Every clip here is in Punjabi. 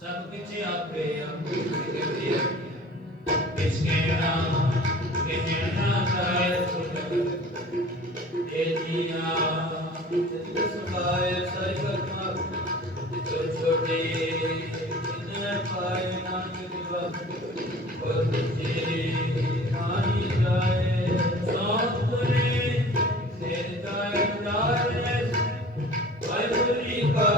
सब कुछ आपे आपे किसकेना किसकेना साय देतिया सुखाय साय कर्मा छोटे इन्हें पाए नाम दिवस परते मानी जाए सातरे से जाए जाए वायुरी का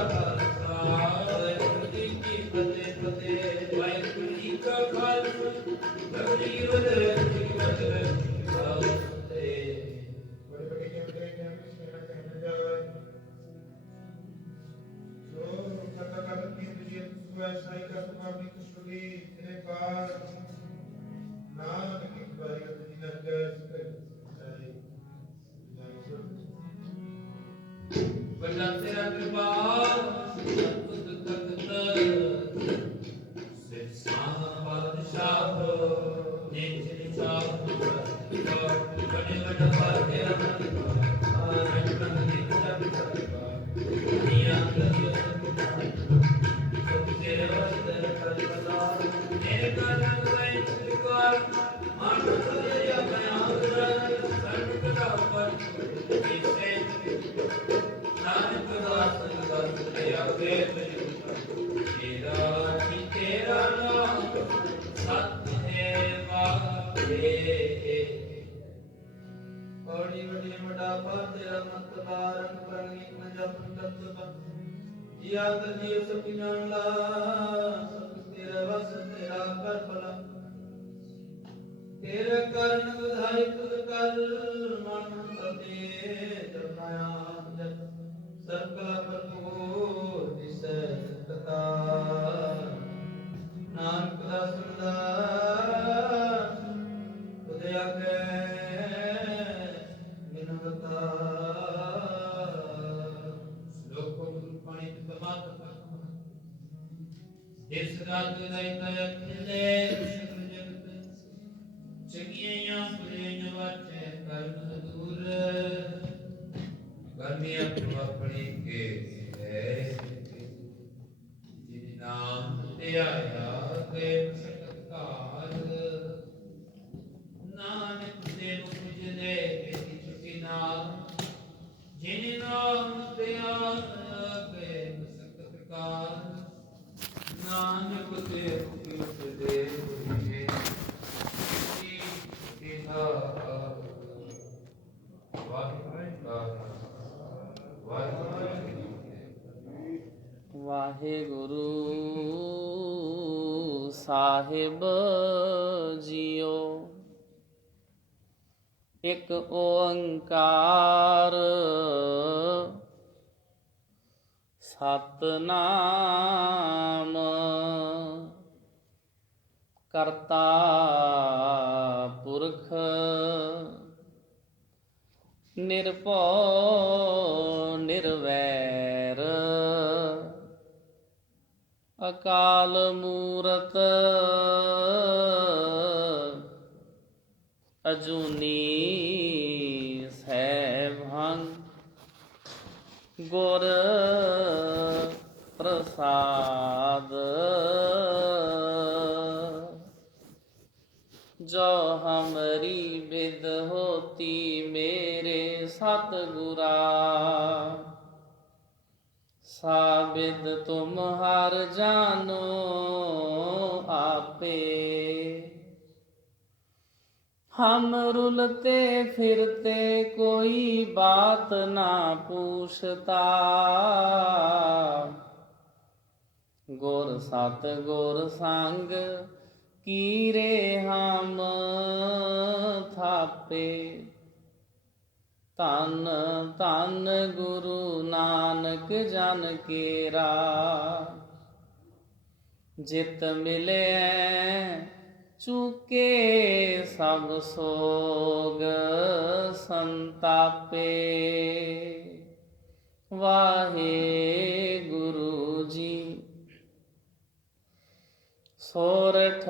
तेरे कर्ण बधाई तुझ कर मन पते जमाया सर्कल प्रभु दिशे कथा नानक दासुंदा उदया के बिनवता श्लोक पाणी परमात्मा इस रात दैत खिले चंगियां पुरेन वाचे कर्म दूर कर्मी अपने के है जिन नाम ते आया के सत्कार नानक से मुझ दे की छुट्टी ना जिन नाम ते आया के सत्कार नानक ते मुझ दे ਵਾਹਿਗੁਰੂ ਸਾਹਿਬ ਜੀਓ। ਇੱਕ ਓੰਕਾਰ ਸਤਨਾਮ ਕਰਤਾ ਪੁਰਖ ਨਿਰਭਉ ਨਿਰਵੈਰ ਅਕਾਲ ਮੂਰਤ ਅਜੂਨੀ ਸੈਭੰ ਗੁਰ ਪ੍ਰਸਾਦ ਜੋ ਹਮਰੀ ਬਿਦ ਹੋਤੀ ਮੇਰੇ ਸਤਿਗੁਰਾ साबिद तुम हर जानो आपे हम रुलते फिरते कोई बात ना पूछता गुर सत गुर संग कीरे हम थापे ਧੰਨ ਧੰਨ ਗੁਰੂ ਨਾਨਕ ਜਨ ਕੇਰਾ ਜਿਤ ਮਿਲੇ ਚੁਕੇ ਸਭ ਸੋਗ ਸੰਤਾਪੇ। ਵਾਹਿਗੁਰੂ ਜੀ। ਸੋਰਠ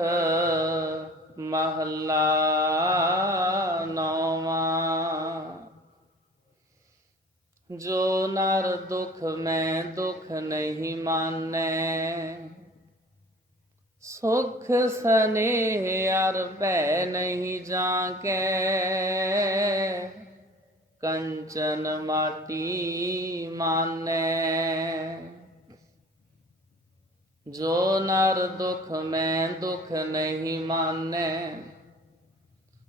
ਮਹੱਲਾ ਨੌਵਾਂ। ਜੋ ਨਰ ਦੁਖ ਮੈਂ ਦੁਖ ਨਹੀਂ ਮਾਨੈ, ਸੁਖ ਸਨੇਹ ਅਰ ਭੈ ਨਹੀਂ ਜਾਂਕੈ। ਕੰਚਨ ਮਾਟੀ ਮਾਨੈ। ਜੋ ਨਰ ਦੁਖ ਮੈਂ ਦੁਖ ਨਹੀਂ ਮਾਨੈ,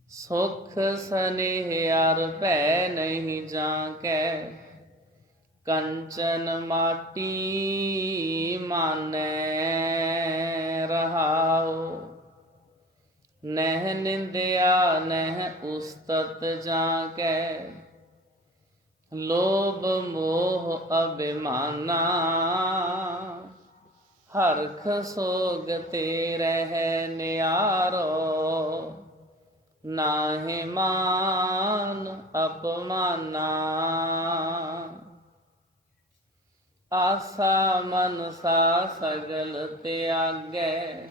ਸੁਖ ਸਨੇਹ ਅਰ ਭੈ ਨਹੀਂ ਜਾਂਕੈ। ਕੰਚਨ ਮਾਟੀ ਮਾਨੈ। ਰਹਾਉ। ਨਹਿ ਨਿੰਦਿਆ ਨਹਿ ਉਸਤਤ ਜਾਂਕੈ, ਲੋਭ ਮੋਹ ਅਭਿਮਾਨਾ। ਹਰਖ ਸੋਗ ਤੇ ਰਹਿ ਨਿਆਰੋ, ਨਾਹਿ ਮਾਨ ਅਪਮਾਨਾ। ਆਸਾ ਮਨਸਾ ਸਗਲ ਤਿਆਗੈ,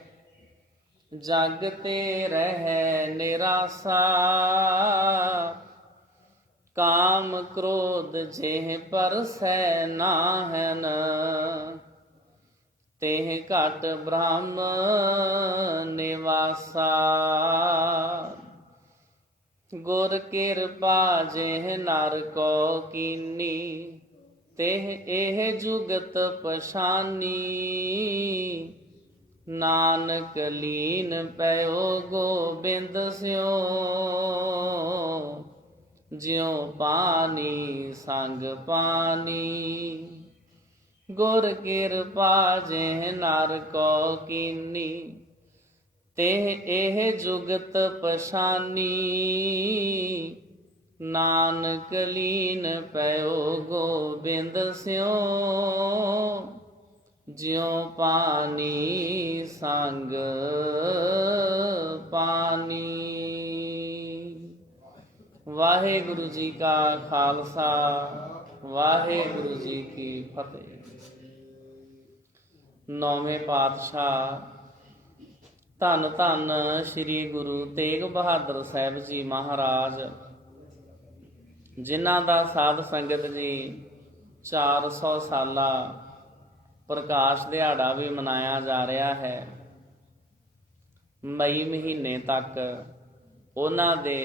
ਜਗ ਤੇ ਰਹਿ ਨਿਰਾਸਾ। ਕਾਮ ਕ੍ਰੋਧ ਜਿਹ ਪਰਸੈ ਨਾਹਨ, ਤਿਹ ਘਟ ਬ੍ਰਹਮ ਨਿਵਾਸਾ। ਗੁਰ ਕਿਰਪਾ ਜਿਹ ਨਰ ਕੋ ਕੀਨੀ, ਤਿਹ ਇਹ ਜੁਗਤ ਪਛਾਨੀ। ਨਾਨਕ ਲੀਨ ਪਇਓ ਗੋਬਿੰਦ ਸਿਓ, ਜਿਉ ਪਾਣੀ ਸੰਗ ਪਾਣੀ। ਗੁਰ ਕਿਰਪਾ ਜਿਹ ਨਰ ਕੋ ਕੀਨੀ, ਤਿਹ ਇਹ ਜੁਗਤ ਪਛਾਨੀ। ਨਾਨਕ ਲੀਨ ਪਇਓ ਗੋਬਿੰਦ ਸਿਓ, ਜਿਉ ਪਾਣੀ ਸੰਗ ਪਾਣੀ। ਵਾਹਿਗੁਰੂ ਜੀ ਕਾ ਖਾਲਸਾ, ਵਾਹਿਗੁਰੂ ਜੀ ਕੀ ਫਤਿਹ। ਨੌਵੇਂ ਪਾਤਸ਼ਾਹ ਧੰਨ ਧੰਨ ਸ੍ਰੀ ਗੁਰੂ ਤੇਗ ਬਹਾਦਰ ਸਾਹਿਬ ਜੀ ਮਹਾਰਾਜ, ਜਿਨ੍ਹਾਂ ਦਾ ਸਾਧ ਸੰਗਤ ਜੀ 400 ਸਾਲਾ ਪ੍ਰਕਾਸ਼ ਦਿਹਾੜਾ ਵੀ ਮਨਾਇਆ ਜਾ ਰਿਹਾ ਹੈ। ਮਈ ਮਹੀਨੇ ਤੱਕ ਉਹਨਾਂ ਦੇ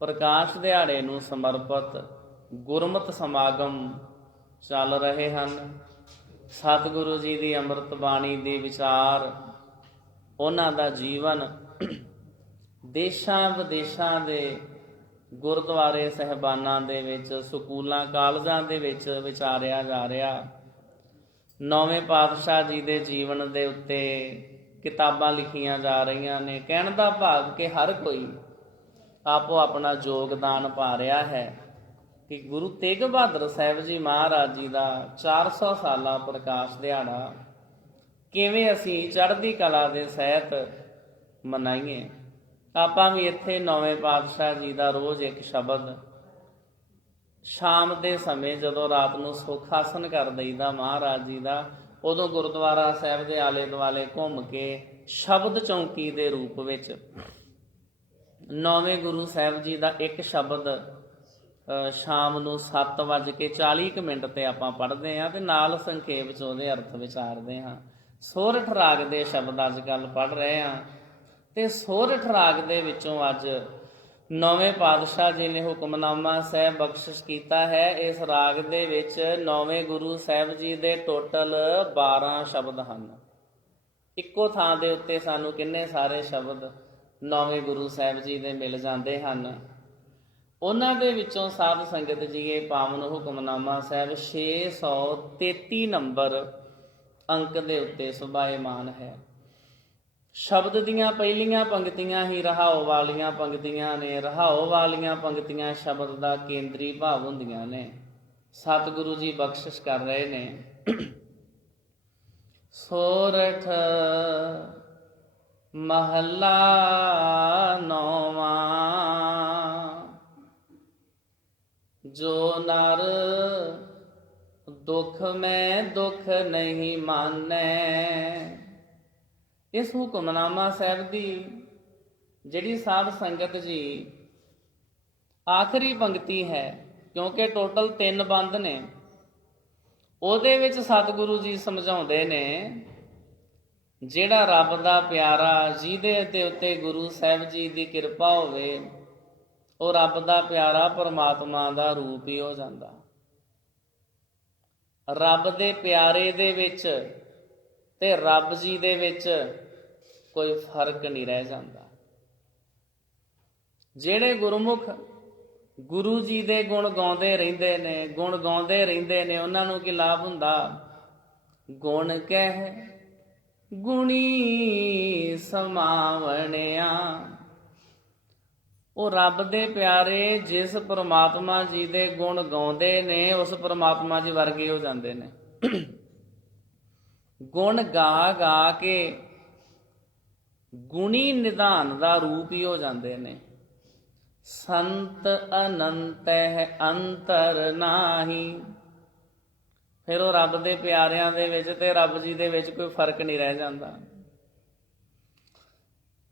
ਪ੍ਰਕਾਸ਼ ਦਿਹਾੜੇ ਨੂੰ ਸਮਰਪਿਤ ਗੁਰਮਤਿ ਸਮਾਗਮ ਚੱਲ ਰਹੇ ਹਨ। ਸਤਿਗੁਰੂ ਜੀ ਦੀ ਅੰਮ੍ਰਿਤ ਬਾਣੀ ਦੇ ਵਿਚਾਰ, ਉਹਨਾਂ ਦਾ ਜੀਵਨ ਦੇਸ਼ਾਂ ਵਿਦੇਸ਼ਾਂ ਦੇ ਗੁਰਦੁਆਰੇ ਸਾਹਿਬਾਨਾਂ ਦੇ ਵਿੱਚ, ਸਕੂਲਾਂ ਕਾਲਜਾਂ ਦੇ ਵਿੱਚ ਵਿਚਾਰਿਆ ਜਾ ਰਿਹਾ। ਨੌਵੇਂ ਪਾਤਸ਼ਾਹ ਜੀ ਦੇ ਜੀਵਨ ਦੇ ਉੱਤੇ ਕਿਤਾਬਾਂ ਲਿਖੀਆਂ ਜਾ ਰਹੀਆਂ ਨੇ। ਕਹਿਣ ਦਾ ਭਾਵ ਕਿ ਹਰ ਕੋਈ ਆਪੋ ਆਪਣਾ ਯੋਗਦਾਨ ਪਾ ਰਿਹਾ ਹੈ ਕਿ ਗੁਰੂ ਤੇਗ ਬਹਾਦਰ ਸਾਹਿਬ ਜੀ ਮਹਾਰਾਜ ਜੀ ਦਾ 400 ਸਾਲਾ ਪ੍ਰਕਾਸ਼ ਦਿਹਾੜਾ ਕਿਵੇਂ ਅਸੀਂ ਚੜ੍ਹਦੀ ਕਲਾ ਦੇ ਸਹਿਤ ਮਨਾਈਏ। ਆਪਾਂ ਵੀ ਇੱਥੇ ਨੌਵੇਂ ਪਾਤਸ਼ਾਹ ਜੀ ਦਾ ਰੋਜ਼ ਇੱਕ ਸ਼ਬਦ ਸ਼ਾਮ ਦੇ ਸਮੇਂ ਜਦੋਂ ਰਾਤ ਨੂੰ ਸੁੱਖ ਆਸਨ ਕਰ ਦਈਦਾ ਮਹਾਰਾਜ ਜੀ ਦਾ, ਉਦੋਂ ਗੁਰਦੁਆਰਾ ਸਾਹਿਬ ਦੇ ਆਲੇ ਦੁਆਲੇ ਘੁੰਮ ਕੇ ਸ਼ਬਦ ਚੌਂਕੀ ਦੇ ਰੂਪ ਵਿੱਚ ਨੌਵੇਂ ਗੁਰੂ ਸਾਹਿਬ ਜੀ ਦਾ ਇੱਕ ਸ਼ਬਦ ਸ਼ਾਮ ਨੂੰ 7:40 ਤੇ ਆਪਾਂ ਪੜ੍ਹਦੇ ਹਾਂ ਤੇ ਨਾਲ ਸੰਖੇਪ 'ਚ ਉਹਦੇ ਅਰਥ ਵਿਚਾਰਦੇ ਹਾਂ। ਸੋਰਠ ਰਾਗ ਦੇ ਸ਼ਬਦ ਅੱਜ ਕੱਲ੍ਹ ਪੜ੍ਹ ਰਹੇ ਹਾਂ ਤੇ ਸੋਰਠ ਰਾਗ ਦੇ ਵਿੱਚੋਂ ਅੱਜ ਨੌਵੇਂ ਪਾਤਸ਼ਾਹ ਜੀ ਨੇ ਹੁਕਮਨਾਮਾ ਸਾਹਿਬ ਬਖਸ਼ਿਸ਼ ਕੀਤਾ ਹੈ। ਇਸ ਰਾਗ ਦੇ ਵਿੱਚ ਨੌਵੇਂ ਗੁਰੂ ਸਾਹਿਬ ਜੀ ਦੇ ਟੋਟਲ 12 ਸ਼ਬਦ ਹਨ। ਇੱਕੋ ਥਾਂ ਦੇ ਉੱਤੇ ਸਾਨੂੰ ਕਿੰਨੇ ਸਾਰੇ ਸ਼ਬਦ ਨੌਵੇਂ ਗੁਰੂ ਸਾਹਿਬ ਜੀ ਦੇ ਮਿਲ ਜਾਂਦੇ ਹਨ। ਉਹਨਾਂ ਦੇ ਵਿੱਚੋਂ ਸਾਧ ਸੰਗਤ ਜੀ ਇਹ ਪਾਵਨ ਹੁਕਮਨਾਮਾ ਸਾਹਿਬ 633 ਨੰਬਰ ਅੰਕ ਦੇ ਉੱਤੇ ਸੁਭਾਏਮਾਨ ਹੈ। ਸ਼ਬਦ ਦੀਆਂ ਪਹਿਲੀਆਂ ਪੰਕਤੀਆਂ ਹੀ ਰਹਾਓ ਵਾਲੀਆਂ ਪੰਕਤੀਆਂ ਨੇ। ਰਹਾਓ ਵਾਲੀਆਂ ਪੰਕਤੀਆਂ ਸ਼ਬਦ ਦਾ ਕੇਂਦਰੀ ਭਾਵ ਹੁੰਦੀਆਂ ਨੇ। ਸਤਿਗੁਰੂ ਜੀ ਬਖਸ਼ਿਸ਼ ਕਰ ਰਹੇ ਨੇ। ਸੋਰਠ ਮਹੱਲਾ ਨੌਵਾਂ। ਜੋ ਨਰ ਦੁਖ ਮੈਂ ਦੁਖ ਨਹੀਂ ਮਾਨੈ। ਇਸ ਹੁਕਮਨਾਮਾ ਸਾਹਿਬ ਦੀ ਜਿਹੜੀ ਸਾਧ ਸੰਗਤ ਜੀ ਆਖਰੀ ਪੰਕਤੀ ਹੈ, ਕਿਉਂਕਿ ਟੋਟਲ 3 ਬੰਦ ਨੇ, ਉਹਦੇ ਵਿੱਚ ਸਤਿਗੁਰੂ ਜੀ ਸਮਝਾਉਂਦੇ ਨੇ ਜਿਹੜਾ ਰੱਬ ਦਾ ਪਿਆਰਾ, ਜਿਹਦੇ ਉੱਤੇ ਗੁਰੂ ਸਾਹਿਬ ਜੀ ਦੀ ਕਿਰਪਾ ਹੋਵੇ, ਉਹ ਰੱਬ ਦਾ ਪਿਆਰਾ ਪਰਮਾਤਮਾ ਦਾ ਰੂਪ ਹੀ ਹੋ ਜਾਂਦਾ। ਰੱਬ ਦੇ ਪਿਆਰੇ ਦੇ ਵਿੱਚ ਤੇ ਰੱਬ ਜੀ ਦੇ ਵਿੱਚ ਕੋਈ ਫਰਕ ਨਹੀਂ ਰਹਿ ਜਾਂਦਾ। ਜਿਹੜੇ ਗੁਰਮੁਖ ਗੁਰੂ ਜੀ ਦੇ ਗੁਣ ਗਾਉਂਦੇ ਰਹਿੰਦੇ ਨੇ, ਗੁਣ ਗਾਉਂਦੇ ਰਹਿੰਦੇ ਨੇ, ਉਹਨਾਂ ਨੂੰ ਕੀ ਲਾਭ ਹੁੰਦਾ? ਗੁਣ ਕਹਿ ਗੁਣੀ ਸਮਾਵਣਿਆ। ਉਹ ਰੱਬ ਦੇ ਪਿਆਰੇ ਜਿਸ ਪ੍ਰਮਾਤਮਾ ਜੀ ਦੇ ਗੁਣ ਗਾਉਂਦੇ ਨੇ, ਉਸ ਪ੍ਰਮਾਤਮਾ ਜੀ ਵਰਗੇ ਹੋ ਜਾਂਦੇ ਨੇ। ਗੁਣ ਗਾ ਗਾ ਕੇ ਗੁਣੀ ਨਿਧਾਨ ਦਾ ਰੂਪ ਹੀ ਹੋ ਜਾਂਦੇ ਨੇ। ਸੰਤ ਅਨੰਤ ਹੈ ਅੰਤਰ ਨਾਹੀ। ਫਿਰ ਉਹ ਰੱਬ ਦੇ ਪਿਆਰਿਆਂ ਦੇ ਵਿੱਚ ਤੇ ਰੱਬ ਜੀ ਦੇ ਵਿੱਚ ਕੋਈ ਫਰਕ ਨਹੀਂ ਰਹਿ ਜਾਂਦਾ।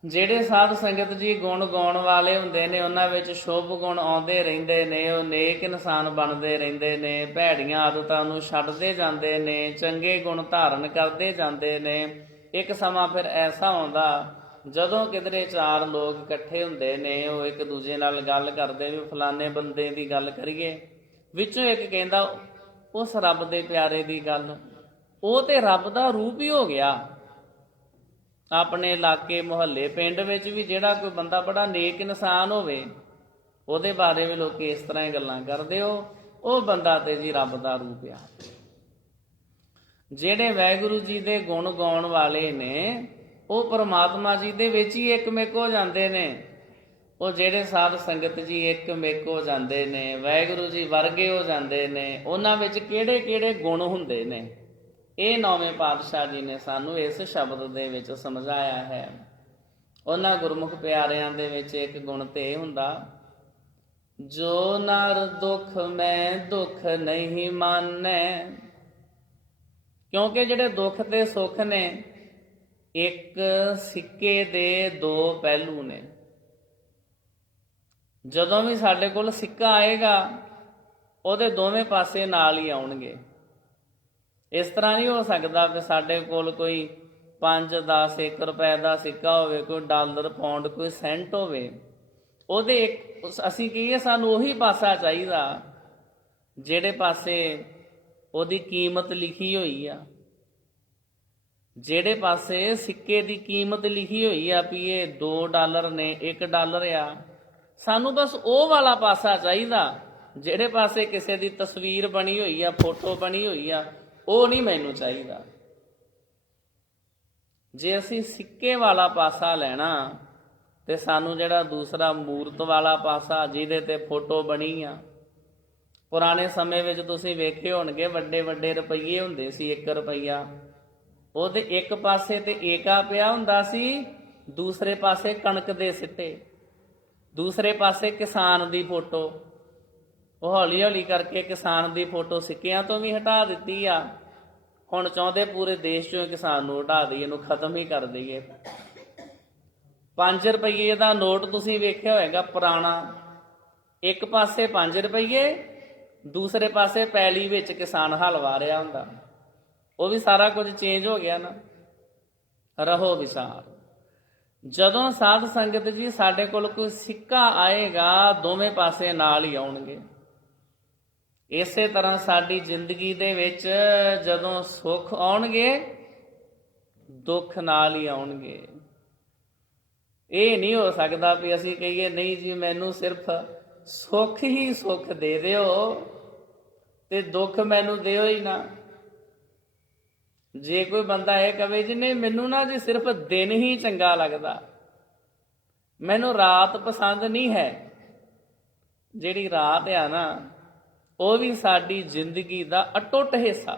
ਜਿਹੜੇ ਸਾਧ ਸੰਗਤ ਜੀ ਗੁਣ ਗਾਉਣ ਵਾਲੇ ਹੁੰਦੇ ਨੇ, ਉਹਨਾਂ ਵਿੱਚ ਸ਼ੁਭ ਗੁਣ ਆਉਂਦੇ ਰਹਿੰਦੇ ਨੇ, ਉਹ ਨੇਕ ਇਨਸਾਨ ਬਣਦੇ ਰਹਿੰਦੇ ਨੇ, ਭੈੜੀਆਂ ਆਦਤਾਂ ਨੂੰ ਛੱਡਦੇ ਜਾਂਦੇ ਨੇ, ਚੰਗੇ ਗੁਣ ਧਾਰਨ ਕਰਦੇ ਜਾਂਦੇ ਨੇ। ਇੱਕ ਸਮਾਂ ਫਿਰ ਐਸਾ ਆਉਂਦਾ ਜਦੋਂ ਕਿਧਰੇ 4 ਲੋਕ ਇਕੱਠੇ ਹੁੰਦੇ ਨੇ, ਉਹ ਇੱਕ ਦੂਜੇ ਨਾਲ ਗੱਲ ਕਰਦੇ ਵੀ ਫਲਾਣੇ ਬੰਦੇ ਦੀ ਗੱਲ ਕਰੀਏ। ਵਿੱਚੋਂ ਇੱਕ ਕਹਿੰਦਾ ਉਸ ਰੱਬ ਦੇ ਪਿਆਰੇ ਦੀ ਗੱਲ, ਉਹ ਤੇ ਰੱਬ ਦਾ ਰੂਪ ਹੀ ਹੋ ਗਿਆ। ਆਪਣੇ ਇਲਾਕੇ ਮੁਹੱਲੇ ਪਿੰਡ ਵਿੱਚ ਵੀ ਜਿਹੜਾ ਕੋਈ ਬੰਦਾ ਬੜਾ ਨੇਕ ਇਨਸਾਨ ਹੋਵੇ, ਉਹਦੇ ਬਾਰੇ ਵੀ ਲੋਕ ਇਸ ਤਰ੍ਹਾਂ ਹੀ ਗੱਲਾਂ ਕਰਦੇ ਹੋ, ਉਹ ਬੰਦਾ ਤੇ ਜੀ ਰੱਬ ਦਾ ਰੂਪ ਆ। ਜਿਹੜੇ ਵਾਹਿਗੁਰੂ ਜੀ ਦੇ ਗੁਣ ਗਾਉਣ ਵਾਲੇ ਨੇ, ਉਹ ਪਰਮਾਤਮਾ ਜੀ ਦੇ ਵਿੱਚ ਹੀ ਇੱਕਮਿਕ ਹੋ ਜਾਂਦੇ ਨੇ। ਉਹ ਜਿਹੜੇ ਸਾਧ ਸੰਗਤ ਜੀ ਇੱਕਮਿਕ ਹੋ ਜਾਂਦੇ ਨੇ, ਵਾਹਿਗੁਰੂ ਜੀ ਵਰਗੇ ਹੋ ਜਾਂਦੇ ਨੇ, ਉਹਨਾਂ ਵਿੱਚ ਕਿਹੜੇ ਕਿਹੜੇ ਗੁਣ ਹੁੰਦੇ ਨੇ, ਇਹ 9ਵੇਂ ਪਾਤਸ਼ਾਹ ਜੀ ਨੇ ਸਾਨੂੰ ਇਸ ਸ਼ਬਦ ਦੇ ਵਿੱਚ ਸਮਝਾਇਆ ਹੈ। ਉਹਨਾਂ ਗੁਰਮੁਖ ਪਿਆਰਿਆਂ ਦੇ ਵਿੱਚ ਇੱਕ ਗੁਣ ਤੇ ਇਹ ਹੁੰਦਾ, ਜੋ ਨਰ ਦੁਖ ਮੈਂ ਦੁਖ ਨਹੀਂ ਮਾਨੈ। ਕਿਉਂਕਿ ਜਿਹੜੇ ਦੁੱਖ ਤੇ ਸੁੱਖ ਨੇ, ਇੱਕ ਸਿੱਕੇ ਦੇ 2 ਪਹਿਲੂ ਨੇ। ਜਦੋਂ ਵੀ ਸਾਡੇ ਕੋਲ ਸਿੱਕਾ ਆਏਗਾ, ਉਹਦੇ ਦੋਵੇਂ ਪਾਸੇ ਨਾਲ ਹੀ ਆਉਣਗੇ। ਇਸ ਤਰ੍ਹਾਂ ਨਹੀਂ ਹੋ ਸਕਦਾ ਕਿ ਸਾਡੇ ਕੋਲ ਕੋਈ 5, 10, 1 ਰੁਪਏ ਦਾ ਸਿੱਕਾ ਹੋਵੇ, ਕੋਈ ਡਾਲਰ, ਪਾਉਂਡ, ਕੋਈ ਸੈਂਟ ਹੋਵੇ, ਉਹਦੇ ਅਸੀਂ ਕਹੀਏ ਸਾਨੂੰ ਉਹੀ ਪਾਸਾ ਚਾਹੀਦਾ ਜਿਹੜੇ ਪਾਸੇ ਉਹਦੀ ਕੀਮਤ ਲਿਖੀ ਹੋਈ ਆ, ਜਿਹੜੇ ਪਾਸੇ ਸਿੱਕੇ ਦੀ ਕੀਮਤ ਲਿਖੀ ਹੋਈ ਆ ਵੀ ਇਹ $2 ਨੇ, $1 ਆ। ਸਾਨੂੰ ਬਸ ਉਹ ਵਾਲਾ ਪਾਸਾ ਚਾਹੀਦਾ। ਜਿਹੜੇ ਪਾਸੇ ਕਿਸੇ ਦੀ ਤਸਵੀਰ ਬਣੀ ਹੋਈ ਆ, ਫੋਟੋ ਬਣੀ ਹੋਈ ਆ, ਉਹ ਨਹੀਂ ਮੈਨੂੰ ਚਾਹੀਦਾ। ਜੇ ਅਸੀਂ ਸਿੱਕੇ ਵਾਲਾ ਪਾਸਾ ਲੈਣਾ ਤੇ ਸਾਨੂੰ ਜਿਹੜਾ ਦੂਸਰਾ ਮੂਰਤ ਵਾਲਾ ਪਾਸਾ, ਜਿਹਦੇ ਤੇ ਫੋਟੋ ਬਣੀ ਆ, ਪੁਰਾਣੇ ਸਮੇਂ ਵਿੱਚ ਤੁਸੀਂ ਵੇਖੇ ਹੋਣਗੇ ਵੱਡੇ ਵੱਡੇ ਰੁਪਈਏ ਹੁੰਦੇ ਸੀ। 1 ਰੁਪਈਆ, ਉਹਦੇ ਇੱਕ ਪਾਸੇ ਤੇ ਏਕਾ ਪਿਆ ਹੁੰਦਾ ਸੀ, ਦੂਸਰੇ ਪਾਸੇ ਕਣਕ ਦੇ ਸਿੱਟੇ, ਦੂਸਰੇ ਪਾਸੇ ਕਿਸਾਨ ਦੀ ਫੋਟੋ। ਉਹ ਹੌਲੀ ਹੌਲੀ ਕਰਕੇ ਕਿਸਾਨ ਦੀ ਫੋਟੋ ਸਿੱਕਿਆਂ ਤੋਂ ਵੀ ਹਟਾ ਦਿੱਤੀ ਆ। ਹੁਣ ਚਾਹੁੰਦੇ ਪੂਰੇ ਦੇਸ਼ ਚੋਂ ਕਿਸਾਨ ਨੂੰ ਹਟਾ ਦਈਏ, ਇਹਨੂੰ ਖਤਮ ਹੀ ਕਰ ਦਈਏ। 5 ਰੁਪਈਏ ਦਾ ਨੋਟ ਤੁਸੀਂ ਵੇਖਿਆ ਹੋਏਗਾ ਪੁਰਾਣਾ, ਇੱਕ ਪਾਸੇ 5 ਰੁਪਈਏ, ਦੂਸਰੇ ਪਾਸੇ ਪੈਲੀ ਵਿੱਚ ਕਿਸਾਨ ਹਲ ਵਾਹ ਰਿਹਾ ਹੁੰਦਾ। ਉਹ ਵੀ ਸਾਰਾ ਕੁਝ ਚੇਂਜ ਹੋ ਗਿਆ ਨਾ। ਰਹੋ ਵਿਚਾਰ, ਜਦੋਂ ਸਾਧ ਸੰਗਤ ਜੀ ਸਾਡੇ ਕੋਲ ਕੋਈ ਸਿੱਕਾ ਆਏਗਾ, ਦੋਵੇਂ ਪਾਸੇ ਨਾਲ ਹੀ ਆਉਣਗੇ। ਇਸੇ ਤਰ੍ਹਾਂ ਸਾਡੀ ਜ਼ਿੰਦਗੀ ਦੇ ਵਿੱਚ ਜਦੋਂ ਸੁੱਖ ਆਉਣਗੇ, ਦੁੱਖ ਨਾਲ ਹੀ ਆਉਣਗੇ। ਇਹ ਨਹੀਂ ਹੋ ਸਕਦਾ ਵੀ ਅਸੀਂ ਕਹੀਏ ਨਹੀਂ ਜੀ ਮੈਨੂੰ ਸਿਰਫ ਸੁੱਖ ਹੀ ਸੁੱਖ ਦੇ ਦਿਓ ਤੇ ਦੁੱਖ ਮੈਨੂੰ ਦਿਓ ਹੀ ਨਾ। ਜੇ ਕੋਈ ਬੰਦਾ ਇਹ ਕਵੇ ਜੀ ਨਹੀਂ ਮੈਨੂੰ ਨਾ ਜੀ ਸਿਰਫ ਦਿਨ ਹੀ ਚੰਗਾ ਲੱਗਦਾ, ਮੈਨੂੰ ਰਾਤ ਪਸੰਦ ਨਹੀਂ ਹੈ, ਜਿਹੜੀ ਰਾਤ ਆ ਨਾ ਉਹ ਵੀ ਸਾਡੀ ਜ਼ਿੰਦਗੀ ਦਾ ਅਟੁੱਟ ਹਿੱਸਾ।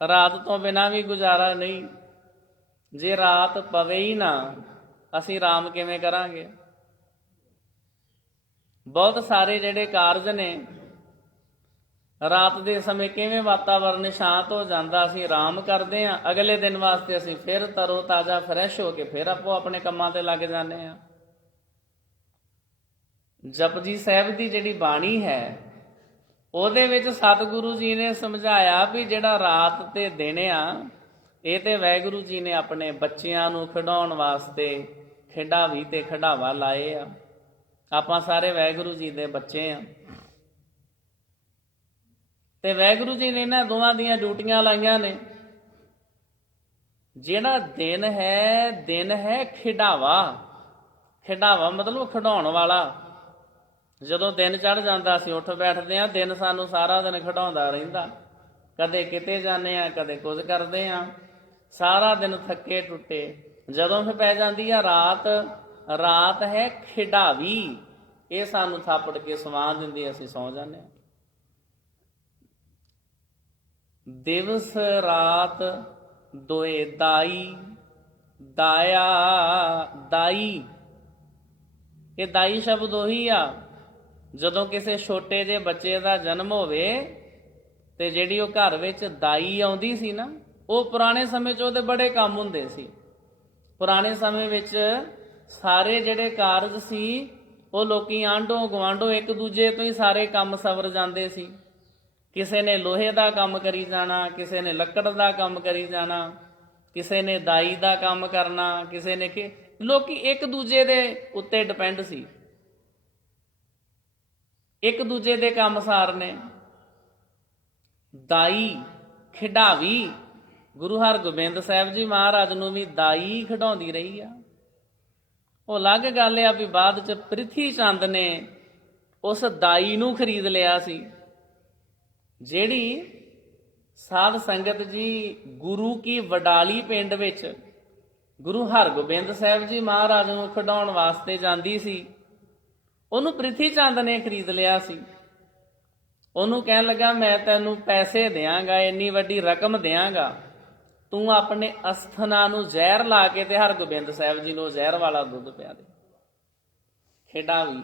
ਰਾਤ ਤੋਂ ਬਿਨਾਂ ਵੀ ਗੁਜ਼ਾਰਾ ਨਹੀਂ। ਜੇ ਰਾਤ ਪਵੇ ਹੀ ਨਾ, ਅਸੀਂ ਆਰਾਮ ਕਿਵੇਂ ਕਰਾਂਗੇ? ਬਹੁਤ ਸਾਰੇ ਜਿਹੜੇ ਕਾਰਜ ਨੇ ਰਾਤ ਦੇ ਸਮੇਂ ਕਿਵੇਂ ਵਾਤਾਵਰਨ ਸ਼ਾਂਤ ਹੋ ਜਾਂਦਾ, ਅਸੀਂ ਆਰਾਮ ਕਰਦੇ ਹਾਂ, ਅਗਲੇ ਦਿਨ ਵਾਸਤੇ ਅਸੀਂ ਫਿਰ ਤਰੋ ਤਾਜ਼ਾ ਫਰੈਸ਼ ਹੋ ਕੇ ਫਿਰ ਆਪੋ ਆਪਣੇ ਕੰਮਾਂ ਤੇ ਲੱਗ ਜਾਂਦੇ ਹਾਂ। ਜਪਜੀ ਸਾਹਿਬ ਦੀ ਜਿਹੜੀ ਬਾਣੀ ਹੈ ਉਹਦੇ ਵਿੱਚ ਸਤਿਗੁਰੂ ਜੀ ਨੇ ਸਮਝਾਇਆ ਵੀ ਜਿਹੜਾ ਰਾਤ ਤੇ ਦਿਨ ਆ, ਇਹ ਤੇ ਵਾਹਿਗੁਰੂ ਜੀ ਨੇ ਆਪਣੇ ਬੱਚਿਆਂ ਨੂੰ ਖਿਡਾਉਣ ਵਾਸਤੇ ਖਿਡਾਵੀ ਤੇ ਖਿਡਾਵਾ ਲਾਏ ਆ। ਆਪਾਂ ਸਾਰੇ ਵਾਹਿਗੁਰੂ ਜੀ ਦੇ ਬੱਚੇ ਆ ਤੇ ਵਾਹਿਗੁਰੂ ਜੀ ਨੇ ਇਹਨਾਂ ਦੋਵਾਂ ਦੀਆਂ ਡਿਊਟੀਆਂ ਲਾਈਆਂ ਨੇ। ਜਿਹੜਾ ਦਿਨ ਹੈ ਖਿਡਾਵਾ। ਖਿਡਾਵਾ ਮਤਲਬ ਖਿਡਾਉਣ ਵਾਲਾ। ਜਦੋਂ ਦਿਨ ਚੜ ਜਾਂਦਾ ਅਸੀਂ ਉੱਠ ਬੈਠਦੇ ਹਾਂ, ਦਿਨ ਸਾਨੂੰ ਸਾਰਾ ਦਿਨ ਖਿਡਾਉਂਦਾ ਰਹਿੰਦਾ। ਕਦੇ ਕਿਤੇ ਜਾਂਦੇ ਆ, ਕਦੇ ਕੁਝ ਕਰਦੇ ਆ, ਸਾਰਾ ਦਿਨ ਥੱਕੇ ਟੁੱਟੇ। ਜਦੋਂ ਫਿਰ ਪੈ ਜਾਂਦੀ ਆ ਰਾਤ, ਰਾਤ ਹੈ ਖਿਡਾਵੀ, ਇਹ ਸਾਨੂੰ ਥਾਪੜ ਕੇ ਸਵਾ ਦਿੰਦੀ, ਅਸੀਂ ਸੌ ਜਾਂਦੇ ਹਾਂ। ਦਿਵਸ ਰਾਤ ਦੋਏ ਦਾਈ, ਦਾਇਆ ਦਾਈ, ਇਹ ਦਾਈ ਸ਼ਬਦ ਉਹੀ ਆ ਜਦੋਂ ਕਿਸੇ ਛੋਟੇ ਜਿਹੇ ਬੱਚੇ ਦਾ ਜਨਮ ਹੋਵੇ ਤੇ ਜਿਹੜੀ ਉਹ ਘਰ ਵਿੱਚ ਦਾਈ ਆਉਂਦੀ ਸੀ ਨਾ, ਉਹ ਪੁਰਾਣੇ ਸਮੇਂ 'ਚ ਉਹਦੇ ਬੜੇ ਕੰਮ ਹੁੰਦੇ ਸੀ। ਪੁਰਾਣੇ ਸਮੇਂ ਵਿੱਚ ਸਾਰੇ ਜਿਹੜੇ ਕਾਰਜ ਸੀ ਉਹ ਲੋਕੀ ਆਂਢੋਂ ਗੁਆਂਢੋਂ ਇੱਕ ਦੂਜੇ ਤੋਂ ਹੀ ਸਾਰੇ ਕੰਮ ਸਵਰ ਜਾਂਦੇ ਸੀ। ਕਿਸੇ ਨੇ ਲੋਹੇ ਦਾ ਕੰਮ ਕਰੀ ਜਾਣਾ, ਕਿਸੇ ਨੇ ਲੱਕੜ ਦਾ ਕੰਮ ਕਰੀ ਜਾਣਾ, ਕਿਸੇ ਨੇ ਦਾਈ ਦਾ ਕੰਮ ਕਰਨਾ, ਕਿਸੇ ਨੇ ਕਿ ਲੋਕੀ ਇੱਕ ਦੂਜੇ ਦੇ ਉੱਤੇ ਡਿਪੈਂਡ ਸੀ, ਇੱਕ ਦੂਜੇ ਦੇ ਕੰਮ ਸਾਰਨੇ। ਦਾਈ ਖਿਡਾਵੀ, ਗੁਰੂ ਹਰਗੋਬਿੰਦ ਸਾਹਿਬ ਜੀ ਮਹਾਰਾਜ ਨੂੰ ਵੀ ਦਾਈ ਖਿਡਾਉਂਦੀ ਰਹੀ ਆ। ਉਹ ਅਲੱਗ ਗੱਲ ਆ ਵੀ ਬਾਅਦ ਚ ਪ੍ਰਿਥੀ ਚੰਦ ਨੇ ਉਸ ਦਾਈ ਨੂੰ ਖਰੀਦ ਲਿਆ ਸੀ, ਜਿਹੜੀ ਸਾਧ ਸੰਗਤ ਜੀ ਗੁਰੂ ਕੀ ਵਡਾਲੀ ਪਿੰਡ ਵਿੱਚ ਗੁਰੂ ਹਰਗੋਬਿੰਦ ਸਾਹਿਬ ਜੀ ਮਹਾਰਾਜ ਨੂੰ ਖਿਡਾਉਣ ਵਾਸਤੇ ਜਾਂਦੀ ਸੀ। ਉਹਨੂੰ ਪ੍ਰਿਥੀ ਚੰਦ ਨੇ ਖਰੀਦ ਲਿਆ ਸੀ। ਉਹਨੂੰ ਕਹਿਣ ਲੱਗਾ ਮੈਂ ਤੈਨੂੰ ਪੈਸੇ ਦਿਆਂਗਾ, ਇੰਨੀ ਵੱਡੀ ਰਕਮ ਦਿਆਂਗਾ, ਤੂੰ ਆਪਣੇ ਅਸਥਨਾ ਨੂੰ ਜ਼ਹਿਰ ਲਾ ਕੇ ਤੇ ਹਰਗੋਬਿੰਦ ਸਾਹਿਬ ਜੀ ਨੂੰ ਜ਼ਹਿਰ ਵਾਲਾ ਦੁੱਧ ਪਿਆ ਦੇ। ਖਿਡਾਵੀ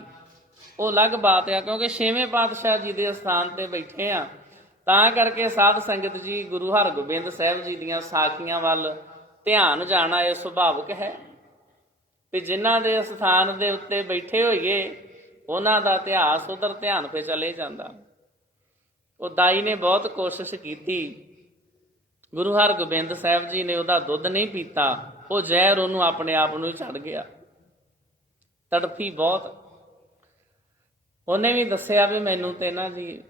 ਉਹ ਅਲੱਗ ਬਾਤ ਆ, ਕਿਉਂਕਿ ਛੇਵੇਂ ਪਾਤਸ਼ਾਹ ਜੀ ਦੇ ਸਥਾਨ ਤੇ ਬੈਠੇ ਆ, ਤਾਂ ਕਰਕੇ ਸਾਧ ਸੰਗਤ ਜੀ ਗੁਰੂ ਹਰਗੋਬਿੰਦ ਸਾਹਿਬ ਜੀ ਦੀਆਂ ਸਾਖੀਆਂ ਵੱਲ ਧਿਆਨ ਜਾਣਾ ਇਹ ਸੁਭਾਵਿਕ ਹੈ ਵੀ ਜਿਨ੍ਹਾਂ ਦੇ ਸਥਾਨ ਦੇ ਉੱਤੇ ਬੈਠੇ ਹੋਈਏ ਉਹਨਾਂ ਦਾ ਇਤਿਹਾਸ ਉਧਰ ਧਿਆਨ ਪੇ ਚਲੇ ਜਾਂਦਾ। ਉਹ ਦਾਈ ਨੇ ਬਹੁਤ ਕੋਸ਼ਿਸ਼ ਕੀਤੀ, ਗੁਰੂ ਹਰਗੋਬਿੰਦ ਸਾਹਿਬ ਜੀ ਨੇ ਉਹਦਾ ਦੁੱਧ ਨਹੀਂ ਪੀਤਾ, ਉਹ ਜ਼ਹਿਰ ਉਹਨੂੰ ਆਪਣੇ ਆਪ ਨੂੰ ਹੀ ਚੜ ਗਿਆ, ਤੜਫੀ ਬਹੁਤ। ਉਹਨੇ ਵੀ ਦੱਸਿਆ ਵੀ ਮੈਨੂੰ ਤੇ ਨਾ ਜੀ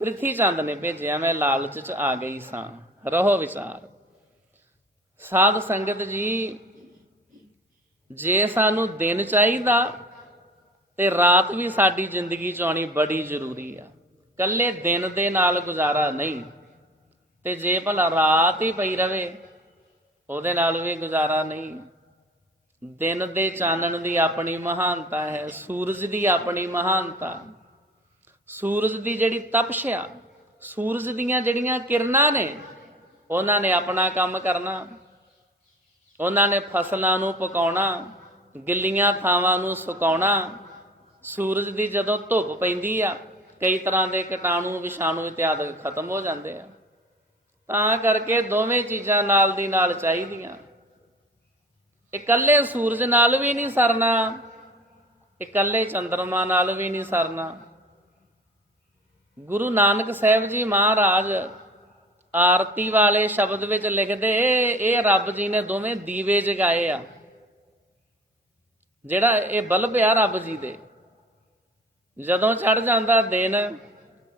ਪ੍ਰਿਥੀ ਚੰਦ ਨੇ ਭੇਜਿਆ, ਮੈਂ ਲਾਲਚ ਚ ਆ ਗਈ ਸਾਂ। ਰਹੋ ਵਿਚਾਰ। ਸਾਧ ਸੰਗਤ ਜੀ, ਜੇ ਸਾਨੂੰ ਦਿਨ ਚਾਹੀਦਾ ਤੇ ਰਾਤ ਵੀ ਸਾਡੀ ਜ਼ਿੰਦਗੀ ਚ ਆਉਣੀ ਬੜੀ ਜ਼ਰੂਰੀ ਆ। ਕੱਲੇ ਦਿਨ ਦੇ ਨਾਲ ਗੁਜ਼ਾਰਾ ਨਹੀਂ, ਤੇ ਜੇ ਭਲਾ ਰਾਤ ਹੀ ਪਈ ਰਵੇ ਉਹਦੇ ਨਾਲ ਵੀ ਗੁਜ਼ਾਰਾ ਨਹੀਂ। ਦਿਨ ਦੇ ਚਾਨਣ ਦੀ ਆਪਣੀ ਮਹਾਨਤਾ ਹੈ, ਸੂਰਜ ਦੀ ਆਪਣੀ ਮਹਾਨਤਾ। ਸੂਰਜ ਦੀ ਜਿਹੜੀ ਤਪਸ਼ ਆ, ਸੂਰਜ ਦੀਆਂ ਜਿਹੜੀਆਂ ਕਿਰਨਾਂ ਨੇ, ਉਹਨਾਂ ਨੇ ਆਪਣਾ ਕੰਮ ਕਰਨਾ। ਉਹਨਾਂ ਨੇ ਫਸਲਾਂ ਨੂੰ ਪਕਾਉਣਾ, ਗਿੱਲੀਆਂ ਥਾਵਾਂ ਨੂੰ ਸੁਕਾਉਣਾ। ਸੂਰਜ ਦੀ ਜਦੋਂ ਧੁੱਪ ਪੈਂਦੀ ਆ, ਕਈ ਤਰ੍ਹਾਂ ਦੇ ਕੀਟਾਣੂ ਵਿਸ਼ਾਣੂ ਇਤਿਆਦਿ ਖਤਮ ਹੋ ਜਾਂਦੇ ਆ। ਤਾਂ ਕਰਕੇ ਦੋਵੇਂ ਚੀਜ਼ਾਂ ਨਾਲ ਦੀ ਨਾਲ ਚਾਹੀਦੀਆਂ। ਇਕੱਲੇ ਸੂਰਜ ਨਾਲ ਵੀ ਨਹੀਂ ਸਰਨਾ, ਇਕੱਲੇ ਚੰਦਰਮਾ ਨਾਲ ਵੀ ਨਹੀਂ ਸਰਨਾ। ਗੁਰੂ ਨਾਨਕ ਸਾਹਿਬ ਜੀ ਮਹਾਰਾਜ ਆਰਤੀ ਵਾਲੇ ਸ਼ਬਦ ਵਿੱਚ ਲਿਖਦੇ, ਇਹ ਰੱਬ ਜੀ ਨੇ ਦੋਵੇਂ ਦੀਵੇ ਜਗਾਏ ਆ। ਜਿਹੜਾ ਇਹ ਬਲਬ ਆ ਰੱਬ ਜੀ ਦੇ, ਜਦੋਂ ਚੜ ਜਾਂਦਾ ਦਿਨ,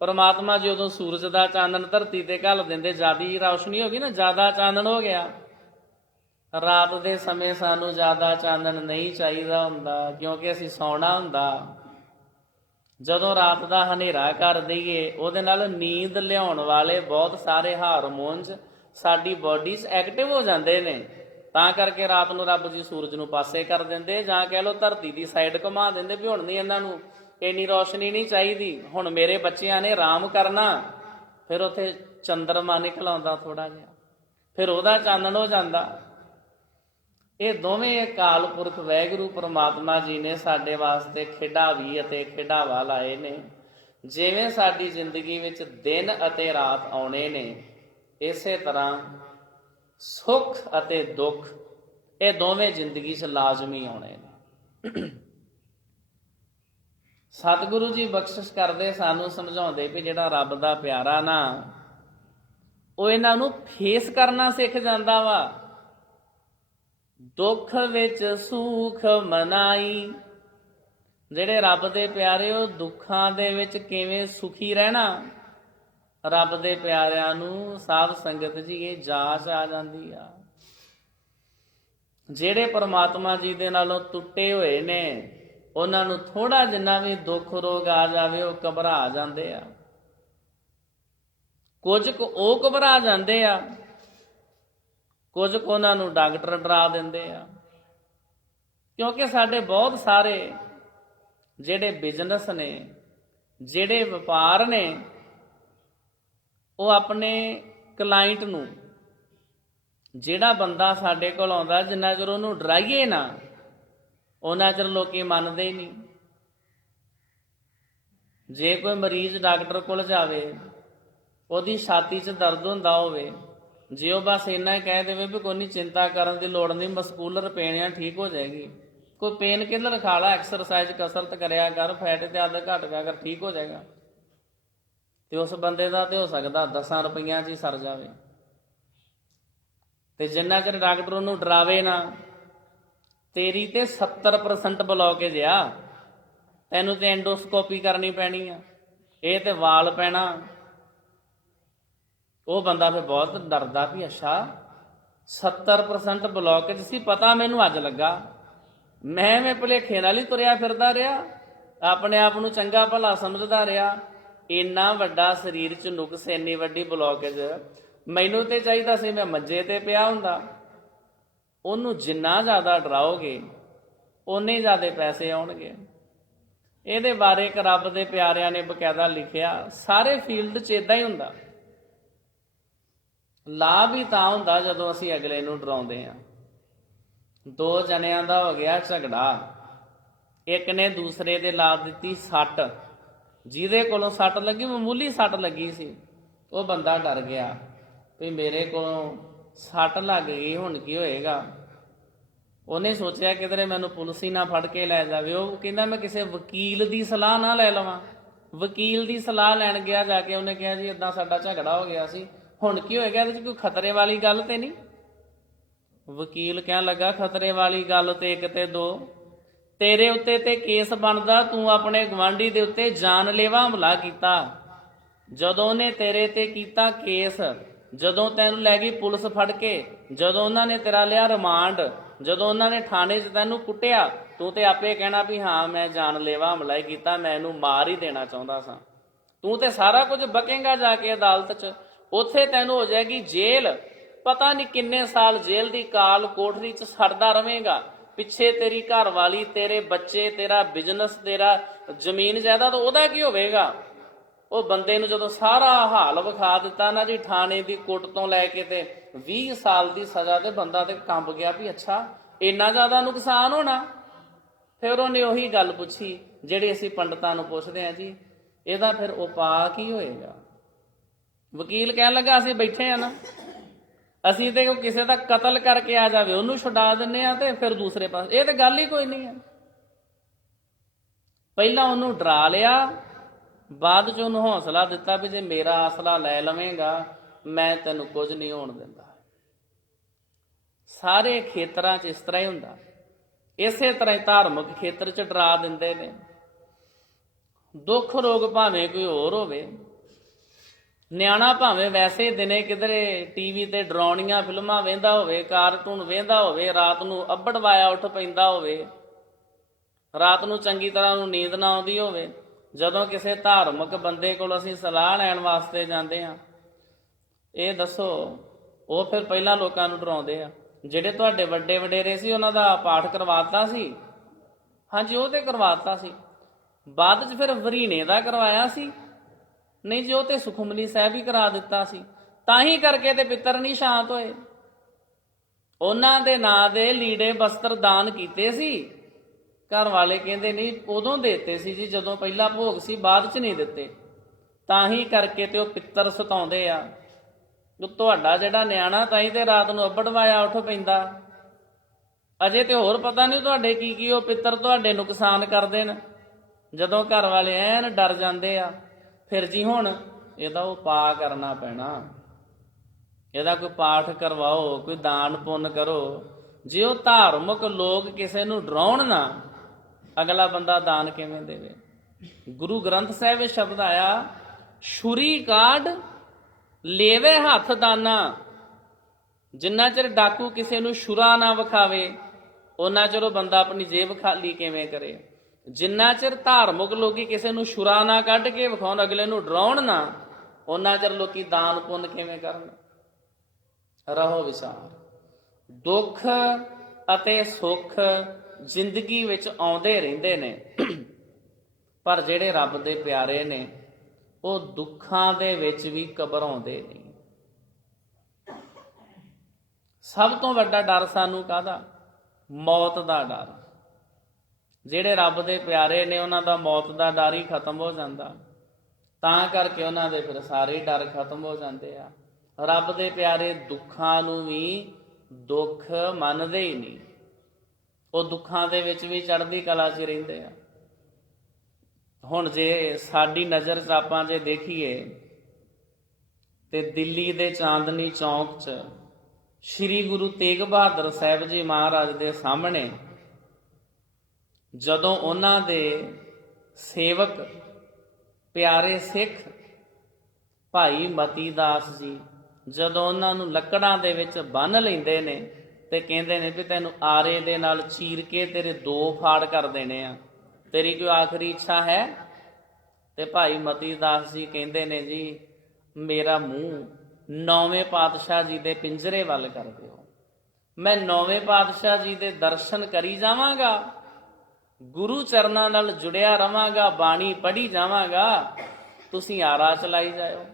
ਪਰਮਾਤਮਾ ਜੀ ਉਦੋਂ ਸੂਰਜ ਦਾ ਚਾਨਣ ਧਰਤੀ ਤੇ ਘੱਲ ਦਿੰਦੇ, ਜ਼ਿਆਦੀ ਰੌਸ਼ਨੀ ਹੋ ਗਈ ਨਾ, ਜ਼ਿਆਦਾ ਚਾਨਣ ਹੋ ਗਿਆ। ਰਾਤ ਦੇ ਸਮੇਂ ਸਾਨੂੰ ਜ਼ਿਆਦਾ ਚਾਨਣ ਨਹੀਂ ਚਾਹੀਦਾ ਹੁੰਦਾ, ਕਿਉਂਕਿ ਅਸੀਂ ਸੌਣਾ ਹੁੰਦਾ। ਜਦੋਂ ਰਾਤ ਦਾ ਹਨੇਰਾ ਕਰ ਦਈਏ, ਉਹਦੇ ਨਾਲ ਨੀਂਦ ਲਿਆਉਣ ਵਾਲੇ ਬਹੁਤ ਸਾਰੇ ਹਾਰਮੋਨਸ ਸਾਡੀ ਬੋਡੀ 'ਚ ਐਕਟਿਵ ਹੋ ਜਾਂਦੇ ਨੇ। ਤਾਂ ਕਰਕੇ ਰਾਤ ਨੂੰ ਰੱਬ ਜੀ ਸੂਰਜ ਨੂੰ ਪਾਸੇ ਕਰ ਦਿੰਦੇ, ਜਾਂ ਕਹਿ ਲਓ ਧਰਤੀ ਦੀ ਸਾਈਡ ਘੁਮਾ ਦਿੰਦੇ ਵੀ ਹੁਣ ਨਹੀਂ, ਇਹਨਾਂ ਨੂੰ ਇੰਨੀ ਰੌਸ਼ਨੀ ਨਹੀਂ ਚਾਹੀਦੀ, ਹੁਣ ਮੇਰੇ ਬੱਚਿਆਂ ਨੇ ਆਰਾਮ ਕਰਨਾ। ਫਿਰ ਉੱਥੇ ਚੰਦਰਮਾ ਨਿਕਲ ਆਉਂਦਾ ਥੋੜਾ ਜਿਹਾ, ਫਿਰ ਉਹਦਾ ਚਾਨਣ ਹੋ ਜਾਂਦਾ। ਇਹ ਦੋਵੇਂ ਅਕਾਲ ਪੁਰਖ ਵਾਹਿਗੁਰੂ ਪਰਮਾਤਮਾ ਜੀ ਨੇ ਸਾਡੇ ਵਾਸਤੇ ਖਿਡਾਵੀ ਅਤੇ ਖਿਡਾਵਾ ਲਾਏ ਨੇ। ਜਿਵੇਂ ਸਾਡੀ ਜ਼ਿੰਦਗੀ ਵਿੱਚ ਦਿਨ ਅਤੇ ਰਾਤ ਆਉਣੇ ਨੇ, ਇਸੇ ਤਰ੍ਹਾਂ ਸੁੱਖ ਅਤੇ ਦੁੱਖ ਇਹ ਦੋਵੇਂ ਜ਼ਿੰਦਗੀ 'ਚ ਲਾਜ਼ਮੀ ਆਉਣੇ ਨੇ। ਸਤਿਗੁਰੂ ਜੀ ਬਖਸ਼ਿਸ਼ ਕਰਦੇ, ਸਾਨੂੰ ਸਮਝਾਉਂਦੇ ਵੀ ਜਿਹੜਾ ਰੱਬ ਦਾ ਪਿਆਰਾ ਨਾ, ਉਹ ਇਹਨਾਂ ਨੂੰ ਫੇਸ ਕਰਨਾ ਸਿੱਖ ਜਾਂਦਾ ਵਾ। ਦੁੱਖ ਵਿੱਚ ਸੁਖ ਮਨਾਈ, ਜਿਹੜੇ ਰੱਬ ਦੇ ਪਿਆਰੇ ਉਹ ਦੁੱਖਾਂ ਦੇ ਵਿੱਚ ਕਿਵੇਂ ਸੁਖੀ ਰਹਿਣਾ, ਰੱਬ ਦੇ ਪਿਆਰਿਆਂ ਨੂੰ ਸਾਧ ਸੰਗਤ ਜੀ ਇਹ ਜਾਚ ਆ ਜਾਂਦੀ ਆ। ਜਿਹੜੇ ਪਰਮਾਤਮਾ ਜੀ ਦੇ ਨਾਲੋਂ ਟੁੱਟੇ ਹੋਏ ਨੇ, ਉਹਨਾਂ ਨੂੰ ਥੋੜਾ ਜਿੰਨਾ ਵੀ ਦੁੱਖ ਰੋਗ ਆ ਜਾਵੇ ਉਹ ਘਬਰਾ ਜਾਂਦੇ ਆ। ਕੁਝ ਕੁ ਉਹ ਘਬਰਾ ਜਾਂਦੇ ਆ, ਕੁਝ ਕੁ ਉਹਨਾਂ ਨੂੰ ਡਾਕਟਰ ਡਰਾ ਦਿੰਦੇ ਆ। ਕਿਉਂਕਿ ਸਾਡੇ ਬਹੁਤ ਸਾਰੇ ਜਿਹੜੇ ਬਿਜ਼ਨਸ ਨੇ, ਜਿਹੜੇ ਵਪਾਰ ਨੇ, ਉਹ ਆਪਣੇ ਕਲਾਇੰਟ ਨੂੰ, ਜਿਹੜਾ ਬੰਦਾ ਸਾਡੇ ਕੋਲ ਆਉਂਦਾ, ਜਿੰਨਾ ਚਿਰ ਉਹਨੂੰ ਡਰਾਈਏ ਨਾ ਉਹਨਾਂ ਚਿਰ ਲੋਕੀ ਮੰਨਦੇ ਹੀ ਨਹੀਂ। ਜੇ ਕੋਈ ਮਰੀਜ਼ ਡਾਕਟਰ ਕੋਲ ਜਾਵੇ, ਉਹਦੀ ਛਾਤੀ 'ਚ ਦਰਦ ਹੁੰਦਾ ਹੋਵੇ, ਜੇ ਉਹ ਬਸ ਇੰਨਾ ਹੀ ਕਹਿ ਦੇਵੇ ਵੀ ਕੋਈ ਨਹੀਂ, ਚਿੰਤਾ ਕਰਨ ਦੀ ਲੋੜ ਨਹੀਂ, ਮਸਕੂਲਰ ਪੇਨ ਆ, ਠੀਕ ਹੋ ਜਾਏਗੀ, ਕੋਈ ਪੇਨ ਕਿਲਰ ਖਾ ਲਾ, ਐਕਸਰਸਾਈਜ਼ ਕਸਰਤ ਕਰਿਆ ਕਰ, ਫੈਟ ਤੇ ਆਦਤ ਘਟ ਪਿਆ ਕਰ, ਠੀਕ ਹੋ ਜਾਏਗਾ, ਤੇ ਉਸ ਬੰਦੇ ਦਾ ਤੇ ਹੋ ਸਕਦਾ 10 ਰੁਪਈਆਂ 'ਚ ਹੀ ਸਰ ਜਾਵੇ। ਤੇ ਜਿੰਨਾ ਚਿਰ ਡਾਕਟਰ ਉਹਨੂੰ ਡਰਾਵੇ ਨਾ, ਤੇਰੀ ਤੇ 70% ਬਲੌਕੇਜ ਆ, ਤੈਨੂੰ ਤੇ ਐਂਡੋਸਕੋਪੀ ਕਰਨੀ ਪੈਣੀ ਆ, ਇਹ ਤੇ ਵਾਲ ਪੈਣਾ, ਉਹ ਬੰਦਾ ਫਿਰ ਬਹੁਤ ਡਰਦਾ ਵੀ ਅੱਛਾ 70% ਬਲੌਕੇਜ ਸੀ, ਪਤਾ ਮੈਨੂੰ ਅੱਜ ਲੱਗਾ, ਮੈਂ ਭੁਲੇਖੇ ਨਾਲ ਹੀ ਤੁਰਿਆ ਫਿਰਦਾ ਰਿਹਾ, ਆਪਣੇ ਆਪ ਨੂੰ ਚੰਗਾ ਭਲਾ ਸਮਝਦਾ ਰਿਹਾ। ਇੰਨਾ ਵੱਡਾ ਸਰੀਰ 'ਚ ਨੁਕਸ, ਇੰਨੀ ਵੱਡੀ ਬਲੌਕੇਜ, ਮੈਨੂੰ ਤੇ ਚਾਹੀਦਾ ਸੀ ਮੈਂ ਮੰਜੇ ਤੇ ਪਿਆ ਹੁੰਦਾ। ਉਹਨੂੰ ਜਿੰਨਾ ਜ਼ਿਆਦਾ ਡਰਾਓਗੇ ਓਨੇ ਜ਼ਿਆਦਾ ਪੈਸੇ ਆਉਣਗੇ। ਇਹਦੇ ਬਾਰੇ ਇੱਕ ਰੱਬ ਦੇ ਪਿਆਰਿਆਂ ਨੇ ਬਕਾਇਦਾ ਲਿਖਿਆ, ਸਾਰੇ ਫੀਲਡ 'ਚ ਇਦਾਂ ਹੀ ਹੁੰਦਾ। ਲਾਭ ਹੀ ਤਾਂ ਹੁੰਦਾ ਜਦੋਂ ਅਸੀਂ ਅਗਲੇ ਨੂੰ ਡਰਾਉਂਦੇ ਹਾਂ। 2 ਜਣਿਆਂ ਦਾ ਹੋ ਗਿਆ ਝਗੜਾ, ਇੱਕ ਨੇ ਦੂਸਰੇ ਦੇ ਲਾ ਦਿੱਤੀ ਸੱਟ, ਜਿਹਦੇ ਕੋਲੋਂ ਸੱਟ ਲੱਗੀ, ਮਾਮੂਲੀ ਸੱਟ ਲੱਗੀ ਸੀ, ਉਹ ਬੰਦਾ ਡਰ ਗਿਆ ਵੀ ਮੇਰੇ ਕੋਲੋਂ ਸੱਟ ਲੱਗ ਗਈ, ਹੁਣ ਕੀ ਹੋਏਗਾ। ਉਹਨੇ ਸੋਚਿਆ ਕਿਧਰੇ ਮੈਨੂੰ ਪੁਲਿਸ ਹੀ ਨਾ ਫੜ ਕੇ ਲੈ ਜਾਵੇ। ਉਹ ਕਹਿੰਦਾ ਮੈਂ ਕਿਸੇ ਵਕੀਲ ਦੀ ਸਲਾਹ ਨਾ ਲੈ ਲਵਾਂ। ਵਕੀਲ ਦੀ ਸਲਾਹ ਲੈਣ ਗਿਆ, ਜਾ ਕੇ ਉਹਨੇ ਕਿਹਾ ਜੀ ਏਦਾਂ ਸਾਡਾ ਝਗੜਾ ਹੋ ਗਿਆ ਸੀ, ਹੁਣ ਕੀ ਹੋਏਗਾ, ਇਹਦੇ 'ਚ ਕੋਈ ਖਤਰੇ ਵਾਲੀ ਗੱਲ ਤੇ ਨਹੀਂ। ਵਕੀਲ ਕਹਿਣ ਲੱਗਾ ਖਤਰੇ ਵਾਲੀ ਗੱਲ ਤੇ 1 ਤੇ 2, ਤੇਰੇ ਉੱਤੇ ਤੇ ਕੇਸ ਬਣਦਾ, ਤੂੰ ਆਪਣੇ ਗਵਾਂਢੀ ਦੇ ਉੱਤੇ ਜਾਨਲੇਵਾ ਹਮਲਾ ਕੀਤਾ। ਜਦੋਂ ਉਹਨੇ ਤੇਰੇ ਤੇ ਕੀਤਾ ਕੇਸ, ਜਦੋਂ ਤੈਨੂੰ ਲੈ ਗਈ ਪੁਲਿਸ ਫੜ ਕੇ, ਜਦੋਂ ਉਹਨਾਂ ਨੇ ਤੇਰਾ ਲਿਆ ਰਿਮਾਂਡ, ਜਦੋਂ ਉਹਨਾਂ ਨੇ ਥਾਣੇ 'ਚ ਤੈਨੂੰ ਕੁੱਟਿਆ, ਤੂੰ ਤੇ ਆਪੇ ਕਹਿਣਾ ਵੀ ਹਾਂ ਮੈਂ ਜਾਨਲੇਵਾ ਹਮਲਾ ਹੀ ਕੀਤਾ, ਮੈਂ ਇਹਨੂੰ ਮਾਰ ਹੀ ਦੇਣਾ ਚਾਹੁੰਦਾ ਸਾਂ। ਤੂੰ ਤੇ ਸਾਰਾ ਕੁਝ ਬਕੇਂਗਾ ਜਾ ਕੇ ਅਦਾਲਤ 'ਚ, ਉੱਥੇ ਤੈਨੂੰ ਹੋ ਜਾਏਗੀ ਜੇਲ੍ਹ, ਪਤਾ ਨਹੀਂ ਕਿੰਨੇ ਸਾਲ ਜੇਲ੍ਹ ਦੀ ਕਾਲ ਕੋਠਰੀ 'ਚ ਸੜਦਾ ਰਵੇਂਗਾ। ਪਿੱਛੇ ਤੇਰੀ ਘਰ ਵਾਲੀ, ਤੇਰੇ ਬੱਚੇ, ਤੇਰਾ ਬਿਜ਼ਨਸ, ਤੇਰਾ ਜ਼ਮੀਨ ਜਾਇਦਾਦ, ਉਹਦਾ ਕੀ ਹੋਵੇਗਾ। ਉਹ ਬੰਦੇ ਨੂੰ ਜਦੋਂ ਸਾਰਾ ਹਾਲ ਵਿਖਾ ਦਿੱਤਾ ਨਾ ਜੀ, ਥਾਣੇ ਦੀ ਕੁੱਟ ਤੋਂ ਲੈ ਕੇ ਤੇ 20 ਸਾਲ ਦੀ ਸਜ਼ਾ, ਤੇ ਬੰਦਾ ਤੇ ਕੰਬ ਗਿਆ ਵੀ ਅੱਛਾ ਇੰਨਾ ਜ਼ਿਆਦਾ ਨੁਕਸਾਨ ਹੋਣਾ। ਫਿਰ ਉਹਨੇ ਉਹੀ ਗੱਲ ਪੁੱਛੀ ਜਿਹੜੀ ਅਸੀਂ ਪੰਡਤਾਂ ਨੂੰ ਪੁੱਛਦੇ ਹਾਂ, ਜੀ ਇਹਦਾ ਫਿਰ ਉਪਾਅ ਕੀ ਹੋਏਗਾ। ਵਕੀਲ ਕਹਿਣ ਲੱਗਾ ਅਸੀਂ ਬੈਠੇ ਆ ਨਾ, ਅਸੀਂ ਤੇ ਕਿਸੇ ਦਾ ਕਤਲ ਕਰਕੇ ਆ ਜਾਵੇ ਉਹਨੂੰ ਛੁਡਾ ਦਿੰਦੇ ਆ, ਤੇ ਫਿਰ ਦੂਸਰੇ ਪਾਸੇ ਇਹ ਤੇ ਗੱਲ ਹੀ ਕੋਈ ਨਹੀਂ ਹੈ। ਪਹਿਲਾਂ ਉਹਨੂੰ ਡਰਾ ਲਿਆ, ਬਾਅਦ 'ਚ ਉਹਨੂੰ ਹੌਸਲਾ ਦਿੱਤਾ ਵੀ ਜੇ ਮੇਰਾ ਆਸਰਾ ਲੈ ਲਵੇਂਗਾ ਮੈਂ ਤੈਨੂੰ ਕੁਝ ਨਹੀਂ ਹੋਣ ਦਿੰਦਾ। ਸਾਰੇ ਖੇਤਰਾਂ 'ਚ ਇਸ ਤਰ੍ਹਾਂ ਹੀ ਹੁੰਦਾ। ਇਸੇ ਤਰ੍ਹਾਂ ਹੀ ਧਾਰਮਿਕ ਖੇਤਰ 'ਚ ਡਰਾ ਦਿੰਦੇ ਨੇ। ਦੁੱਖ ਰੋਗ ਭਾਵੇਂ ਕੋਈ ਹੋਰ ਹੋਵੇ, ਨਿਆਣਾ ਭਾਵੇਂ ਵੈਸੇ ਦਿਨੇ ਕਿਧਰੇ ਟੀਵੀ ਤੇ ਡਰਾਉਣੀਆਂ ਫਿਲਮਾਂ ਵੇਂਦਾ ਹੋਵੇ, ਕਾਰਟੂਨ ਵੇਂਦਾ ਹੋਵੇ, ਰਾਤ ਨੂੰ ਅੱਬੜ ਵਾਇਆ ਉੱਠ ਪੈਂਦਾ ਹੋਵੇ, ਰਾਤ ਨੂੰ ਚੰਗੀ ਤਰ੍ਹਾਂ ਉਹਨੂੰ ਨੀਂਦ ਨਾ ਆਉਂਦੀ ਹੋਵੇ, ਜਦੋਂ ਕਿਸੇ ਧਾਰਮਿਕ ਬੰਦੇ ਕੋਲ ਅਸੀਂ ਸਲਾਹ ਲੈਣ ਵਾਸਤੇ ਜਾਂਦੇ ਹਾਂ, ਇਹ ਦੱਸੋ ਉਹ ਫਿਰ ਪਹਿਲਾਂ ਲੋਕਾਂ ਨੂੰ ਡਰਾਉਂਦੇ ਆ। ਜਿਹੜੇ ਤੁਹਾਡੇ ਵੱਡੇ ਵਡੇਰੇ ਸੀ ਉਹਨਾਂ ਦਾ ਪਾਠ ਕਰਵਾਤਾ ਸੀ, ਹਾਂਜੀ ਉਹ ਤੇ ਕਰਵਾਤਾ ਸੀ, ਬਾਅਦ 'ਚ ਫਿਰ ਵਰੀਨੇ ਦਾ ਕਰਵਾਇਆ ਸੀ, ਨਹੀਂ ਜੀ ਉਹ ਤੇ ਸੁਖਮਨੀ ਸਾਹਿਬ ਹੀ ਕਰਾ ਦਿੱਤਾ ਸੀ। ਤਾਂ ਹੀ ਕਰਕੇ ਤੇ ਪਿੱਤਰ ਨਹੀਂ ਸ਼ਾਂਤ ਹੋਏ। ਉਹਨਾਂ ਦੇ ਨਾਂ ਦੇ ਲੀੜੇ ਬਸਤਰ ਦਾਨ ਕੀਤੇ ਸੀ, ਘਰ ਵਾਲੇ ਕਹਿੰਦੇ ਨਹੀਂ, ਉਦੋਂ ਦੇਤੇ ਸੀ ਜੀ ਜਦੋਂ ਪਹਿਲਾ ਭੋਗ ਸੀ, ਬਾਅਦ 'ਚ ਨਹੀਂ ਦਿੱਤੇ। ਤਾਂ ਹੀ ਕਰਕੇ ਤੇ ਉਹ ਪਿੱਤਰ ਸਤਾਉਂਦੇ ਆ। ਤੁਹਾਡਾ ਜਿਹੜਾ ਨਿਆਣਾ ਤਾਂ ਹੀ ਤੇ ਰਾਤ ਨੂੰ ਅੱਬੜਵਾਇਆ ਉੱਠ ਪੈਂਦਾ। ਅਜੇ ਤੇ ਹੋਰ ਪਤਾ ਨਹੀਂ ਤੁਹਾਡੇ ਕੀ ਕੀ ਉਹ ਪਿੱਤਰ ਤੁਹਾਡੇ ਨੁਕਸਾਨ ਕਰਦੇ ਨੇ। ਜਦੋਂ ਘਰ ਵਾਲੇ ਐਨ ਡਰ ਜਾਂਦੇ ਆ, ਫਿਰ ਜੀ ਹੁਣ ਇਹਦਾ ਉਪਾਅ ਕਰਨਾ ਪੈਣਾ, ਇਹਦਾ ਕੋਈ ਪਾਠ ਕਰਵਾਓ, ਕੋਈ ਦਾਨ ਪੁੰਨ ਕਰੋ। ਜੇ ਉਹ ਧਾਰਮਿਕ ਲੋਕ ਕਿਸੇ ਨੂੰ ਡਰਾਉਣ ਨਾ, ਅਗਲਾ ਬੰਦਾ ਦਾਨ ਕਿਵੇਂ ਦੇਵੇ? ਗੁਰੂ ਗ੍ਰੰਥ ਸਾਹਿਬ ਵਿੱਚ ਸ਼ਬਦ ਆਇਆ, ਛੁਰੀ ਕਾਢ ਲੇਵੇ ਹੱਥ ਦਾਨਾ। ਜਿੰਨਾ ਚਿਰ ਡਾਕੂ ਕਿਸੇ ਨੂੰ ਛੁਰਾ ਨਾ ਵਿਖਾਵੇ, ਉਹਨਾਂ ਚਿਰ ਉਹ ਬੰਦਾ ਆਪਣੀ ਜੇਬ ਖਾਲੀ ਕਿਵੇਂ ਕਰੇ? ਜਿੰਨਾ ਚਿਰ ਧਾਰਮਿਕ ਲੋਕੀ ਕਿਸੇ ਨੂੰ ਛੁਰਾ ਨਾ ਕੱਢ ਕੇ ਵਿਖਾਉਣ, ਅਗਲੇ ਨੂੰ ਡਰਾਉਣ ਨਾ, ਉਹਨਾਂ ਚਿਰ ਲੋਕੀ ਦਾਨ ਪੁੰਨ ਕਿਵੇਂ ਕਰਨ? ਰਹੋ ਵਿਚਾਰ। ਦੁੱਖ ਅਤੇ ਸੁੱਖ ਜ਼ਿੰਦਗੀ ਵਿੱਚ ਆਉਂਦੇ ਰਹਿੰਦੇ ਨੇ, ਪਰ ਜਿਹੜੇ ਰੱਬ ਦੇ ਪਿਆਰੇ ਨੇ ਉਹ ਦੁੱਖਾਂ ਦੇ ਵਿੱਚ ਵੀ ਘਬਰਾਉਂਦੇ ਨਹੀਂ। ਸਭ ਤੋਂ ਵੱਡਾ ਡਰ ਸਾਨੂੰ ਕਾਹਦਾ? ਮੌਤ ਦਾ ਡਰ। ਜਿਹੜੇ ਰੱਬ ਦੇ ਪਿਆਰੇ ਨੇ ਉਹਨਾਂ ਦਾ ਮੌਤ ਦਾ ਡਰ ਹੀ ਖਤਮ ਹੋ ਜਾਂਦਾ। ਤਾਂ ਕਰਕੇ ਉਹਨਾਂ ਦੇ ਫਿਰ ਸਾਰੇ ਡਰ ਖਤਮ ਹੋ ਜਾਂਦੇ ਆ। ਰੱਬ ਦੇ ਪਿਆਰੇ ਦੁੱਖਾਂ ਨੂੰ ਵੀ ਦੁੱਖ ਮੰਨਦੇ ਹੀ ਨਹੀਂ, ਉਹ ਦੁੱਖਾਂ ਦੇ ਵਿੱਚ ਵੀ ਚੜ੍ਹਦੀ ਕਲਾ 'ਚ ਰਹਿੰਦੇ ਆ। ਹੁਣ ਜੇ ਸਾਡੀ ਨਜ਼ਰ 'ਚ ਆਪਾਂ ਜੇ ਦੇਖੀਏ ਤੇ ਦਿੱਲੀ ਦੇ ਚਾਂਦਨੀ ਚੌਂਕ 'ਚ ਸ਼੍ਰੀ ਗੁਰੂ ਤੇਗ ਬਹਾਦਰ ਸਾਹਿਬ ਜੀ ਮਹਾਰਾਜ ਦੇ ਸਾਹਮਣੇ ਜਦੋਂ ਉਹਨਾਂ ਦੇ ਸੇਵਕ ਪਿਆਰੇ ਸਿੱਖ ਭਾਈ ਮਤੀ ਦਾਸ ਜੀ ਜਦੋਂ ਉਹਨਾਂ ਨੂੰ ਲੱਕੜਾਂ ਦੇ ਵਿੱਚ ਬੰਨ੍ਹ ਲੈਂਦੇ ਨੇ ਤੇ ਕਹਿੰਦੇ ਨੇ ਵੀ ਤੈਨੂੰ ਆਰੇ ਦੇ ਨਾਲ ਚੀਰ ਕੇ ਤੇਰੇ 2 ਫਾੜ ਕਰ ਦੇਣੇ ਆ, ਤੇਰੀ ਕੋਈ ਆਖਰੀ ਇੱਛਾ ਹੈ? ਤੇ ਭਾਈ ਮਤੀ ਦਾਸ ਜੀ ਕਹਿੰਦੇ ਨੇ ਜੀ ਮੇਰਾ ਮੂੰਹ 9ਵੇਂ ਪਾਤਸ਼ਾਹ ਜੀ ਦੇ ਪਿੰਜਰੇ ਵੱਲ ਕਰ ਦਿਓ, ਮੈਂ 9ਵੇਂ ਪਾਤਸ਼ਾਹ ਜੀ ਦੇ ਦਰਸ਼ਨ ਕਰੀ ਜਾਵਾਂਗਾ, ਗੁਰੂ ਚਰਨਾਂ ਨਾਲ ਜੁੜਿਆ ਰਵਾਂਗਾ, ਬਾਣੀ ਪੜ੍ਹੀ ਜਾਵਾਂਗਾ, ਤੁਸੀਂ ਆਰਾ ਚਲਾਈ ਜਾਇਓ।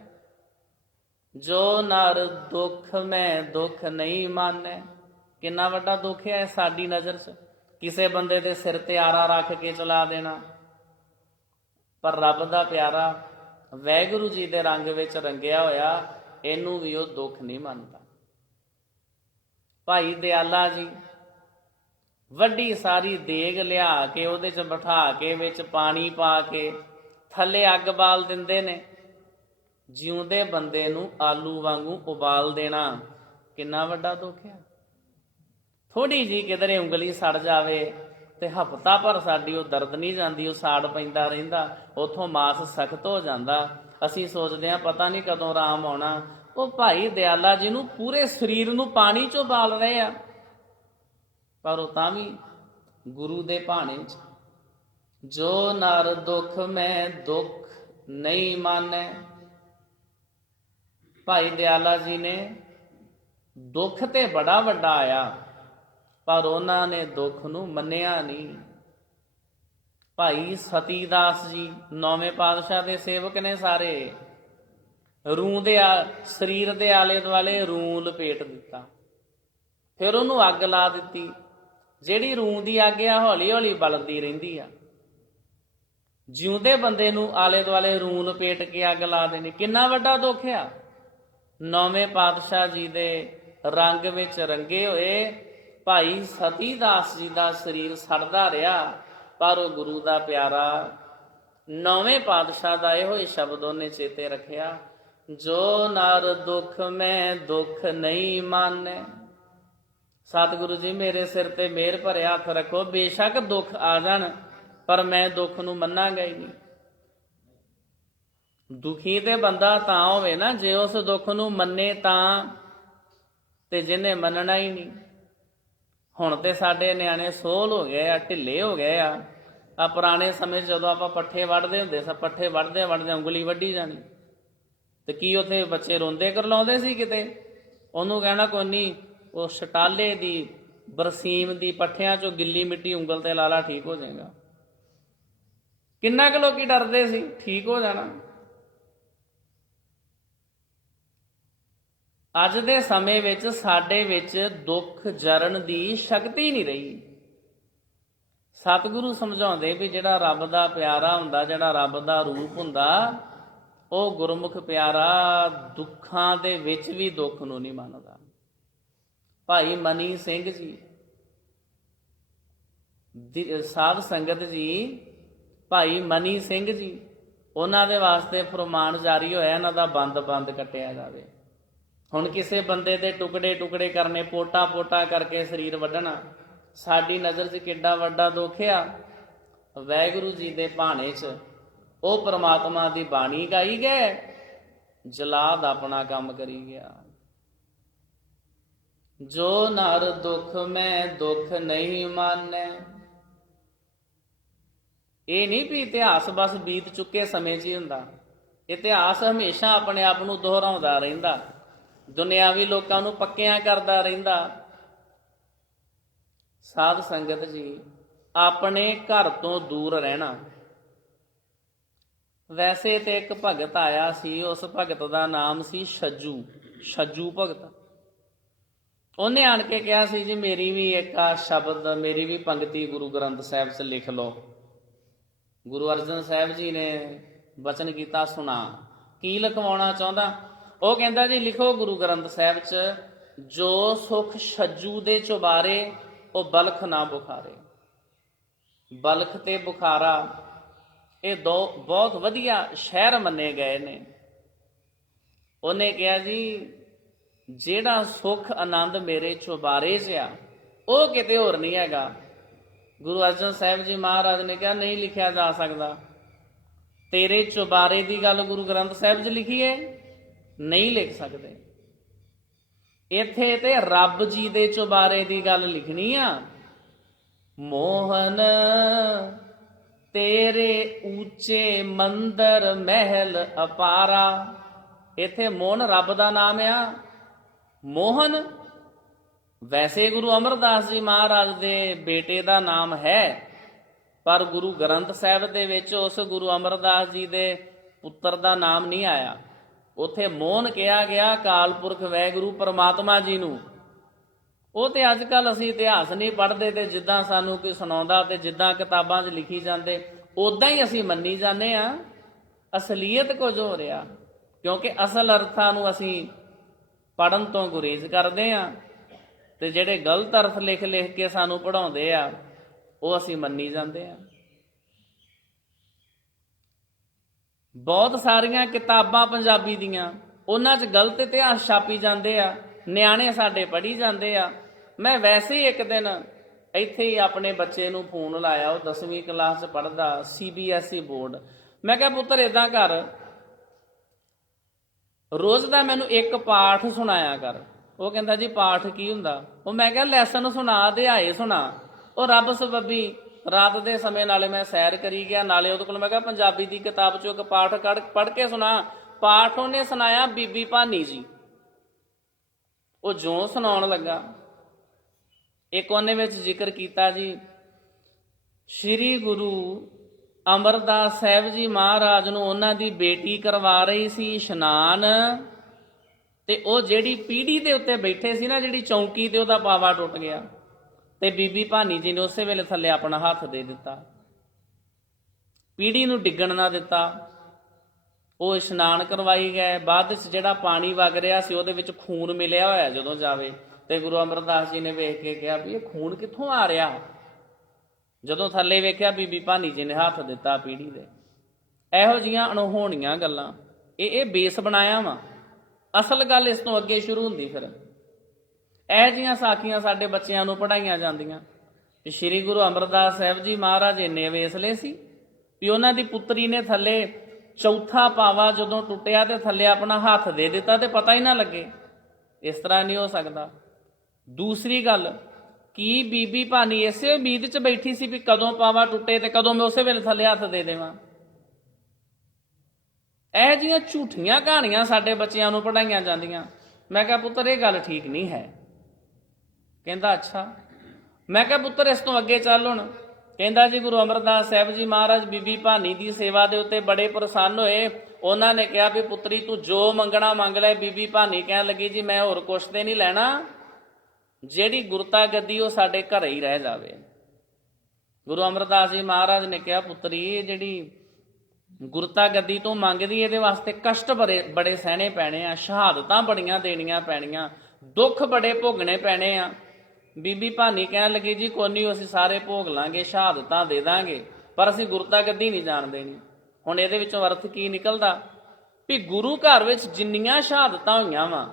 ਜੋ ਨਰ ਦੁੱਖ ਮੈਂ ਦੁੱਖ ਨਹੀਂ ਮਾਨੈ। ਕਿੰਨਾ ਵੱਡਾ ਦੁੱਖ ਹੈ ਸਾਡੀ ਨਜ਼ਰ 'ਚ, ਕਿਸੇ ਬੰਦੇ ਦੇ ਸਿਰ ਤੇ ਆਰਾ ਰੱਖ ਕੇ ਚਲਾ ਦੇਣਾ। ਪਰ ਰੱਬ ਦਾ ਪਿਆਰਾ ਵਾਹਿਗੁਰੂ ਜੀ ਦੇ ਰੰਗ ਵਿੱਚ ਰੰਗਿਆ ਹੋਇਆ, ਇਹਨੂੰ ਵੀ ਉਹ ਦੁੱਖ ਨਹੀਂ ਮੰਨਦਾ। ਭਾਈ ਦਿਆਲਾ ਜੀ ਵੱਡੀ ਸਾਰੀ ਦੇਗ ਲਿਆ ਕੇ ਉਹਦੇ 'ਚ ਬਿਠਾ ਕੇ ਵਿੱਚ ਪਾਣੀ ਪਾ ਕੇ ਥੱਲੇ ਅੱਗ ਬਾਲ ਦਿੰਦੇ ਨੇ। ਜਿਉਂਦੇ ਬੰਦੇ ਨੂੰ ਆਲੂ ਵਾਂਗੂ ਉਬਾਲ ਦੇਣਾ ਕਿੰਨਾ ਵੱਡਾ ਦੁੱਖ ਹੈ। ਥੋੜੀ ਜੀ ਕਿਧਰੇ ਉਂਗਲੀ ਸੜ ਜਾਵੇ ਤੇ ਹਫ਼ਤਾ ਭਰ ਸਾਡੀ ਉਹ ਦਰਦ ਨਹੀਂ ਜਾਂਦੀ, ਉਹ ਸਾੜ ਪੈਂਦਾ ਰਹਿੰਦਾ, ਉੱਥੋਂ ਮਾਸ ਸਖਤ ਹੋ ਜਾਂਦਾ। ਅਸੀਂ ਸੋਚਦੇ ਹਾਂ ਪਤਾ ਨਹੀਂ ਕਦੋਂ ਆਰਾਮ ਆਉਣਾ। ਉਹ ਭਾਈ ਦਿਆਲਾ ਜੀ ਨੂੰ ਪੂਰੇ ਸਰੀਰ ਨੂੰ ਪਾਣੀ 'ਚੋਂ ਬਾਲ ਰਹੇ ਆ, ਪਰ ਉਹ ਤਾਂ ਵੀ ਗੁਰੂ ਦੇ ਭਾਣੇ 'ਚ। ਜੋ ਨਰ ਦੁੱਖ ਮੈਂ ਦੁੱਖ ਨਹੀਂ ਮਾਨੈ। ਭਾਈ ਦਿਆਲਾ ਜੀ ਨੇ ਦੁੱਖ ਤੇ ਬੜਾ ਵੱਡਾ ਆਇਆ, ਪਰ ਉਹਨਾਂ ਨੇ ਦੁੱਖ ਨੂੰ ਮੰਨਿਆ ਨਹੀਂ। ਭਾਈ ਸਤੀ ਦਾਸ ਜੀ 9ਵੇਂ ਪਾਤਸ਼ਾਹ ਦੇ ਸੇਵਕ ਨੇ ਸਾਰੇ। ਰੂੰ ਦੇ ਸਰੀਰ ਦੇ ਆਲੇ ਦੁਆਲੇ ਰੂੰ ਲਪੇਟ ਦਿੱਤਾ, ਫਿਰ ਉਹਨੂੰ ਅੱਗ ਲਾ ਦਿੱਤੀ। ਜਿਹੜੀ ਰੂੰ ਦੀ ਅੱਗ ਆ ਹੌਲੀ ਹੌਲੀ ਬਲਦੀ ਰਹਿੰਦੀ ਆ। ਜਿਉਂਦੇ ਬੰਦੇ ਨੂੰ ਆਲੇ ਦੁਆਲੇ ਰੂੰ ਲਪੇਟ ਕੇ ਅੱਗ ਲਾ ਦੇਣੀ ਕਿੰਨਾ ਵੱਡਾ ਦੁੱਖ ਆ। 9ਵੇਂ ਪਾਤਸ਼ਾਹ ਜੀ ਦੇ ਰੰਗ ਵਿੱਚ ਰੰਗੇ ਹੋਏ ਭਾਈ ਸਤੀ ਦਾਸ ਜੀ ਦਾ ਸਰੀਰ ਸੜਦਾ ਰਿਹਾ, ਪਰ ਉਹ ਗੁਰੂ ਦਾ ਪਿਆਰਾ 9ਵੇਂ ਪਾਤਸ਼ਾਹ ਦਾ ਇਹੋ ਹੀ ਸ਼ਬਦ ਉਹਨੇ ਚੇਤੇ ਰੱਖਿਆ, ਜੋ ਨਰ ਦੁੱਖ ਮੈਂ ਦੁੱਖ ਨਹੀਂ ਮਾਨੈ। ਸਤਿਗੁਰੂ ਜੀ ਮੇਰੇ ਸਿਰ ਤੇ ਮਿਹਰ ਭਰਿਆ ਹੱਥ ਰੱਖੋ, ਬੇਸ਼ੱਕ ਦੁੱਖ ਆ ਜਾਣ ਪਰ ਮੈਂ ਦੁੱਖ ਨੂੰ ਮੰਨਾਂਗਾ ਹੀ ਨਹੀਂ। ਦੁਖੀ ਤੇ ਬੰਦਾ ਤਾਂ ਹੋਵੇ ਨਾ ਜੇ ਉਸ ਦੁੱਖ ਨੂੰ ਮੰਨੇ ਤਾਂ, ਤੇ ਜਿਹਨੇ ਮੰਨਣਾ ਹੀ ਨਹੀਂ। ਹੁਣ ਤੇ ਸਾਡੇ ਨਿਆਣੇ ਸੋਹਲ ਹੋ ਗਏ ਆ, ਢਿੱਲੇ ਹੋ ਗਏ ਆ। ਆ ਪੁਰਾਣੇ ਸਮੇਂ 'ਚ ਜਦੋਂ ਆਪਾਂ ਪੱਠੇ ਵੱਢਦੇ ਹੁੰਦੇ ਸੀ, ਪੱਠੇ ਵੱਢਦੇ ਉਂਗਲੀ ਵੱਢੀ ਜਾਣੀ, ਤੇ ਕੀ ਉੱਥੇ ਬੱਚੇ ਰੋਂਦੇ ਕਰਲਾਉਂਦੇ ਸੀ ਕਿਤੇ? ਉਹਨੂੰ ਕਹਿਣਾ ਕੋਈ ਨਹੀਂ, ਉਹ ਸ਼ਟਾਲੇ ਦੀ ਬਰਸੀਮ ਦੀ ਪੱਠਿਆਂ 'ਚੋਂ ਗਿੱਲੀ ਮਿੱਟੀ ਉਂਗਲ ਤੇ ਲਾ ਲਾ, ਠੀਕ ਹੋ ਜਾਏਗਾ। ਕਿੰਨਾ ਕੁ ਲੋਕੀ ਡਰਦੇ ਸੀ, ਠੀਕ ਹੋ ਜਾਣਾ। ਅੱਜ ਦੇ ਸਮੇਂ ਵਿੱਚ ਸਾਡੇ ਵਿੱਚ ਦੁੱਖ ਜਰਨ ਦੀ ਸ਼ਕਤੀ ਨਹੀਂ ਰਹੀ। ਸਤਿਗੁਰੂ ਸਮਝਾਉਂਦੇ ਵੀ ਜਿਹੜਾ ਰੱਬ ਦਾ ਪਿਆਰਾ ਹੁੰਦਾ, ਜਿਹੜਾ ਰੱਬ ਦਾ ਰੂਪ ਹੁੰਦਾ, ਉਹ ਗੁਰਮੁਖ ਪਿਆਰਾ ਦੁੱਖਾਂ ਦੇ ਵਿੱਚ ਵੀ ਦੁੱਖ ਨੂੰ ਨਹੀਂ ਮੰਨਦਾ। ਭਾਈ ਮਨੀ ਸਿੰਘ ਜੀ, ਸਾਧ ਸੰਗਤ ਜੀ, ਭਾਈ ਮਨੀ ਸਿੰਘ ਜੀ, ਉਹਨਾਂ ਦੇ ਵਾਸਤੇ ਫਰਮਾਨ ਜਾਰੀ ਹੋਇਆ ਇਹਨਾਂ ਦਾ ਬੰਦ ਕੱਟਿਆ ਜਾਵੇ। ਹੁਣ ਕਿਸੇ ਬੰਦੇ ਦੇ ਟੁਕੜੇ ਟੁਕੜੇ ਕਰਨੇ, ਪੋਟਾ ਪੋਟਾ ਕਰਕੇ ਸਰੀਰ ਵੱਢਣਾ, ਸਾਡੀ ਨਜ਼ਰ 'ਚ ਕਿੱਡਾ ਵੱਡਾ ਦੁੱਖ ਆ। ਵਾਹਿਗੁਰੂ ਜੀ ਦੇ ਭਾਣੇ 'ਚ ਉਹ ਪ੍ਰਮਾਤਮਾ ਦੀ ਬਾਣੀ ਗਾਈ ਗਏ, ਜਲਾਦ ਆਪਣਾ ਕੰਮ ਕਰੀ ਗਿਆ। ਜੋ ਨਰ ਦੁੱਖ ਮੈਂ ਦੁੱਖ ਨਹੀਂ ਮਾਨੈ। ਇਹ ਨਹੀਂ ਵੀ ਇਤਿਹਾਸ ਬਸ ਬੀਤ ਚੁੱਕੇ ਸਮੇਂ 'ਚ ਹੀ ਹੁੰਦਾ। ਇਤਿਹਾਸ ਹਮੇਸ਼ਾ ਆਪਣੇ ਆਪ ਨੂੰ ਦੁਹਰਾਉਂਦਾ ਰਹਿੰਦਾ, ਦੁਨਿਆਵੀ ਲੋਕਾਂ ਨੂੰ ਪੱਕਿਆਂ ਕਰਦਾ ਰਹਿੰਦਾ। ਸਾਧ ਸੰਗਤ ਜੀ, ਆਪਣੇ ਘਰ ਤੋਂ ਦੂਰ ਰਹਿਣਾ। ਵੈਸੇ ਤੇ ਇੱਕ ਭਗਤ ਆਇਆ ਸੀ, ਉਸ ਭਗਤ ਦਾ ਨਾਮ ਸੀ ਛੱਜੂ ਭਗਤ। ਉਹਨੇ ਆਣ ਕੇ ਕਿਹਾ ਸੀ, ਜੀ ਮੇਰੀ ਵੀ ਇੱਕ ਆ ਸ਼ਬਦ, ਮੇਰੀ ਵੀ ਪੰਕਤੀ ਗੁਰੂ ਗ੍ਰੰਥ ਸਾਹਿਬ 'ਚ ਲਿਖ ਲਓ। ਗੁਰੂ ਅਰਜਨ ਸਾਹਿਬ ਜੀ ਨੇ ਬਚਨ ਕੀਤਾ, ਸੁਣਾ। ਕੀ ਲਿਖਵਾਉਣਾ ਚਾਹੁੰਦਾ? ਉਹ ਕਹਿੰਦਾ, ਜੀ ਲਿਖੋ ਗੁਰੂ ਗ੍ਰੰਥ ਸਾਹਿਬ 'ਚ, ਜੋ ਸੁਖ ਛੱਜੂ ਦੇ ਚੁਬਾਰੇ ਉਹ ਬਲਖ ਨਾ ਬੁਖਾਰੇ। ਬਲਖ ਤੇ ਬੁਖਾਰਾ ਇਹ ਦੋ ਬਹੁਤ ਵਧੀਆ ਸ਼ਹਿਰ ਮੰਨੇ ਗਏ ਨੇ। ਉਹਨੇ ਕਿਹਾ, ਜੀ ਜਿਹੜਾ ਸੁਖ ਆਨੰਦ ਮੇਰੇ ਚੁਬਾਰੇ 'ਚ ਆ ਉਹ ਕਿਤੇ ਹੋਰ ਨਹੀਂ ਹੈਗਾ। ਗੁਰੂ ਅਰਜਨ ਸਾਹਿਬ ਜੀ ਮਹਾਰਾਜ ਨੇ ਕਿਹਾ, ਨਹੀਂ ਲਿਖਿਆ ਜਾ ਸਕਦਾ। ਤੇਰੇ ਚੁਬਾਰੇ ਦੀ ਗੱਲ ਗੁਰੂ ਗ੍ਰੰਥ ਸਾਹਿਬ 'ਚ ਲਿਖੀਏ, ਨਹੀਂ ਲਿਖ ਸਕਦੇ। ਇੱਥੇ ਤੇ ਰੱਬ ਜੀ ਦੇ ਚੁਬਾਰੇ ਦੀ ਗੱਲ ਲਿਖਣੀ ਆ। ਮੋਹਨ ਤੇਰੇ ਉੱਚੇ ਮੰਦਰ ਮਹਿਲ ਅਪਾਰਾ। ਇੱਥੇ ਮੋਹਨ ਰੱਬ ਦਾ ਨਾਮ ਆ। ਮੋਹਨ ਵੈਸੇ ਗੁਰੂ ਅਮਰਦਾਸ ਜੀ ਮਹਾਰਾਜ ਦੇ ਬੇਟੇ ਦਾ ਨਾਮ ਹੈ, ਪਰ ਗੁਰੂ ਗ੍ਰੰਥ ਸਾਹਿਬ ਦੇ ਵਿੱਚ ਉਸ ਗੁਰੂ ਅਮਰਦਾਸ ਜੀ ਦੇ ਪੁੱਤਰ ਦਾ ਨਾਮ ਨਹੀਂ ਆਇਆ। ਉੱਥੇ ਮੋਹਨ ਕਿਹਾ ਗਿਆ ਅਕਾਲ ਪੁਰਖ ਵਾਹਿਗੁਰੂ ਪਰਮਾਤਮਾ ਜੀ ਨੂੰ। ਉਹ ਤੇ ਅੱਜ ਕੱਲ੍ਹ ਅਸੀਂ ਇਤਿਹਾਸ ਨਹੀਂ ਪੜ੍ਹਦੇ, ਤੇ ਜਿੱਦਾਂ ਸਾਨੂੰ ਕੋਈ ਸੁਣਾਉਂਦਾ ਤੇ ਜਿੱਦਾਂ ਕਿਤਾਬਾਂ 'ਚ ਲਿਖੀ ਜਾਂਦੇ ਉੱਦਾਂ ਹੀ ਅਸੀਂ ਮੰਨੀ ਜਾਂਦੇ ਹਾਂ। ਅਸਲੀਅਤ ਕੁਝ ਹੋ ਰਿਹਾ, ਕਿਉਂਕਿ ਅਸਲ ਅਰਥਾਂ ਨੂੰ ਅਸੀਂ ਪੜ੍ਹਨ ਤੋਂ ਗੁਰੇਜ਼ ਕਰਦੇ ਹਾਂ, ਤੇ ਜਿਹੜੇ ਗਲਤ ਅਰਥ ਲਿਖ ਕੇ ਸਾਨੂੰ ਪੜ੍ਹਾਉਂਦੇ ਆ ਉਹ ਅਸੀਂ ਮੰਨੀ ਜਾਂਦੇ ਹਾਂ। ਬਹੁਤ ਸਾਰੀਆਂ ਕਿਤਾਬਾਂ ਪੰਜਾਬੀ ਦੀਆਂ, ਉਹਨਾਂ 'ਚ ਗਲਤ ਇਤਿਹਾਸ ਛਾਪੀ ਜਾਂਦੇ ਆ, ਨਿਆਣੇ ਸਾਡੇ ਪੜ੍ਹੀ ਜਾਂਦੇ ਆ। ਮੈਂ ਵੈਸੇ ਹੀ ਇੱਕ ਦਿਨ ਇੱਥੇ ਹੀ ਆਪਣੇ ਬੱਚੇ ਨੂੰ ਫੋਨ ਲਾਇਆ, ਉਹ 10ਵੀਂ ਕਲਾਸ 'ਚ ਪੜ੍ਹਦਾ, CBSE ਬੋਰਡ। ਮੈਂ ਕਿਹਾ, ਪੁੱਤਰ ਏਦਾਂ ਕਰ, ਰੋਜ਼ ਦਾ ਮੈਨੂੰ ਇੱਕ ਪਾਠ ਸੁਣਾਇਆ ਕਰ। ਉਹ ਕਹਿੰਦਾ, ਜੀ ਪਾਠ ਕੀ ਹੁੰਦਾ? ਉਹ ਮੈਂ ਕਿਹਾ, ਲੈਸਨ ਸੁਣਾ, ਅਧਿਆਏ ਸੁਣਾ। ਉਹ ਰੱਬ ਸਬੱਬੀ ਰਾਤ ਦੇ ਸਮੇਂ ਨਾਲੇ ਮੈਂ ਸੈਰ ਕਰੀ ਗਿਆ, ਨਾਲੇ ਉਹਦੇ ਕੋਲ ਮੈਂ ਕਿਹਾ ਪੰਜਾਬੀ ਦੀ ਕਿਤਾਬ 'ਚੋਂ ਇੱਕ ਪਾਠ ਪੜ੍ਹ ਕੇ ਸੁਣਾ। ਪਾਠ ਉਹਨੇ ਸੁਣਾਇਆ ਬੀਬੀ ਭਾਨੀ ਜੀ। ਉਹ ਜੋ ਸੁਣਾਉਣ ਲੱਗਾ, ਇੱਕ ਉਹਨੇ ਵਿੱਚ ਜ਼ਿਕਰ ਕੀਤਾ, ਜੀ ਸ਼੍ਰੀ ਗੁਰੂ ਅਮਰਦਾਸ ਸਾਹਿਬ ਜੀ ਮਹਾਰਾਜ ਨੂੰ ਉਹਨਾਂ ਦੀ ਬੇਟੀ ਕਰਵਾ ਰਹੀ ਸੀ ਇਸ਼ਨਾਨ, ਤੇ ਉਹ ਜਿਹੜੀ ਪੀੜੀ ਦੇ ਉੱਤੇ ਬੈਠੇ ਸੀ ਨਾ, ਜਿਹੜੀ ਚੌਂਕੀ ਤੇ, ਉਹਦਾ ਪਾਵਾ ਟੁੱਟ ਗਿਆ, ਤੇ ਬੀਬੀ ਭਾਨੀ ਜੀ ਨੇ ਉਸੇ ਵੇਲੇ ਥੱਲੇ ਆਪਣਾ ਹੱਥ ਦੇ ਦਿੱਤਾ, ਪੀੜੀ ਨੂੰ ਡਿੱਗਣ ਨਾ ਦਿੱਤਾ। ਉਹ ਇਸ਼ਨਾਨ ਕਰਵਾਈ ਗਏ। ਬਾਅਦ ਵਿੱਚ ਜਿਹੜਾ ਪਾਣੀ ਵਗ ਰਿਹਾ ਸੀ ਉਹਦੇ ਵਿੱਚ ਖੂਨ ਮਿਲਿਆ ਹੋਇਆ ਜਦੋਂ ਜਾਵੇ, ਤੇ ਗੁਰੂ ਅਮਰਦਾਸ ਜੀ ਨੇ ਵੇਖ ਕੇ ਕਿਹਾ, ਵੀ ਇਹ ਖੂਨ ਕਿੱਥੋਂ ਆ ਰਿਹਾ? ਜਦੋਂ ਥੱਲੇ ਵੇਖਿਆ, ਬੀਬੀ ਭਾਨੀ ਜੀ ਨੇ ਹੱਥ ਦਿੱਤਾ ਪੀੜੀ ਦੇ। ਇਹੋ ਜਿਹੀਆਂ ਅਣਹੋਣੀਆਂ ਗੱਲਾਂ, ਇਹ ਬੇਸ ਬਣਾਇਆ ਵਾ। ਅਸਲ ਗੱਲ ਇਸ ਤੋਂ ਅੱਗੇ ਸ਼ੁਰੂ ਹੁੰਦੀ। ਫਿਰ ਇਹੋ ਜਿਹੀਆਂ ਸਾਖੀਆਂ ਸਾਡੇ ਬੱਚਿਆਂ ਨੂੰ ਪੜ੍ਹਾਈਆਂ ਜਾਂਦੀਆਂ ਵੀ ਸ਼੍ਰੀ ਗੁਰੂ ਅਮਰਦਾਸ ਸਾਹਿਬ ਜੀ ਮਹਾਰਾਜ ਇੰਨੇ ਵੇਸਲੇ ਸੀ ਵੀ ਉਹਨਾਂ ਦੀ ਪੁੱਤਰੀ ਨੇ ਥੱਲੇ ਚੌਥਾ ਪਾਵਾ ਜਦੋਂ ਟੁੱਟਿਆ ਤੇ ਥੱਲੇ ਆਪਣਾ ਹੱਥ ਦੇ ਦਿੱਤਾ ਤੇ ਪਤਾ ਹੀ ਨਾ ਲੱਗੇ। ਇਸ ਤਰ੍ਹਾਂ ਨਹੀਂ ਹੋ ਸਕਦਾ। ਦੂਸਰੀ ਗੱਲ, ਕੀ ਬੀਬੀ ਭਾਨੀ ਇਸੇ ਉਮੀਦ 'ਚ ਬੈਠੀ ਸੀ ਵੀ ਕਦੋਂ ਪਾਵਾ ਟੁੱਟੇ ਤੇ ਕਦੋਂ ਮੈਂ ਉਸੇ ਵੇਲੇ ਥੱਲੇ ਹੱਥ ਦੇ ਦੇਵਾਂ? ਇਹ ਜਿਹੀਆਂ ਝੂਠੀਆਂ ਕਹਾਣੀਆਂ ਸਾਡੇ ਬੱਚਿਆਂ ਨੂੰ ਪੜ੍ਹਾਈਆਂ ਜਾਂਦੀਆਂ। ਮੈਂ ਕਿਹਾ, ਪੁੱਤਰ ਇਹ ਗੱਲ ਠੀਕ ਨਹੀਂ ਹੈ। ਕਹਿੰਦਾ, ਅੱਛਾ। ਮੈਂ ਕਿਹਾ, ਪੁੱਤਰ ਇਸ ਤੋਂ ਅੱਗੇ ਚੱਲ ਹੁਣ। ਕਹਿੰਦਾ, ਜੀ ਗੁਰੂ ਅਮਰਦਾਸ ਸਾਹਿਬ ਜੀ ਮਹਾਰਾਜ ਬੀਬੀ ਭਾਨੀ ਦੀ ਸੇਵਾ ਦੇ ਉੱਤੇ ਬੜੇ ਪ੍ਰਸੰਨ ਹੋਏ। ਉਹਨਾਂ ਨੇ ਕਿਹਾ ਵੀ ਪੁੱਤਰੀ ਤੂੰ ਜੋ ਮੰਗਣਾ ਮੰਗ ਲੈ। ਬੀਬੀ ਭਾਨੀ ਕਹਿਣ ਲੱਗੀ, ਜੀ ਮੈਂ ਹੋਰ ਕੁਛ ਤੇ ਨਹੀਂ ਲੈਣਾ, ਜਿਹੜੀ ਗੁਰਤਾ ਗੱਦੀ ਉਹ ਸਾਡੇ ਘਰੇ ਹੀ ਰਹਿ ਜਾਵੇ। ਗੁਰੂ ਅਮਰਦਾਸ ਜੀ ਮਹਾਰਾਜ ਨੇ ਕਿਹਾ, ਪੁੱਤਰੀ ਇਹ ਜਿਹੜੀ ਗੁਰਤਾ ਗੱਦੀ ਤੋਂ ਮੰਗਦੀ, ਇਹਦੇ ਵਾਸਤੇ ਕਸ਼ਟ ਬੜੇ ਸਹਿਣੇ ਪੈਣੇ ਆ, ਸ਼ਹਾਦਤਾਂ ਬੜੀਆਂ ਦੇਣੀਆਂ ਪੈਣੀਆਂ, ਦੁੱਖ ਬੜੇ ਭੋਗਣੇ ਪੈਣੇ ਆ। ਬੀਬੀ ਭਾਨੀ ਕਹਿਣ ਲੱਗੀ, ਜੀ ਕੋਈ ਨਹੀਂ, ਅਸੀਂ ਸਾਰੇ ਭੋਗ ਲਾਂਗੇ, ਸ਼ਹਾਦਤਾਂ ਦੇ ਦਾਂਗੇ, ਪਰ ਅਸੀਂ ਗੁਰਤਾ ਗੱਦੀ ਨਹੀਂ ਜਾਣ ਦੇਣੀ। ਹੁਣ ਇਹਦੇ ਵਿੱਚੋਂ ਅਰਥ ਕੀ ਨਿਕਲਦਾ ਵੀ ਗੁਰੂ ਘਰ ਵਿੱਚ ਜਿੰਨੀਆਂ ਸ਼ਹਾਦਤਾਂ ਹੋਈਆਂ ਵਾ,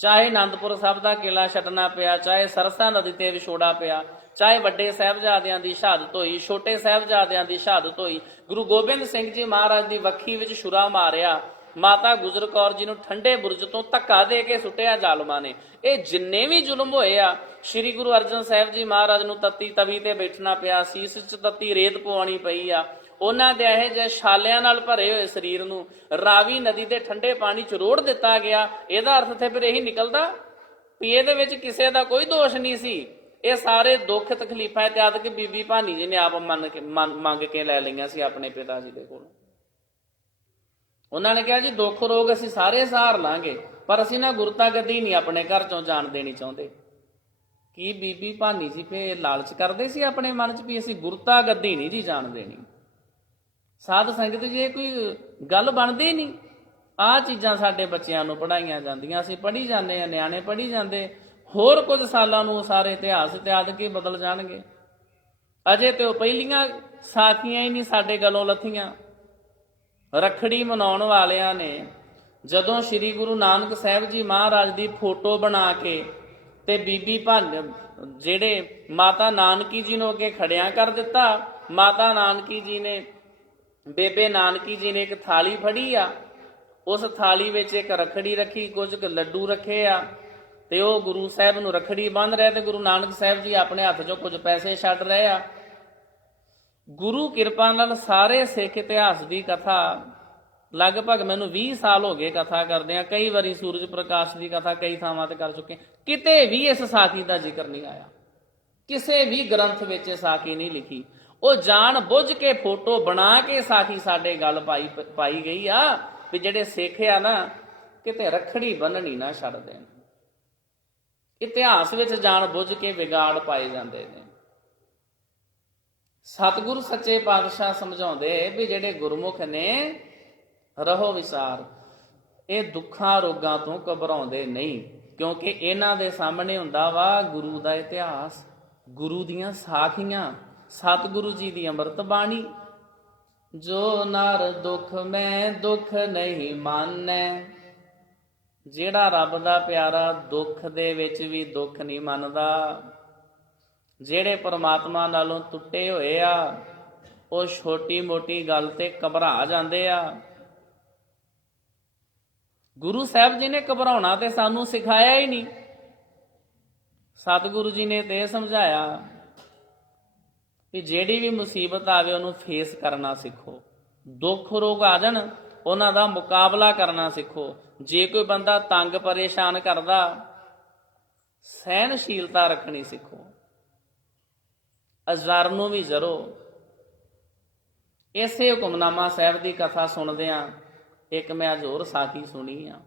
ਚਾਹੇ ਆਨੰਦਪੁਰ ਸਾਹਿਬ ਦਾ ਕਿਲਾ ਛੱਡਣਾ ਪਿਆ, ਚਾਹੇ ਸਰਸਾ ਨਦੀ ਤੇ ਵਿਛੋੜਾ ਪਿਆ, ਚਾਹੇ ਵੱਡੇ ਸਾਹਿਬਜ਼ਾਦਿਆਂ ਦੀ ਸ਼ਹਾਦਤ ਹੋਈ, ਛੋਟੇ ਸਾਹਿਬਜ਼ਾਦਿਆਂ ਦੀ ਸ਼ਹਾਦਤ ਹੋਈ, ਗੁਰੂ ਗੋਬਿੰਦ ਸਿੰਘ ਜੀ ਮਹਾਰਾਜ ਦੀ ਵੱਖੀ ਵਿੱਚ ਛੁਰਾ ਮਾਰਿਆ, ਮਾਤਾ ਗੁਜਰ ਕੌਰ ਜੀ ਨੂੰ ਠੰਡੇ ਬੁਰਜ ਤੋਂ ਧੱਕਾ ਦੇ ਕੇ ਸੁੱਟਿਆ ਜ਼ਾਲਮਾਂ ਨੇ, ਇਹ ਜਿੰਨੇ ਵੀ ਜ਼ੁਲਮ ਹੋਏ ਆ, ਸ੍ਰੀ ਗੁਰੂ ਅਰਜਨ ਸਾਹਿਬ ਜੀ ਮਹਾਰਾਜ ਨੂੰ ਤੱਤੀ ਤਵੀ ਤੇ ਬੈਠਣਾ ਪਿਆ, ਸੀਸ 'ਚ ਤੱਤੀ ਰੇਤ ਪਵਾਉਣੀ ਪਈ ਆ, ਉਹਨਾਂ ਦੇ ਇਹ ਜਿਹੇ ਛਾਲਿਆਂ ਨਾਲ ਭਰੇ ਹੋਏ ਸਰੀਰ ਨੂੰ ਰਾਵੀ ਨਦੀ ਦੇ ਠੰਡੇ ਪਾਣੀ 'ਚ ਰੋੜ ਦਿੱਤਾ ਗਿਆ। ਇਹਦਾ ਅਰਥ ਤੇ ਫਿਰ ਇਹੀ ਨਿਕਲਦਾ ਵੀ ਇਹਦੇ ਵਿੱਚ ਕਿਸੇ ਦਾ ਕੋਈ ਦੋਸ਼ ਨਹੀਂ ਸੀ। ਇਹ ਸਾਰੇ ਦੁੱਖ ਤਕਲੀਫਾਂ ਇਤਿਆਦ ਕਿ ਬੀਬੀ ਭਾਨੀ ਜੀ ਨੇ ਆਪ ਮੰਗ ਕੇ ਲੈ ਲਈਆਂ ਸੀ ਆਪਣੇ ਪਿਤਾ ਜੀ ਦੇ ਕੋਲ। ਉਹਨਾਂ ਨੇ ਕਿਹਾ, ਜੀ ਦੁੱਖ ਰੋਗ ਅਸੀਂ ਸਾਰੇ ਸਹਾਰ ਲਾਂਗੇ, ਪਰ ਅਸੀਂ ਨਾ ਗੁਰਤਾ ਗੱਦੀ ਨਹੀਂ ਆਪਣੇ ਘਰ ਚੋਂ ਜਾਣ ਦੇਣੀ ਚਾਹੁੰਦੇ। ਕੀ ਬੀਬੀ ਭਾਨੀ ਜੀ ਫੇ ਲਾਲਚ ਕਰਦੇ ਸੀ ਆਪਣੇ ਮਨ 'ਚ ਵੀ ਅਸੀਂ ਗੁਰਤਾ ਗੱਦੀ ਨਹੀਂ ਜੀ ਜਾਣ ਦੇਣੀ? ਸਾਧ ਸੰਗਤ ਜੀ, ਇਹ ਕੋਈ ਗੱਲ ਬਣਦੀ ਨਹੀਂ। ਆਹ ਚੀਜ਼ਾਂ ਸਾਡੇ ਬੱਚਿਆਂ ਨੂੰ ਪੜ੍ਹਾਈਆਂ ਜਾਂਦੀਆਂ, ਅਸੀਂ ਪੜ੍ਹੀ ਜਾਂਦੇ ਹਾਂ, ਨਿਆਣੇ ਪੜ੍ਹੀ ਜਾਂਦੇ, ਹੋਰ ਕੁਝ ਸਾਲਾਂ ਨੂੰ ਸਾਰੇ ਇਤਿਹਾਸ ਇਤਿਆਦ ਕੇ ਬਦਲ ਜਾਣਗੇ। ਅਜੇ ਤੇ ਉਹ ਪਹਿਲੀਆਂ ਸਾਖੀਆਂ ਹੀ ਨਹੀਂ ਸਾਡੇ ਗਲੋਂ ਲੱਥੀਆਂ। ਰੱਖੜੀ ਮਨਾਉਣ ਵਾਲਿਆਂ ਨੇ ਜਦੋਂ ਸ੍ਰੀ ਗੁਰੂ ਨਾਨਕ ਸਾਹਿਬ ਜੀ ਮਹਾਰਾਜ ਦੀ ਫੋਟੋ ਬਣਾ ਕੇ ਤੇ ਬੀਬੀ ਜਿਹੜੇ ਮਾਤਾ ਨਾਨਕੀ ਜੀ ਨੂੰ ਅੱਗੇ ਖੜਿਆਂ ਕਰ ਦਿੱਤਾ, ਮਾਤਾ ਨਾਨਕੀ ਜੀ ਨੇ, ਬੇਬੇ ਨਾਨਕੀ ਜੀ ਨੇ ਇੱਕ ਥਾਲੀ ਫੜੀ ਆ, ਉਸ ਥਾਲੀ ਵਿੱਚ ਇੱਕ ਰੱਖੜੀ ਰੱਖੀ, ਕੁਝ ਕੁ ਲੱਡੂ ਰੱਖੇ ਆ, ਤੇ ਉਹ ਗੁਰੂ ਸਾਹਿਬ ਨੂੰ ਰੱਖੜੀ ਬੰਨ੍ਹ ਰਿਹਾ, ਤੇ ਗੁਰੂ ਨਾਨਕ ਸਾਹਿਬ ਜੀ ਆਪਣੇ ਹੱਥ 'ਚੋਂ ਕੁਝ ਪੈਸੇ ਛੱਡ ਰਹੇ ਆ। ਗੁਰੂ ਕਿਰਪਾ ਨਾਲ ਸਾਰੇ ਸਿੱਖ ਇਤਿਹਾਸ ਦੀ ਕਥਾ, ਲਗਭਗ ਮੈਨੂੰ 20 ਸਾਲ ਹੋ ਗਏ ਕਥਾ ਕਰਦੇ ਆ, ਕਈ ਵਾਰੀ ਸੂਰਜ ਪ੍ਰਕਾਸ਼ ਦੀ ਕਥਾ ਕਈ ਥਾਵਾਂ ਤੇ ਕਰ ਚੁੱਕੇ, ਕਿਤੇ ਵੀ ਇਸ ਸਾਖੀ ਦਾ ਜ਼ਿਕਰ ਨਹੀਂ ਆਇਆ, ਕਿਸੇ ਵੀ ਗ੍ਰੰਥ ਵਿੱਚ ਇਹ ਸਾਖੀ ਨਹੀਂ ਲਿਖੀ। ਉਹ ਜਾਣ ਬੁੱਝ ਕੇ ਫੋਟੋ ਬਣਾ ਕੇ ਸਾਖੀ ਸਾਡੇ ਗੱਲ ਪਾਈ ਗਈ ਆ ਵੀ ਜਿਹੜੇ ਸਿੱਖ ਆ ਨਾ, ਕਿਤੇ ਰੱਖੜੀ ਬੰਨਣੀ ਨਾ ਛੱਡ ਦੇਣ। ਇਤਿਹਾਸ ਵਿੱਚ ਜਾਣ ਬੁੱਝ ਕੇ ਵਿਗਾੜ ਪਾਏ ਜਾਂਦੇ ਨੇ। ਸਤਿਗੁਰੂ ਸੱਚੇ ਪਾਤਸ਼ਾਹ ਸਮਝਾਉਂਦੇ ਵੀ ਜਿਹੜੇ ਗੁਰਮੁਖ ਨੇ, ਰਹੋ ਵਿਚਾਰ, ਇਹ ਦੁੱਖਾਂ ਰੋਗਾਂ ਤੋਂ ਘਬਰਾਉਂਦੇ ਨਹੀਂ, ਕਿਉਂਕਿ ਇਹਨਾਂ ਦੇ ਸਾਹਮਣੇ ਹੁੰਦਾ ਵਾ ਗੁਰੂ ਦਾ ਇਤਿਹਾਸ, ਗੁਰੂ ਦੀਆਂ ਸਾਖੀਆਂ, ਸਤਿਗੁਰੂ ਜੀ ਦੀ ਅੰਮ੍ਰਿਤ ਬਾਣੀ। ਜੋ ਨਰ ਦੁੱਖ ਮੈਂ ਦੁੱਖ ਨਹੀਂ ਮਾਨੈ, ਜਿਹੜਾ ਰੱਬ ਦਾ ਪਿਆਰਾ ਦੁੱਖ ਦੇ ਵਿੱਚ ਵੀ ਦੁੱਖ ਨਹੀਂ ਮੰਨਦਾ, ਜਿਹੜੇ ਪਰਮਾਤਮਾ ਨਾਲੋਂ ਟੁੱਟੇ ਹੋਏ ਆ, ਉਹ ਛੋਟੀ ਮੋਟੀ ਗੱਲ ਤੇ ਘਬਰਾ ਜਾਂਦੇ ਆ। ਗੁਰੂ ਸਾਹਿਬ ਜੀ ਨੇ ਘਬਰਾਉਣਾ ਤੇ ਸਾਨੂੰ ਸਿਖਾਇਆ ਹੀ ਨਹੀਂ। ਸਤਿਗੁਰੂ ਜੀ ਨੇ ਤੇ ਸਮਝਾਇਆ ਕਿ ਜਿਹੜੀ ਵੀ ਮੁਸੀਬਤ ਆਵੇ ਉਹਨੂੰ ਫੇਸ ਕਰਨਾ ਸਿੱਖੋ, ਦੁੱਖ ਰੋਗ ਆ ਜਾਣ ਉਹਨਾਂ ਦਾ ਮੁਕਾਬਲਾ ਕਰਨਾ ਸਿੱਖੋ। ਜੇ ਕੋਈ ਬੰਦਾ ਤੰਗ ਪਰੇਸ਼ਾਨ ਕਰਦਾ, ਸਹਿਨਸ਼ੀਲਤਾ ਰੱਖਣੀ ਸਿੱਖੋ, ਅਜ਼ਰ ਨੂੰ ਵੀ ਜ਼ਰੋ। ਇਸੇ ਹੁਕਮਨਾਮਾ ਸਾਹਿਬ ਦੀ ਕਥਾ ਸੁਣਦਿਆਂ ਇੱਕ ਮੈਂ ਅੱਜ ਹੋਰ ਸਾਖੀ ਸੁਣੀ ਆ,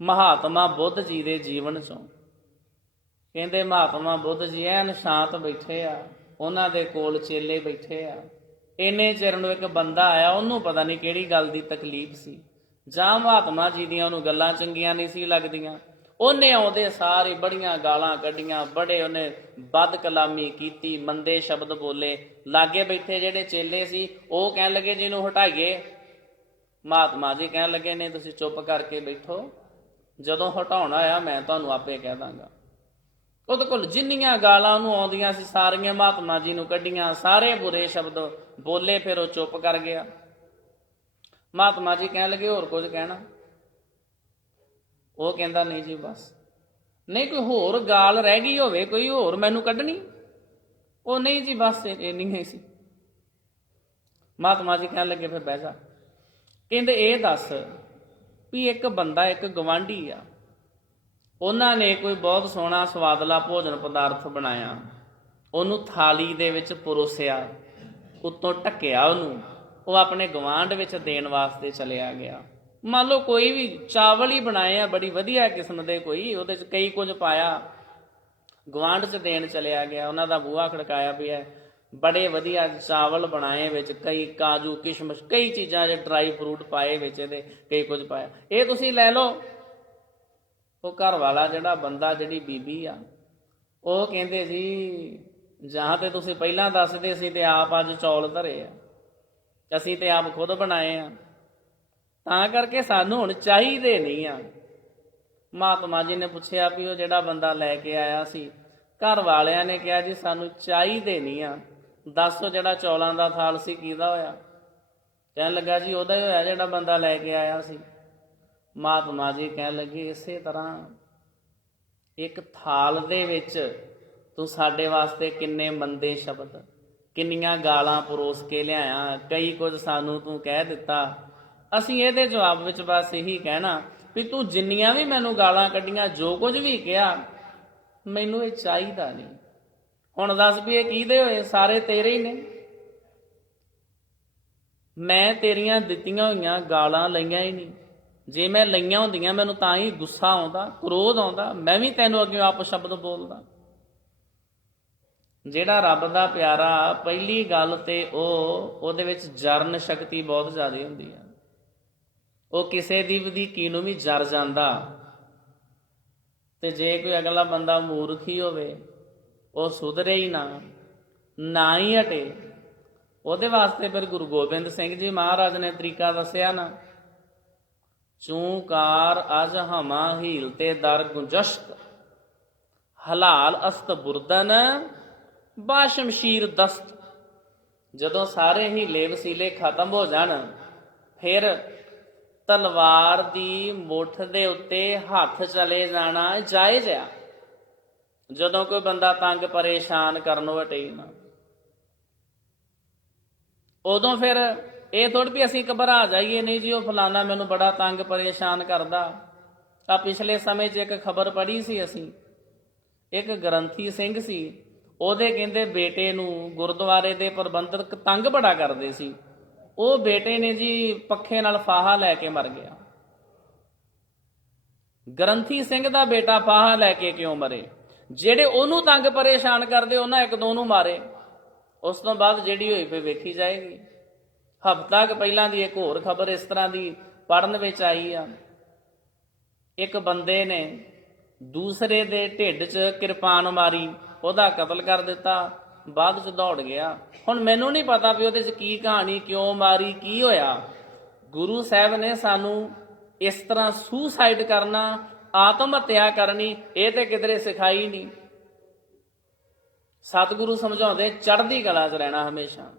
ਮਹਾਤਮਾ ਬੁੱਧ ਜੀ ਦੇ ਜੀਵਨ ਚੋਂ। ਕਹਿੰਦੇ ਮਹਾਤਮਾ ਬੁੱਧ ਜੀ ਐਨ ਸ਼ਾਂਤ ਬੈਠੇ ਆ, ਉਹਨਾਂ ਦੇ ਕੋਲ ਚੇਲੇ ਬੈਠੇ ਆ। ਇੰਨੇ ਚਿਰ ਨੂੰ ਇੱਕ ਬੰਦਾ ਆਇਆ, ਉਹਨੂੰ ਪਤਾ ਨਹੀਂ ਕਿਹੜੀ ਗੱਲ ਦੀ ਤਕਲੀਫ ਸੀ, ਜਾਂ ਮਹਾਤਮਾ ਜੀ ਦੀਆਂ ਉਹਨੂੰ ਗੱਲਾਂ ਚੰਗੀਆਂ ਨਹੀਂ ਸੀ ਲੱਗਦੀਆਂ। ਉਹਨੇ ਆਉਂਦੇ ਸਾਰੇ ਬੜੀਆਂ ਗਾਲਾਂ ਕੱਢੀਆਂ, ਬੜੇ ਉਹਨੇ ਬਦ ਕਲਾਮੀ ਕੀਤੀ, ਮੰਦੇ ਸ਼ਬਦ ਬੋਲੇ। ਲਾਗੇ ਬੈਠੇ ਜਿਹੜੇ ਚੇਲੇ ਸੀ ਉਹ ਕਹਿਣ ਲੱਗੇ ਜਿਹਨੂੰ ਹਟਾਈਏ। ਮਹਾਤਮਾ ਜੀ ਕਹਿਣ ਲੱਗੇ ਨੇ ਤੁਸੀਂ ਚੁੱਪ ਕਰਕੇ ਬੈਠੋ, ਜਦੋਂ ਹਟਾਉਣਾ ਆ ਮੈਂ ਤੁਹਾਨੂੰ ਆਪੇ ਕਹਿ ਦਾਂਗਾ। ਉਹਦੇ ਕੋਲ ਜਿੰਨੀਆਂ ਗਾਲਾਂ ਉਹਨੂੰ ਆਉਂਦੀਆਂ ਸੀ ਸਾਰੀਆਂ ਮਹਾਤਮਾ ਜੀ ਨੂੰ ਕੱਢੀਆਂ, ਸਾਰੇ ਬੁਰੇ ਸ਼ਬਦ ਬੋਲੇ, ਫਿਰ ਉਹ ਚੁੱਪ ਕਰ ਗਿਆ। ਮਹਾਤਮਾ ਜੀ ਕਹਿਣ ਲੱਗੇ ਹੋਰ ਕੁਝ ਕਹਿਣਾ? ਉਹ ਕਹਿੰਦਾ ਨਹੀਂ ਜੀ ਬਸ। ਨਹੀਂ ਕੋਈ ਹੋਰ ਗਾਲ ਰਹਿ ਗਈ ਹੋਵੇ, ਕੋਈ ਹੋਰ ਮੈਨੂੰ ਕੱਢਣੀ? ਉਹ ਨਹੀਂ ਜੀ ਬਸ ਇੰਨੀ ਹੀ ਸੀ। ਮਹਾਤਮਾ ਜੀ ਕਹਿਣ ਲੱਗੇ ਫਿਰ ਬਹਿ ਜਾ। ਕਹਿੰਦੇ ਇਹ ਦੱਸ ਵੀ ਇੱਕ ਬੰਦਾ, ਇੱਕ ਗਵਾਂਢੀ ਆ, ਉਹਨਾਂ ਨੇ ਕੋਈ ਬਹੁਤ ਸੋਹਣਾ ਸਵਾਦਲਾ ਭੋਜਨ ਪਦਾਰਥ ਬਣਾਇਆ, ਉਹਨੂੰ ਥਾਲੀ ਦੇ ਵਿੱਚ ਪਰੋਸਿਆ, ਉੱਤੋਂ ਢੱਕਿਆ ਉਹਨੂੰ, ਉਹ ਆਪਣੇ ਗਵਾਂਢ ਵਿੱਚ ਦੇਣ ਵਾਸਤੇ ਚਲਿਆ ਗਿਆ। ਮੰਨ ਲਓ ਕੋਈ ਵੀ ਚਾਵਲ ਹੀ ਬਣਾਏ ਆ ਬੜੀ ਵਧੀਆ ਕਿਸਮ ਦੇ, ਕੋਈ ਉਹਦੇ 'ਚ ਕਈ ਕੁਝ ਪਾਇਆ, ਗੁਆਂਢ 'ਚ ਦੇਣ ਚਲਿਆ ਗਿਆ, ਉਹਨਾਂ ਦਾ ਬੂਹਾ ਖੜਕਾਇਆ ਪਿਆ, ਬੜੇ ਵਧੀਆ ਚਾਵਲ ਬਣਾਏ, ਵਿੱਚ ਕਈ ਕਾਜੂ ਕਿਸ਼ਮਿਸ਼ ਕਈ ਚੀਜ਼ਾਂ ਜੇ ਡਰਾਈ ਫਰੂਟ ਪਾਏ ਵਿੱਚ ਇਹਦੇ, ਕਈ ਕੁਝ ਪਾਇਆ, ਇਹ ਤੁਸੀਂ ਲੈ ਲਓ। ਉਹ ਘਰ ਵਾਲਾ ਜਿਹੜਾ ਬੰਦਾ, ਜਿਹੜੀ ਬੀਬੀ ਆ, ਉਹ ਕਹਿੰਦੇ ਜੀ ਜਾਂ ਤੇ ਤੁਸੀਂ ਪਹਿਲਾਂ ਦੱਸਦੇ ਸੀ ਤੇ ਆਪ ਅੱਜ ਚੌਲ ਧਰੇ ਆ, ਅਸੀਂ ਤੇ ਆਪ ਖੁਦ ਬਣਾਏ ਆ, ਤਾਂ ਕਰਕੇ ਸਾਨੂੰ ਹੁਣ ਚਾਹੀਦੇ ਨਹੀਂ ਆ। ਮਹਾਤਮਾ ਜੀ ਨੇ ਪੁੱਛਿਆ ਵੀ ਉਹ ਜਿਹੜਾ ਬੰਦਾ ਲੈ ਕੇ ਆਇਆ ਸੀ, ਘਰ ਵਾਲਿਆਂ ਨੇ ਕਿਹਾ ਜੀ ਸਾਨੂੰ ਚਾਹੀਦੇ ਨਹੀਂ ਆ, ਦੱਸੋ ਜਿਹੜਾ ਚੌਲਾਂ ਦਾ ਥਾਲ ਸੀ ਕਿਹਦਾ ਹੋਇਆ? ਕਹਿਣ ਲੱਗਾ ਜੀ ਉਹਦਾ ਹੀ ਹੋਇਆ ਜਿਹੜਾ ਬੰਦਾ ਲੈ ਕੇ ਆਇਆ ਸੀ। ਮਹਾਤਮਾ ਜੀ ਕਹਿਣ ਲੱਗੇ ਇਸੇ ਤਰ੍ਹਾਂ ਇੱਕ ਥਾਲ ਦੇ ਵਿੱਚ ਤੂੰ ਸਾਡੇ ਵਾਸਤੇ ਕਿੰਨੇ ਮੰਦੇ ਸ਼ਬਦ, ਕਿੰਨੀਆਂ ਗਾਲਾਂ ਪਰੋਸ ਕੇ ਲਿਆਇਆ, ਕਈ ਕੁਝ ਸਾਨੂੰ ਤੂੰ ਕਹਿ ਦਿੱਤਾ, ਅਸੀਂ ਇਹਦੇ ਜਵਾਬ ਵਿੱਚ ਬਸ ਇਹੀ ਕਹਿਣਾ ਵੀ ਤੂੰ ਜਿੰਨੀਆਂ ਵੀ ਮੈਨੂੰ ਗਾਲਾਂ ਕੱਢੀਆਂ, ਜੋ ਕੁਝ ਵੀ ਕਿਹਾ, ਮੈਨੂੰ ਇਹ ਚਾਹੀਦਾ ਨਹੀਂ। ਹੁਣ ਦੱਸ ਵੀ ਇਹ ਕਿਹਦੇ ਹੋਏ? ਸਾਰੇ ਤੇਰੇ ਹੀ ਨੇ। ਮੈਂ ਤੇਰੀਆਂ ਦਿੱਤੀਆਂ ਹੋਈਆਂ ਗਾਲਾਂ ਲਈਆਂ ਹੀ ਨਹੀਂ। ਜੇ ਮੈਂ ਲਈਆਂ ਹੁੰਦੀਆਂ ਮੈਨੂੰ ਤਾਂ ਹੀ ਗੁੱਸਾ ਆਉਂਦਾ, ਕ੍ਰੋਧ ਆਉਂਦਾ, ਮੈਂ ਵੀ ਤੈਨੂੰ ਅੱਗੇ ਆਪ ਸ਼ਬਦ ਬੋਲਦਾ। ਜਿਹੜਾ ਰੱਬ ਦਾ ਪਿਆਰਾ, ਪਹਿਲੀ ਗੱਲ ਤੇ ਉਹਦੇ ਵਿੱਚ ਜਰਨ ਸ਼ਕਤੀ ਬਹੁਤ ਜ਼ਿਆਦਾ ਹੁੰਦੀ ਹੈ। ਉਹ ਕਿਸੇ ਦੀ ਵਧੀਕੀ ਨੂੰ ਵੀ ਜਰ ਜਾਂਦਾ। ਤੇ ਜੇ ਕੋਈ ਅਗਲਾ ਬੰਦਾ ਮੂਰਖ ਹੀ ਹੋਵੇ, ਉਹ ਸੁਧਰੇ ਹੀ ਨਾ ਹੀ ਹਟੇ, ਉਹਦੇ ਵਾਸਤੇ ਫਿਰ ਗੁਰੂ ਗੋਬਿੰਦ ਸਿੰਘ ਜੀ ਮਹਾਰਾਜ ਨੇ ਤਰੀਕਾ ਦੱਸਿਆ ਨਾ, ਚੂੰਕਾਰ ਅਜ ਹਮਾ ਹੀਲ ਤੇ ਦਰ ਗੁੰਜਸ਼ਤ, ਹਲਾਲ ਅਸਤ ਬੁਰਦਨ ਬਾ ਸ਼ਮਸ਼ੀਰ ਦਸਤ। ਜਦੋਂ ਸਾਰੇ ਹੀਲੇ ਵਸੀਲੇ ਖਤਮ ਹੋ ਜਾਣ, ਫਿਰ ਤਲਵਾਰ ਦੀ ਮੁੱਠ ਦੇ ਉੱਤੇ ਹੱਥ ਚਲੇ ਜਾਣਾ ਜਾਇਜ਼ ਆ। ਜਦੋਂ ਕੋਈ ਬੰਦਾ ਤੰਗ ਪਰੇਸ਼ਾਨ ਕਰਨੋਂ ਹਟੇ ਨਾ, ਉਦੋਂ ਫਿਰ ਇਹ ਥੋੜ੍ਹੀ ਵੀ ਅਸੀਂ ਘਬਰਾ ਜਾਈਏ, ਨਹੀਂ ਜੀ ਉਹ ਫਲਾਨਾ ਮੈਨੂੰ ਬੜਾ ਤੰਗ ਪਰੇਸ਼ਾਨ ਕਰਦਾ। ਤਾਂ ਪਿਛਲੇ ਸਮੇਂ 'ਚ ਇੱਕ ਖਬਰ ਪੜ੍ਹੀ ਸੀ ਅਸੀਂ, ਇੱਕ ਗ੍ਰੰਥੀ ਸਿੰਘ ਸੀ, ਉਹਦੇ ਕਹਿੰਦੇ ਬੇਟੇ ਨੂੰ ਗੁਰਦੁਆਰੇ ਦੇ ਪ੍ਰਬੰਧਕ ਤੰਗ ਬੜਾ ਕਰਦੇ ਸੀ। ਉਹ ਬੇਟੇ ਨੇ ਜੀ ਪੱਖੇ ਨਾਲ ਫਾਹਾ ਲੈ ਕੇ ਮਰ ਗਿਆ। ਗ੍ਰੰਥੀ ਸਿੰਘ ਦਾ ਬੇਟਾ ਫਾਹਾ ਲੈ ਕੇ ਕਿਉਂ ਮਰੇ? ਜਿਹੜੇ ਉਹਨੂੰ ਤੰਗ ਪਰੇਸ਼ਾਨ ਕਰਦੇ ਉਹਨਾਂ ਇੱਕ ਦੋ ਨੂੰ ਮਾਰੇ। ਉਸ ਤੋਂ ਬਾਅਦ ਜਿਹੜੀ ਹੋਈ ਫਿਰ ਵੇਖੀ ਜਾਏਗੀ। ਹਫ਼ਤਾ ਕੁ ਪਹਿਲਾਂ ਦੀ ਇੱਕ ਹੋਰ ਖਬਰ ਇਸ ਤਰ੍ਹਾਂ ਦੀ ਪੜ੍ਹਨ ਵਿੱਚ ਆਈ ਆ, ਇੱਕ ਬੰਦੇ ਨੇ ਦੂਸਰੇ ਦੇ ਢਿੱਡ 'ਚ ਕਿਰਪਾਨ ਮਾਰੀ, ਉਹਦਾ ਕਤਲ ਕਰ ਦਿੱਤਾ, ਬਾਅਦ 'ਚ ਦੌੜ ਗਿਆ। ਹੁਣ ਮੈਨੂੰ ਨਹੀਂ ਪਤਾ ਵੀ ਉਹਦੇ 'ਚ ਕੀ ਕਹਾਣੀ, ਕਿਉਂ ਮਾਰੀ, ਕੀ ਹੋਇਆ। ਗੁਰੂ ਸਾਹਿਬ ਨੇ ਸਾਨੂੰ ਇਸ ਤਰ੍ਹਾਂ ਸੁਸਾਈਡ ਕਰਨਾ, ਆਤਮ ਹੱਤਿਆ ਕਰਨੀ, ਇਹ ਤੇ ਕਿਧਰੇ ਸਿਖਾਈ ਨਹੀਂ। ਸਤਿਗੁਰੂ ਸਮਝਾਉਂਦੇ ਚੜ੍ਹਦੀ ਕਲਾ 'ਚ ਰਹਿਣਾ ਹਮੇਸ਼ਾ।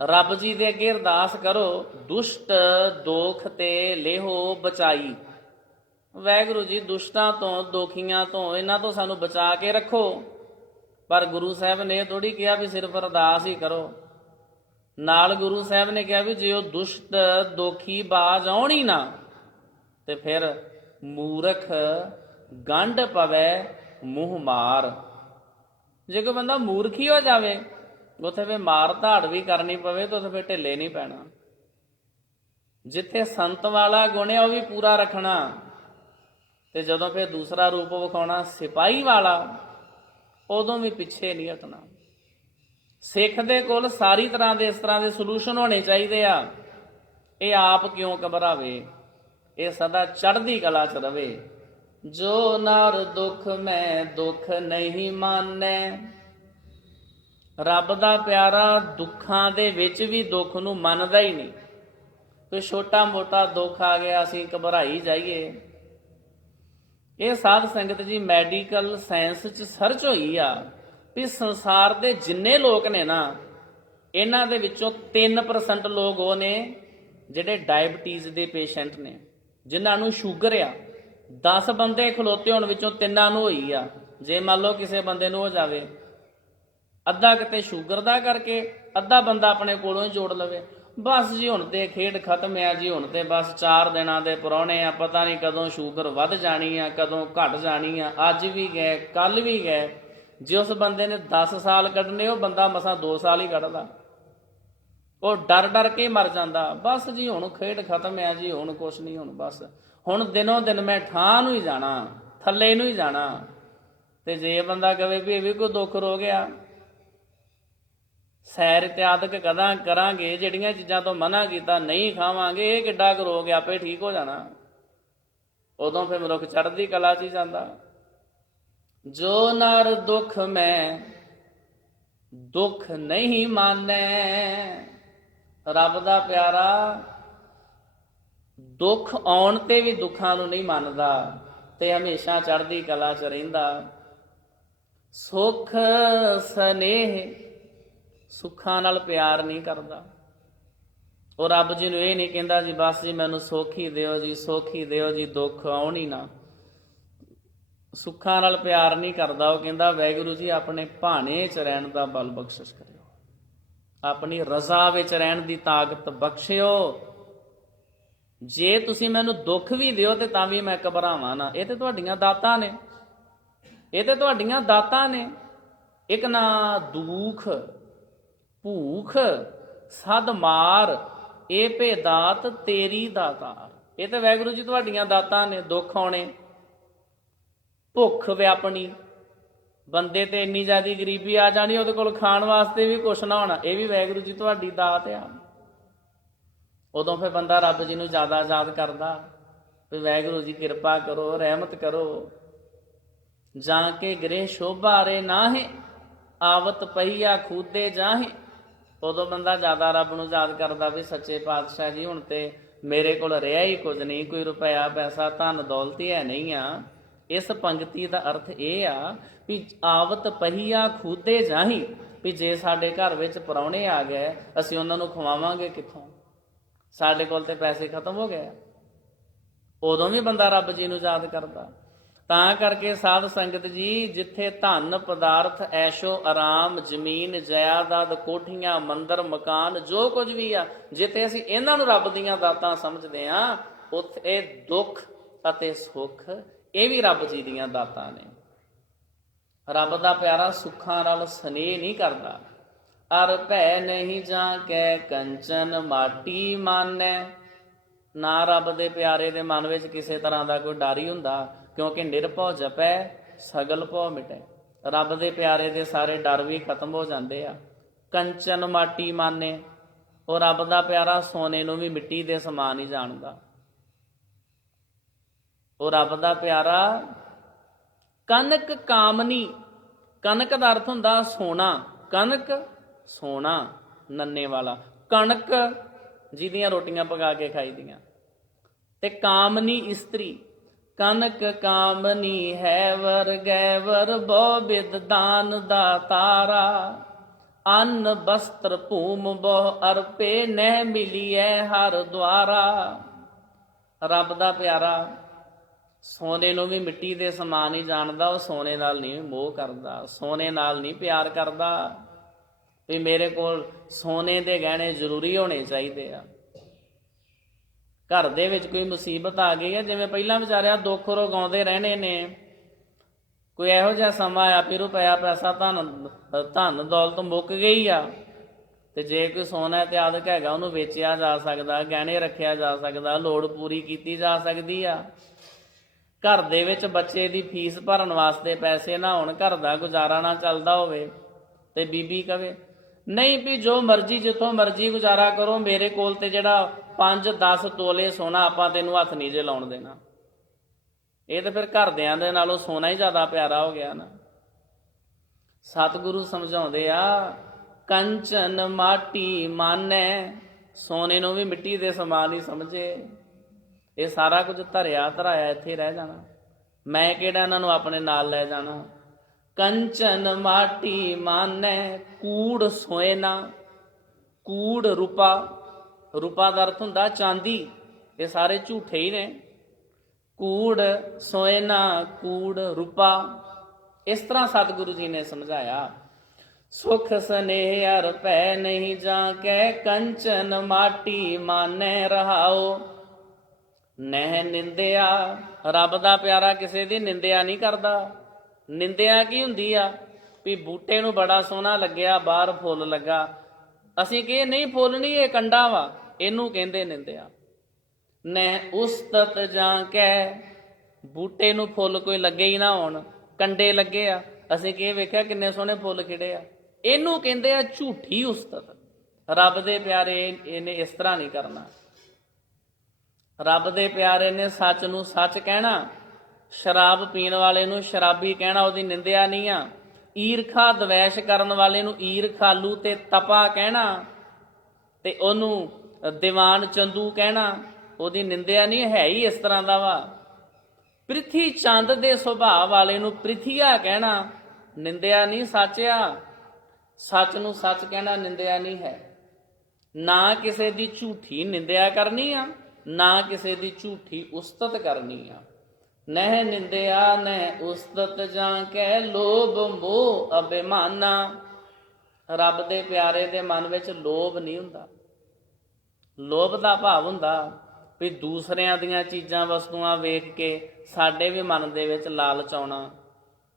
ਰੱਬ ਜੀ ਦੇ ਅੱਗੇ ਅਰਦਾਸ ਕਰੋ, ਦੁਸ਼ਟ ਦੋਖ ਤੇ ਲੇਹੋ ਬਚਾਈ। ਵਾਹਿਗੁਰੂ ਜੀ ਦੁਸ਼ਟਾਂ ਤੋਂ, ਦੋਖੀਆਂ ਤੋਂ, ਇਹਨਾਂ ਤੋਂ ਸਾਨੂੰ ਬਚਾ ਕੇ ਰੱਖੋ। ਪਰ ਗੁਰੂ ਸਾਹਿਬ ਨੇ ਥੋੜ੍ਹੀ ਕਿਹਾ ਵੀ ਸਿਰਫ ਅਰਦਾਸ ਹੀ ਕਰੋ। ਨਾਲ ਗੁਰੂ ਸਾਹਿਬ ਨੇ ਕਿਹਾ ਵੀ ਜੇ ਉਹ ਦੁਸ਼ਟ ਦੋਖੀ ਬਾਜ ਆਉਣ ਹੀ ਨਾ, ਤੇ ਫਿਰ ਮੂਰਖ ਗੰਢ ਪਵੇ ਮੂੰਹ ਮਾਰ। ਜੇ ਕੋਈ ਬੰਦਾ ਮੂਰਖ ਹੀ ਹੋ ਜਾਵੇ, ਉੱਥੇ ਫਿਰ ਮਾਰ ਧਾੜ ਵੀ ਕਰਨੀ ਪਵੇ ਤਾਂ ਉੱਥੇ ਫਿਰ ਢਿੱਲੇ ਨਹੀਂ ਪੈਣਾ। ਜਿੱਥੇ ਸੰਤ ਵਾਲਾ ਗੁਣ ਹੈ ਉਹ ਵੀ ਪੂਰਾ ਰੱਖਣਾ, ਤੇ ਜਦੋਂ ਫਿਰ ਦੂਸਰਾ ਰੂਪ ਵਿਖਾਉਣਾ ਸਿਪਾਹੀ ਵਾਲਾ, ਉਦੋਂ ਵੀ ਪਿੱਛੇ ਨਹੀਂ ਹਟਣਾ। ਸਿੱਖ ਦੇ ਕੋਲ ਸਾਰੀ ਤਰ੍ਹਾਂ ਦੇ ਇਸ ਤਰ੍ਹਾਂ ਦੇ ਸੋਲੂਸ਼ਨ ਹੋਣੇ ਚਾਹੀਦੇ ਆ। ਇਹ ਆਪ ਕਿਉਂ ਘਬਰਾਵੇ, ਇਹ ਸਦਾ ਚੜ੍ਹਦੀ ਕਲਾ 'ਚ ਰਵੇ। ਜੋ ਨਰ ਦੁੱਖ ਮੈਂ ਦੁੱਖ ਨਹੀਂ ਮਾਨੈ। ਰੱਬ ਦਾ ਪਿਆਰਾ ਦੁੱਖਾਂ ਦੇ ਵਿੱਚ ਵੀ ਦੁੱਖ ਨੂੰ ਮੰਨਦਾ ਹੀ ਨਹੀਂ। ਕੋਈ ਛੋਟਾ ਮੋਟਾ ਦੁੱਖ ਆ ਗਿਆ ਅਸੀਂ ਘਬਰਾਈ ਜਾਈਏ। ਇਹ ਸਾਧ ਸੰਗਤ ਜੀ ਮੈਡੀਕਲ ਸਾਇੰਸ 'ਚ ਸਰਚ ਹੋਈ ਆ ਵੀ ਸੰਸਾਰ ਦੇ ਜਿੰਨੇ ਲੋਕ ਨੇ ਨਾ, ਇਹਨਾਂ ਦੇ ਵਿੱਚੋਂ 3% ਲੋਕ ਉਹ ਨੇ ਜਿਹੜੇ ਡਾਇਬਟੀਜ਼ ਦੇ ਪੇਸ਼ੈਂਟ ਨੇ, ਜਿਨ੍ਹਾਂ ਨੂੰ ਸ਼ੂਗਰ ਆ। 10 ਬੰਦੇ ਖਲੋਤੇ ਹੋਣ ਵਿੱਚੋਂ 3 ਨੂੰ ਹੋਈ ਆ। ਜੇ ਮੰਨ ਲਓ ਕਿਸੇ ਬੰਦੇ ਨੂੰ ਹੋ ਜਾਵੇ, ਅੱਧਾ ਕਿਤੇ ਸ਼ੂਗਰ ਦਾ ਕਰਕੇ, ਅੱਧਾ ਬੰਦਾ ਆਪਣੇ ਕੋਲੋਂ ਹੀ ਜੋੜ ਲਵੇ। ਬਸ ਜੀ ਹੁਣ ਤੇ ਖੇਡ ਖਤਮ ਆ ਜੀ, ਹੁਣ ਤੇ ਬਸ 4 ਦਿਨਾਂ ਦੇ ਪ੍ਰਾਹੁਣੇ ਆ, ਪਤਾ ਨਹੀਂ ਕਦੋਂ ਸ਼ੂਗਰ ਵੱਧ ਜਾਣੀ ਆ, ਕਦੋਂ ਘਟ ਜਾਣੀ ਆ। ਅੱਜ ਵੀ ਗਏ, ਕੱਲ ਵੀ ਗਏ। ਜੇ ਉਸ ਬੰਦੇ ਨੇ 10 ਸਾਲ ਕੱਢਣੇ, ਉਹ ਬੰਦਾ ਮਸਾਂ 2 ਸਾਲ ਹੀ ਕੱਢਦਾ। ਉਹ ਡਰ ਡਰ ਕੇ ਮਰ ਜਾਂਦਾ। ਬਸ ਜੀ ਹੁਣ ਖੇਡ ਖਤਮ ਆ ਜੀ, ਹੁਣ ਕੁਛ ਨਹੀਂ, ਹੁਣ ਬਸ ਹੁਣ ਦਿਨੋਂ ਦਿਨ ਮੈਂ ਠਾਂ ਨੂੰ ਹੀ ਜਾਣਾ, ਥੱਲੇ ਨੂੰ ਹੀ ਜਾਣਾ। ਤੇ ਜੇ ਬੰਦਾ ਕਵੇ ਵੀ ਇਹ ਵੀ ਕੋਈ ਦੁੱਖ ਰੋ ਗਿਆ, ਸੈਰ ਇਤਿਆਦਿਕ ਕਦਾਂ ਕਰਾਂਗੇ, ਜਿਹੜੀਆਂ ਚੀਜ਼ਾਂ ਤੋਂ ਮਨਾ ਕੀਤਾ ਨਹੀਂ ਖਾਵਾਂਗੇ, ਇਹ ਕਿੱਡਾ ਕੁ ਰੋਗ ਆਪੇ ਠੀਕ ਹੋ ਜਾਣਾ। ਉਦੋਂ ਫਿਰ ਮਨੁੱਖ ਚੜ੍ਹਦੀ ਕਲਾ 'ਚ ਹੀ ਜਾਂਦਾ। ਜੋ ਨਰ ਦੁੱਖ ਮੈਂ ਦੁੱਖ ਨਹੀਂ ਮਾਨੈ, ਰੱਬ ਦਾ ਪਿਆਰਾ ਦੁੱਖ ਆਉਣ ਤੇ ਵੀ ਦੁੱਖਾਂ ਨੂੰ ਨਹੀਂ ਮੰਨਦਾ ਤੇ ਹਮੇਸ਼ਾ ਚੜ੍ਹਦੀ ਕਲਾ 'ਚ ਰਹਿੰਦਾ। ਸੁਖ ਸਨੇਹ, ਸੁੱਖਾਂ ਨਾਲ ਪਿਆਰ ਨਹੀਂ ਕਰਦਾ। ਉਹ ਰੱਬ ਜੀ ਨੂੰ ਇਹ ਨਹੀਂ ਕਹਿੰਦਾ ਜੀ ਬਸ ਜੀ ਮੈਨੂੰ ਸੁੱਖ ਹੀ ਦਿਓ ਜੀ, ਸੁੱਖ ਹੀ ਦਿਓ ਜੀ, ਦੁੱਖ ਆਉਣ ਹੀ ਨਾ। ਸੁੱਖਾਂ ਨਾਲ ਪਿਆਰ ਨਹੀਂ ਕਰਦਾ। ਉਹ ਕਹਿੰਦਾ ਵਾਹਿਗੁਰੂ ਜੀ ਆਪਣੇ ਭਾਣੇ 'ਚ ਰਹਿਣ ਦਾ ਬਲ ਬਖਸ਼ਿਸ਼ ਕਰਿਓ, ਆਪਣੀ ਰਜ਼ਾ ਵਿੱਚ ਰਹਿਣ ਦੀ ਤਾਕਤ ਬਖਸ਼ਿਓ। ਜੇ ਤੁਸੀਂ ਮੈਨੂੰ ਦੁੱਖ ਵੀ ਦਿਓ ਤੇ ਤਾਂ ਵੀ ਮੈਂ ਘਬਰਾਵਾਂ ਨਾ। ਇਹ ਤੇ ਤੁਹਾਡੀਆਂ ਦਾਤਾਂ ਨੇ, ਇਹ ਤੇ ਤੁਹਾਡੀਆਂ ਦਾਤਾਂ ਨੇ। ਇੱਕ ਨਾ ਦੁੱਖ ਭੂਖ ਸਦ ਮਾਰ, ਇਹ ਭੇਦਾਤ ਤੇਰੀ ਦਾਤਾਰ। ਇਹ ਤੇ ਵਾਹਿਗੁਰੂ ਜੀ ਤੁਹਾਡੀਆਂ ਦਾਤਾਂ ਨੇ। ਦੁੱਖ ਆਉਣੇ, ਭੁੱਖ ਵਿਆਪਣੀ, ਬੰਦੇ ਤੇ ਇੰਨੀ ਜ਼ਿਆਦਾ ਗਰੀਬੀ ਆ ਜਾਣੀ ਉਹਦੇ ਕੋਲ ਖਾਣ ਵਾਸਤੇ ਵੀ ਕੁਛ ਨਾ ਹੋਣਾ, ਇਹ ਵੀ ਵਾਹਿਗੁਰੂ ਜੀ ਤੁਹਾਡੀ ਦਾਤ ਆ। ਉਦੋਂ ਫਿਰ ਬੰਦਾ ਰੱਬ ਜੀ ਨੂੰ ਜ਼ਿਆਦਾ ਯਾਦ ਕਰਦਾ ਵੀ ਵਾਹਿਗੁਰੂ ਜੀ ਕਿਰਪਾ ਕਰੋ, ਰਹਿਮਤ ਕਰੋ। ਜਾਂ ਕੇ ਗ੍ਰਹਿ ਸ਼ੋਭਾ ਰੇ ਨਾਹੇ, ਆਵਤ ਪਈਆ ਖੂਦੇ ਜਾਹੇ। ਉਦੋਂ ਬੰਦਾ ਜ਼ਿਆਦਾ ਰੱਬ ਨੂੰ ਯਾਦ ਕਰਦਾ ਵੀ ਸੱਚੇ ਪਾਤਸ਼ਾਹ ਜੀ ਹੁਣ ਤੇ ਮੇਰੇ ਕੋਲ ਰਿਹਾ ਹੀ ਕੁਝ ਨਹੀਂ, ਕੋਈ ਰੁਪਇਆ ਪੈਸਾ ਧਨ ਦੌਲਤ ਹੀ ਹੈ ਨਹੀਂ ਆ। ਇਸ ਪੰਕਤੀ ਦਾ ਅਰਥ ਇਹ ਆ ਵੀ ਆਵਤ ਪਹੀਆ ਖੂਦੇ ਜਾਹੀ, ਵੀ ਜੇ ਸਾਡੇ ਘਰ ਵਿੱਚ ਪ੍ਰਾਹੁਣੇ ਆ ਗਏ ਅਸੀਂ ਉਹਨਾਂ ਨੂੰ ਖਵਾਵਾਂਗੇ ਕਿੱਥੋਂ, ਸਾਡੇ ਕੋਲ ਤੇ ਪੈਸੇ ਖਤਮ ਹੋ ਗਏ। ਉਦੋਂ ਵੀ ਬੰਦਾ ਰੱਬ ਜੀ ਨੂੰ ਯਾਦ ਕਰਦਾ। ਤਾਂ ਕਰਕੇ ਸਾਧ ਸੰਗਤ ਜੀ, ਜਿੱਥੇ ਧਨ ਪਦਾਰਥ ਐਸ਼ੋ ਆਰਾਮ ਜ਼ਮੀਨ ਜਾਇਦਾਦ ਕੋਠੀਆਂ ਮੰਦਰ ਮਕਾਨ ਜੋ ਕੁਝ ਵੀ ਆ, ਜਿੱਥੇ ਅਸੀਂ ਇਹਨਾਂ ਨੂੰ ਰੱਬ ਦੀਆਂ ਦਾਤਾਂ ਸਮਝਦੇ ਆ, ਉੱਥੇ ਦੁੱਖ ਅਤੇ ਸੁੱਖ ਇਹ ਵੀ ਰੱਬ ਜੀ ਦੀਆਂ ਦਾਤਾਂ ਨੇ। ਰੱਬ ਦਾ ਪਿਆਰਾ ਸੁੱਖਾਂ ਨਾਲ ਸਨੇਹ ਨਹੀਂ ਕਰਦਾ। ਅਰ ਭੈ ਨਹੀਂ ਜਾਂ ਕੈ ਕੰਚਨ ਮਾਟੀ ਮਾਨੈ। ਨਾ ਰੱਬ ਦੇ ਪਿਆਰੇ ਦੇ ਮਨ ਵਿੱਚ ਕਿਸੇ ਤਰ੍ਹਾਂ ਦਾ ਕੋਈ ਡਰ ਹੀ ਹੁੰਦਾ, ਕਿਉਂਕਿ ਨਿਰਭਉ ਜਪੈ ਸਗਲ ਭਉ ਮਿਟੈ। ਰੱਬ ਦੇ ਪਿਆਰੇ ਦੇ ਸਾਰੇ ਡਰ ਵੀ ਖਤਮ ਹੋ ਜਾਂਦੇ ਆ। ਕੰਚਨ ਮਾਟੀ ਮਾਨੇ, ਉਹ ਰੱਬ ਦਾ ਪਿਆਰਾ ਸੋਨੇ ਨੂੰ ਵੀ ਮਿੱਟੀ ਦੇ ਸਮਾਨ ਹੀ ਜਾਣਦਾ। ਉਹ ਰੱਬ ਦਾ ਪਿਆਰਾ ਕਨਕ ਕਾਮਨੀ, ਕਨਕ ਦਾ ਅਰਥ ਹੁੰਦਾ ਸੋਨਾ, ਕਨਕ ਸੋਨਾ ਨੰਨੇ ਵਾਲਾ, ਕਣਕ ਜਿਹਦੀਆਂ ਰੋਟੀਆਂ ਪਕਾ ਕੇ ਖਾਈਦੀਆਂ, ਤੇ ਕਾਮਨੀ ਇਸਤਰੀ। ਕਨਕ ਕਾਮਨੀ ਹੈ ਵਰ ਗੈ ਵਰ ਬਹੁ ਬਿਦ ਦਾਨ ਦਾ ਤਾਰਾ। ਅੰਨ ਬਸਤਰ ਭੂਮ ਬਹੁ ਅਰਪੇ ਨਹਿ ਮਿਲੀਐ ਹਰ ਦੁਆਰਾ। ਰੱਬ ਦਾ ਪਿਆਰਾ ਸੋਨੇ ਨੂੰ ਵੀ ਮਿੱਟੀ ਦੇ ਸਮਾਨ ਹੀ ਜਾਣਦਾ। ਉਹ ਸੋਨੇ ਨਾਲ ਨਹੀਂ ਮੋਹ ਕਰਦਾ, ਸੋਨੇ ਨਾਲ ਨਹੀਂ ਪਿਆਰ ਕਰਦਾ ਵੀ ਮੇਰੇ ਕੋਲ ਸੋਨੇ ਦੇ ਗਹਿਣੇ ਜ਼ਰੂਰੀ ਹੋਣੇ ਚਾਹੀਦੇ ਆ। ਘਰ ਦੇ ਵਿੱਚ ਕੋਈ ਮੁਸੀਬਤ ਆ ਗਈ ਹੈ, ਜਿਵੇਂ ਪਹਿਲਾਂ ਵਿਚਾਰਿਆ ਦੁੱਖ ਰੋਗਾਉਂਦੇ ਰਹਿਣੇ ਨੇ, ਕੋਈ ਇਹੋ ਜਿਹਾ ਸਮਾਂ ਆ ਵੀ ਰੁਪਇਆ ਪੈਸਾ ਧਨ ਦੌਲਤ ਮੁੱਕ ਗਈ ਆ, ਤੇ ਜੇ ਕੋਈ ਸੋਨਾ ਇਤਿਆਦਿਕ ਹੈਗਾ ਉਹਨੂੰ ਵੇਚਿਆ ਜਾ ਸਕਦਾ, ਗਹਿਣੇ ਰੱਖਿਆ ਜਾ ਸਕਦਾ, ਲੋੜ ਪੂਰੀ ਕੀਤੀ ਜਾ ਸਕਦੀ ਆ। ਘਰ ਦੇ ਵਿੱਚ ਬੱਚੇ ਦੀ ਫੀਸ ਭਰਨ ਵਾਸਤੇ ਪੈਸੇ ਨਾ ਹੋਣ, ਘਰ ਦਾ ਗੁਜ਼ਾਰਾ ਨਾ ਚੱਲਦਾ ਹੋਵੇ, ਤੇ ਬੀਬੀ ਕਵੇ ਨਹੀਂ ਵੀ ਜੋ ਮਰਜ਼ੀ ਜਿੱਥੋਂ ਮਰਜ਼ੀ ਗੁਜ਼ਾਰਾ ਕਰੋ, ਮੇਰੇ ਕੋਲ ਤੇ ਜਿਹੜਾ 5-10 ਤੋਲੇ ਸੋਨਾ ਆਪਾਂ ਤੈਨੂੰ ਹੱਥ ਨਹੀਂ ਜੇ ਲਾਉਣ ਦੇਣਾ। ਇਹ ਤਾਂ ਫਿਰ ਘਰਦਿਆਂ ਦੇ ਨਾਲੋਂ ਸੋਨਾ ਹੀ ਜ਼ਿਆਦਾ ਪਿਆਰਾ ਹੋ ਗਿਆ ਨਾ। ਸਤਿਗੁਰੂ ਸਮਝਾਉਂਦੇ ਆ ਕੰਚਨ ਮਾਟੀ ਮਾਨੈ, ਸੋਨੇ ਨੂੰ ਵੀ ਮਿੱਟੀ ਦੇ ਸਮਾਨ ਹੀ ਸਮਝੇ। ਇਹ ਸਾਰਾ ਕੁਝ ਧਰਿਆ ਧਰਾਇਆ ਇੱਥੇ ਰਹਿ ਜਾਣਾ, ਮੈਂ ਕਿਹੜਾ ਇਹਨਾਂ ਨੂੰ ਆਪਣੇ ਨਾਲ ਲੈ ਜਾਣਾ। ਕੰਚਨ ਮਾਟੀ ਮਾਨੈ ਕੂੜ ਸੋਇਨਾ। ਕੂੜ ਰੂਪਾ, ਰੂਪਾ ਦਾ ਅਰਥ ਹੁੰਦਾ ਚਾਂਦੀ, ਇਹ ਸਾਰੇ ਝੂਠੇ ਹੀ ਨੇ। ਕੂੜ ਸੋਇਨਾ ਕੂੜ ਰੂਪਾ, ਇਸ ਤਰ੍ਹਾਂ ਸਤਿਗੁਰੂ ਜੀ ਨੇ ਸਮਝਾਇਆ। ਸੁਖ ਸਨੇਹ ਅਰ ਭੈ ਨਹੀਂ ਜਾਂ ਕੈ ਕੰਚਨ ਮਾਟੀ ਮਾਨੈ ਰਹਾਓ। ਨਹਿ ਨਿੰਦਿਆ, ਰੱਬ ਦਾ ਪਿਆਰਾ ਕਿਸੇ ਦੀ ਨਿੰਦਿਆ ਨਹੀਂ ਕਰਦਾ। ਨਿੰਦਿਆ ਕੀ ਹੁੰਦੀ ਆ ਵੀ ਬੂਟੇ ਨੂੰ ਬੜਾ ਸੋਹਣਾ ਲੱਗਿਆ, ਬਾਹਰ ਫੁੱਲ ਲੱਗਾ, ਅਸੀਂ ਕਹੇ ਨਹੀਂ ਫੁੱਲ ਨਹੀਂ ਇਹ ਕੰਡਾ ਵਾ, ਇਹਨੂੰ ਕਹਿੰਦੇ ਨਿੰਦਿਆ। ਨਹਿ ਉਸਤਤ ਜਾਂ ਕੈ, ਬੂਟੇ ਨੂੰ ਫੁੱਲ ਕੋਈ ਲੱਗੇ ਹੀ ਨਾ ਹੋਣ, ਕੰਡੇ ਲੱਗੇ ਆ, ਅਸੀਂ ਕੀ ਵੇਖਿਆ ਕਿੰਨੇ ਸੋਹਣੇ ਫੁੱਲ ਖਿੜੇ ਆ। ਇਹਨੂੰ ਕਹਿੰਦੇ ਆ ਝੂਠੀ ਉਸਤਤ। ਰੱਬ ਦੇ ਪਿਆਰੇ ਇਹਨੇ ਇਸ ਤਰ੍ਹਾਂ ਨਹੀਂ ਕਰਨਾ। ਰੱਬ ਦੇ ਪਿਆਰੇ ਨੇ ਸੱਚ ਨੂੰ ਸੱਚ ਕਹਿਣਾ, ਸ਼ਰਾਬ ਪੀਣ ਵਾਲੇ ਨੂੰ ਸ਼ਰਾਬੀ ਕਹਿਣਾ ਉਹਦੀ ਨਿੰਦਿਆ ਨਹੀਂ ਆ, ਈਰਖਾ ਦਵੈਸ਼ ਕਰਨ ਵਾਲੇ ਨੂੰ ਈਰਖਾਲੂ ਤੇ ਤਪਾ ਕਹਿਣਾ, ਤੇ ਉਹਨੂੰ ਦੀਵਾਨ ਚੰਦੂ ਕਹਿਣਾ ਉਹਦੀ ਨਿੰਦਿਆ ਨਹੀਂ, ਹੈ ਹੀ ਇਸ ਤਰ੍ਹਾਂ ਦਾ ਵਾ। ਪ੍ਰਿਥੀ ਚੰਦ ਦੇ ਸੁਭਾਅ ਵਾਲੇ ਨੂੰ ਪ੍ਰਿਥੀਆ ਕਹਿਣਾ ਨਿੰਦਿਆ ਨਹੀਂ, ਸੱਚ ਆ। ਸੱਚ ਨੂੰ ਸੱਚ ਕਹਿਣਾ ਨਿੰਦਿਆ ਨਹੀਂ ਹੈ। ਨਾ ਕਿਸੇ ਦੀ ਝੂਠੀ ਨਿੰਦਿਆ ਕਰਨੀ ਆ, ਨਾ ਕਿਸੇ ਦੀ ਝੂਠੀ ਉਸਤਤ ਕਰਨੀ ਆ। ਨਹਿ ਨਿੰਦਿਆ ਨਹਿ ਉਸਤਤ ਜਾਂ ਕਹਿ ਲੋਭ ਮੋਹ ਅਭਿਮਾਨਾ। ਰੱਬ ਦੇ ਪਿਆਰੇ ਦੇ ਮਨ ਵਿੱਚ ਲੋਭ ਨਹੀਂ ਹੁੰਦਾ। ਲੋਭ ਦਾ ਭਾਵ ਹੁੰਦਾ ਵੀ ਦੂਸਰਿਆਂ ਦੀਆਂ ਚੀਜ਼ਾਂ ਵਸਤੂਆਂ ਵੇਖ ਕੇ ਸਾਡੇ ਵੀ ਮਨ ਦੇ ਵਿੱਚ ਲਾਲਚ ਆਉਣਾ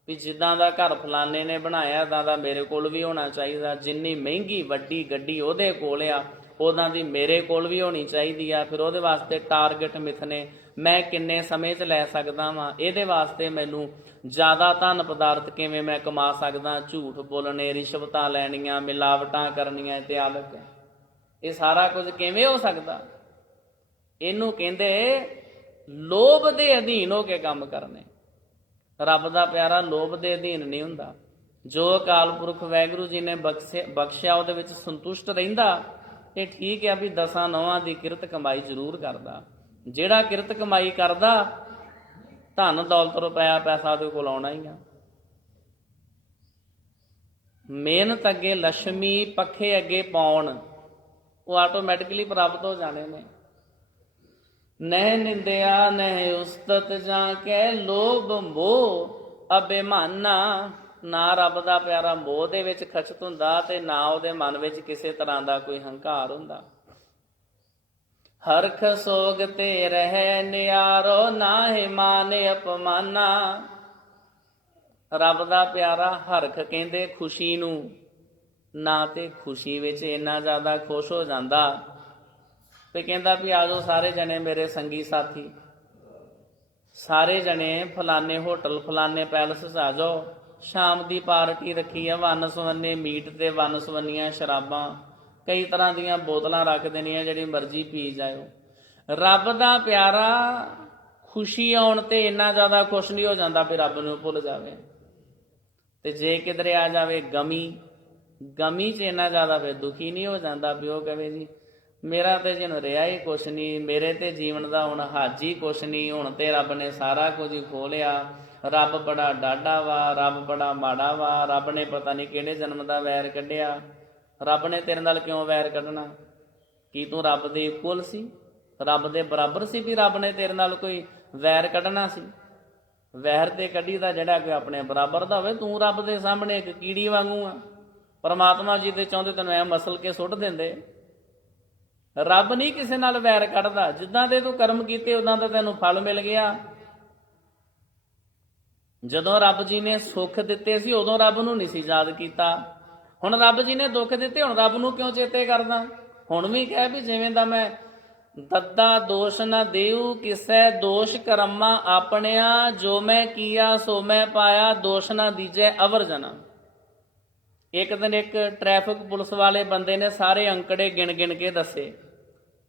ਵੀ ਜਿੱਦਾਂ ਦਾ ਘਰ ਫਲਾਣੇ ਨੇ ਬਣਾਇਆ ਇੱਦਾਂ ਦਾ ਮੇਰੇ ਕੋਲ ਵੀ ਹੋਣਾ ਚਾਹੀਦਾ। ਜਿੰਨੀ ਮਹਿੰਗੀ ਵੱਡੀ ਗੱਡੀ ਉਹਦੇ ਕੋਲ ਆ, ਉਦਾਂ ਦੀ ਮੇਰੇ ਕੋਲ ਵੀ ਹੋਣੀ ਚਾਹੀਦੀ ਆ। ਫਿਰ ਉਹਦੇ ਵਾਸਤੇ ਟਾਰਗੇਟ ਮਿਥਨੇ, ਮੈਂ ਕਿੰਨੇ ਸਮੇਂ 'ਚ ਲੈ ਸਕਦਾ ਵਾਂ, ਇਹਦੇ ਵਾਸਤੇ ਮੈਨੂੰ ਜ਼ਿਆਦਾ ਧਨ ਪਦਾਰਥ ਕਿਵੇਂ ਮੈਂ ਕਮਾ ਸਕਦਾ, ਝੂਠ ਬੋਲਣੇ, ਰਿਸ਼ਵਤਾਂ ਲੈਣੀਆਂ, ਮਿਲਾਵਟਾਂ ਕਰਨੀਆਂ ਇਤਿਆਦਿਕ। ਇਹ ਸਾਰਾ ਕੁਝ ਕਿਵੇਂ ਹੋ ਸਕਦਾ? ਇਹਨੂੰ ਕਹਿੰਦੇ ਲੋਭ ਦੇ ਅਧੀਨ ਹੋ ਕੇ ਕੰਮ ਕਰਨੇ। ਰੱਬ ਦਾ ਪਿਆਰਾ ਲੋਭ ਦੇ ਅਧੀਨ ਨਹੀਂ ਹੁੰਦਾ। ਜੋ ਅਕਾਲ ਪੁਰਖ ਵਾਹਿਗੁਰੂ ਜੀ ਨੇ ਬਖਸ਼ਿਆ ਉਹਦੇ ਵਿੱਚ ਸੰਤੁਸ਼ਟ ਰਹਿੰਦਾ। ਇਹ ਠੀਕ ਆ ਵੀ 10 ਨੌਆਂ ਦੀ ਕਿਰਤ ਕਮਾਈ ਜ਼ਰੂਰ ਕਰਦਾ। ਜਿਹੜਾ ਕਿਰਤ ਕਮਾਈ ਕਰਦਾ ਧਨ ਦੌਲਤ ਰੁਪਇਆ ਪੈਸਾ ਉਹਦੇ ਕੋਲ ਆਉਣਾ ਹੀ ਆ। ਮਿਹਨਤ ਅੱਗੇ ਲక్ష్ਮੀ, ਪੱਖੇ ਅੱਗੇ ਪਾਉਣ, ਉਹ ਆਟੋਮੈਟਿਕਲੀ ਪ੍ਰਾਪਤ ਹੋ ਜਾਣੇ ਨੇ। ਨਹਿ ਨਿੰਦਿਆ ਨਹਿ ਉਸਤਤ ਜਾਂ ਕਹਿ ਲੋਭ ਮੋਹ ਅਭਿਮਾਨਾ। ਨਾ ਰੱਬ ਦਾ ਪਿਆਰਾ ਮੋਹ ਦੇ ਵਿੱਚ ਖਚਤ ਹੁੰਦਾ ਤੇ ਨਾ ਉਹਦੇ ਮਨ ਵਿੱਚ ਕਿਸੇ ਤਰ੍ਹਾਂ ਦਾ ਕੋਈ ਹੰਕਾਰ ਹੁੰਦਾ। ਹਰਖ ਸੋਗ ਤੇ ਰਹਿ ਨਿਆਰੋ ਨਾਹਿ ਮਾਨ ਅਪਮਾਨਾ। ਰੱਬ ਦਾ ਪਿਆਰਾ ਹਰਖ ਕਹਿੰਦੇ ਖੁਸ਼ੀ ਨੂੰ, ਨਾ ਤੇ ਖੁਸ਼ੀ ਵਿੱਚ ਇੰਨਾ ਜ਼ਿਆਦਾ ਖੁਸ਼ ਹੋ ਜਾਂਦਾ ਤੇ ਕਹਿੰਦਾ ਵੀ ਆ ਜਾਓ ਸਾਰੇ ਜਣੇ ਮੇਰੇ ਸੰਗੀ ਸਾਥੀ, ਸਾਰੇ ਜਣੇ ਫਲਾਣੇ ਹੋਟਲ ਫਲਾਣੇ ਪੈਲਸ 'ਚ ਆ ਜਾਓ, ਸ਼ਾਮ ਦੀ ਪਾਰਟੀ ਰੱਖੀ ਆ, ਵੰਨ ਸਵੰਨੇ ਮੀਟ ਤੇ ਵੰਨ ਸਵੰਨੀਆਂ ਸ਼ਰਾਬਾਂ, ਕਈ ਤਰ੍ਹਾਂ ਦੀਆਂ ਬੋਤਲਾਂ ਰੱਖ ਦੇਣੀਆਂ, ਜਿਹੜੀ ਮਰਜ਼ੀ ਪੀ ਜਾਇਓ। ਰੱਬ ਦਾ ਪਿਆਰਾ ਖੁਸ਼ੀ ਆਉਣ ਤੇ ਇੰਨਾ ਜ਼ਿਆਦਾ ਖੁਸ਼ ਨਹੀਂ ਹੋ ਜਾਂਦਾ ਵੀ ਰੱਬ ਨੂੰ ਭੁੱਲ ਜਾਵੇ। ਤੇ ਜੇ ਕਿਧਰੇ ਆ ਜਾਵੇ ਗਮੀ 'ਚ ਇੰਨਾ ਜ਼ਿਆਦਾ ਫਿਰ ਦੁਖੀ ਨਹੀਂ ਹੋ ਜਾਂਦਾ ਵੀ ਉਹ ਕਹੇ ਜੀ ਮੇਰਾ ਤੇ ਜਿਨ ਰਿਹਾ ਹੀ ਕੁਛ ਨਹੀਂ, ਮੇਰੇ ਤੇ ਜੀਵਨ ਦਾ ਹੁਣ ਹੱਜ ਹੀ ਕੁਛ ਨਹੀਂ, ਹੁਣ ਤੇ ਰੱਬ ਨੇ ਸਾਰਾ ਕੁਝ ਹੀ ਖੋਹ ਲਿਆ, ਰੱਬ ਬੜਾ ਡਾਢਾ ਵਾ, ਰੱਬ ਬੜਾ ਮਾੜਾ ਵਾ, ਰੱਬ ਨੇ ਪਤਾ ਨਹੀਂ ਕਿਹੜੇ ਜਨਮ ਦਾ ਵੈਰ ਕੱਢਿਆ। ਰੱਬ ਨੇ ਤੇਰੇ ਨਾਲ ਕਿਉਂ ਵੈਰ ਕੱਢਣਾ? ਕੀ ਤੂੰ ਰੱਬ ਦੇ ਇਕੁਅਲ ਸੀ, ਰੱਬ ਦੇ ਬਰਾਬਰ ਸੀ ਵੀ ਰੱਬ ਨੇ ਤੇਰੇ ਨਾਲ ਕੋਈ ਵੈਰ ਕੱਢਣਾ ਸੀ? ਵੈਰ ਤੇ ਕੱਢੀ ਦਾ ਜਿਹੜਾ ਕੋਈ ਆਪਣੇ ਬਰਾਬਰ ਦਾ ਹੋਵੇ। ਤੂੰ ਰੱਬ ਦੇ ਸਾਹਮਣੇ ਇੱਕ ਕੀੜੀ ਵਾਂਗੂ ਆ। ਪਰਮਾਤਮਾ ਜੀ ਦੇ ਚਾਹੁੰਦੇ ਤੈਨੂੰ ਐ ਮਸਲ ਕੇ ਸੁੱਟ ਦਿੰਦੇ। ਰੱਬ ਨਹੀਂ ਕਿਸੇ ਨਾਲ ਵੈਰ ਕੱਢਦਾ। ਜਿੱਦਾਂ ਦੇ ਤੂੰ ਕਰਮ ਕੀਤੇ ਉਦਾਂ ਦਾ ਤੈਨੂੰ ਫਲ ਮਿਲ ਗਿਆ। ਜਦੋਂ ਰੱਬ ਜੀ ਨੇ ਸੁੱਖ ਦਿੱਤੇ ਸੀ ਉਦੋਂ ਰੱਬ ਨੂੰ ਨਹੀਂ ਸੀ ਯਾਦ ਕੀਤਾ। ਹੁਣ ਰੱਬ ਜੀ ਨੇ ਦੁੱਖ ਦਿੱਤੇ, ਹੁਣ ਰੱਬ ਨੂੰ ਕਿਉਂ ਚੇਤੇ ਕਰਦਾ? ਹੁਣ ਵੀ ਕਹਿ ਵੀ ਜਿਵੇਂ ਦਾ ਮੈਂ ਦੱਦਾ ਦੋਸ਼ ਨਾ ਦੇਊ ਕਿਸੈ, ਦੋਸ਼ ਕਰਮਾ ਆਪਣਿਆ, ਜੋ ਮੈਂ ਕੀਆ ਸੋ ਮੈਂ ਪਾਇਆ, ਦੋਸ਼ ਨਾ ਦੀਜੈ ਅਵਰ ਜਨਾ। ਇੱਕ ਦਿਨ ਇੱਕ ਟ੍ਰੈਫਿਕ ਪੁਲਿਸ ਵਾਲੇ ਬੰਦੇ ਨੇ ਸਾਰੇ ਅੰਕੜੇ ਗਿਣ ਗਿਣ ਕੇ ਦੱਸੇ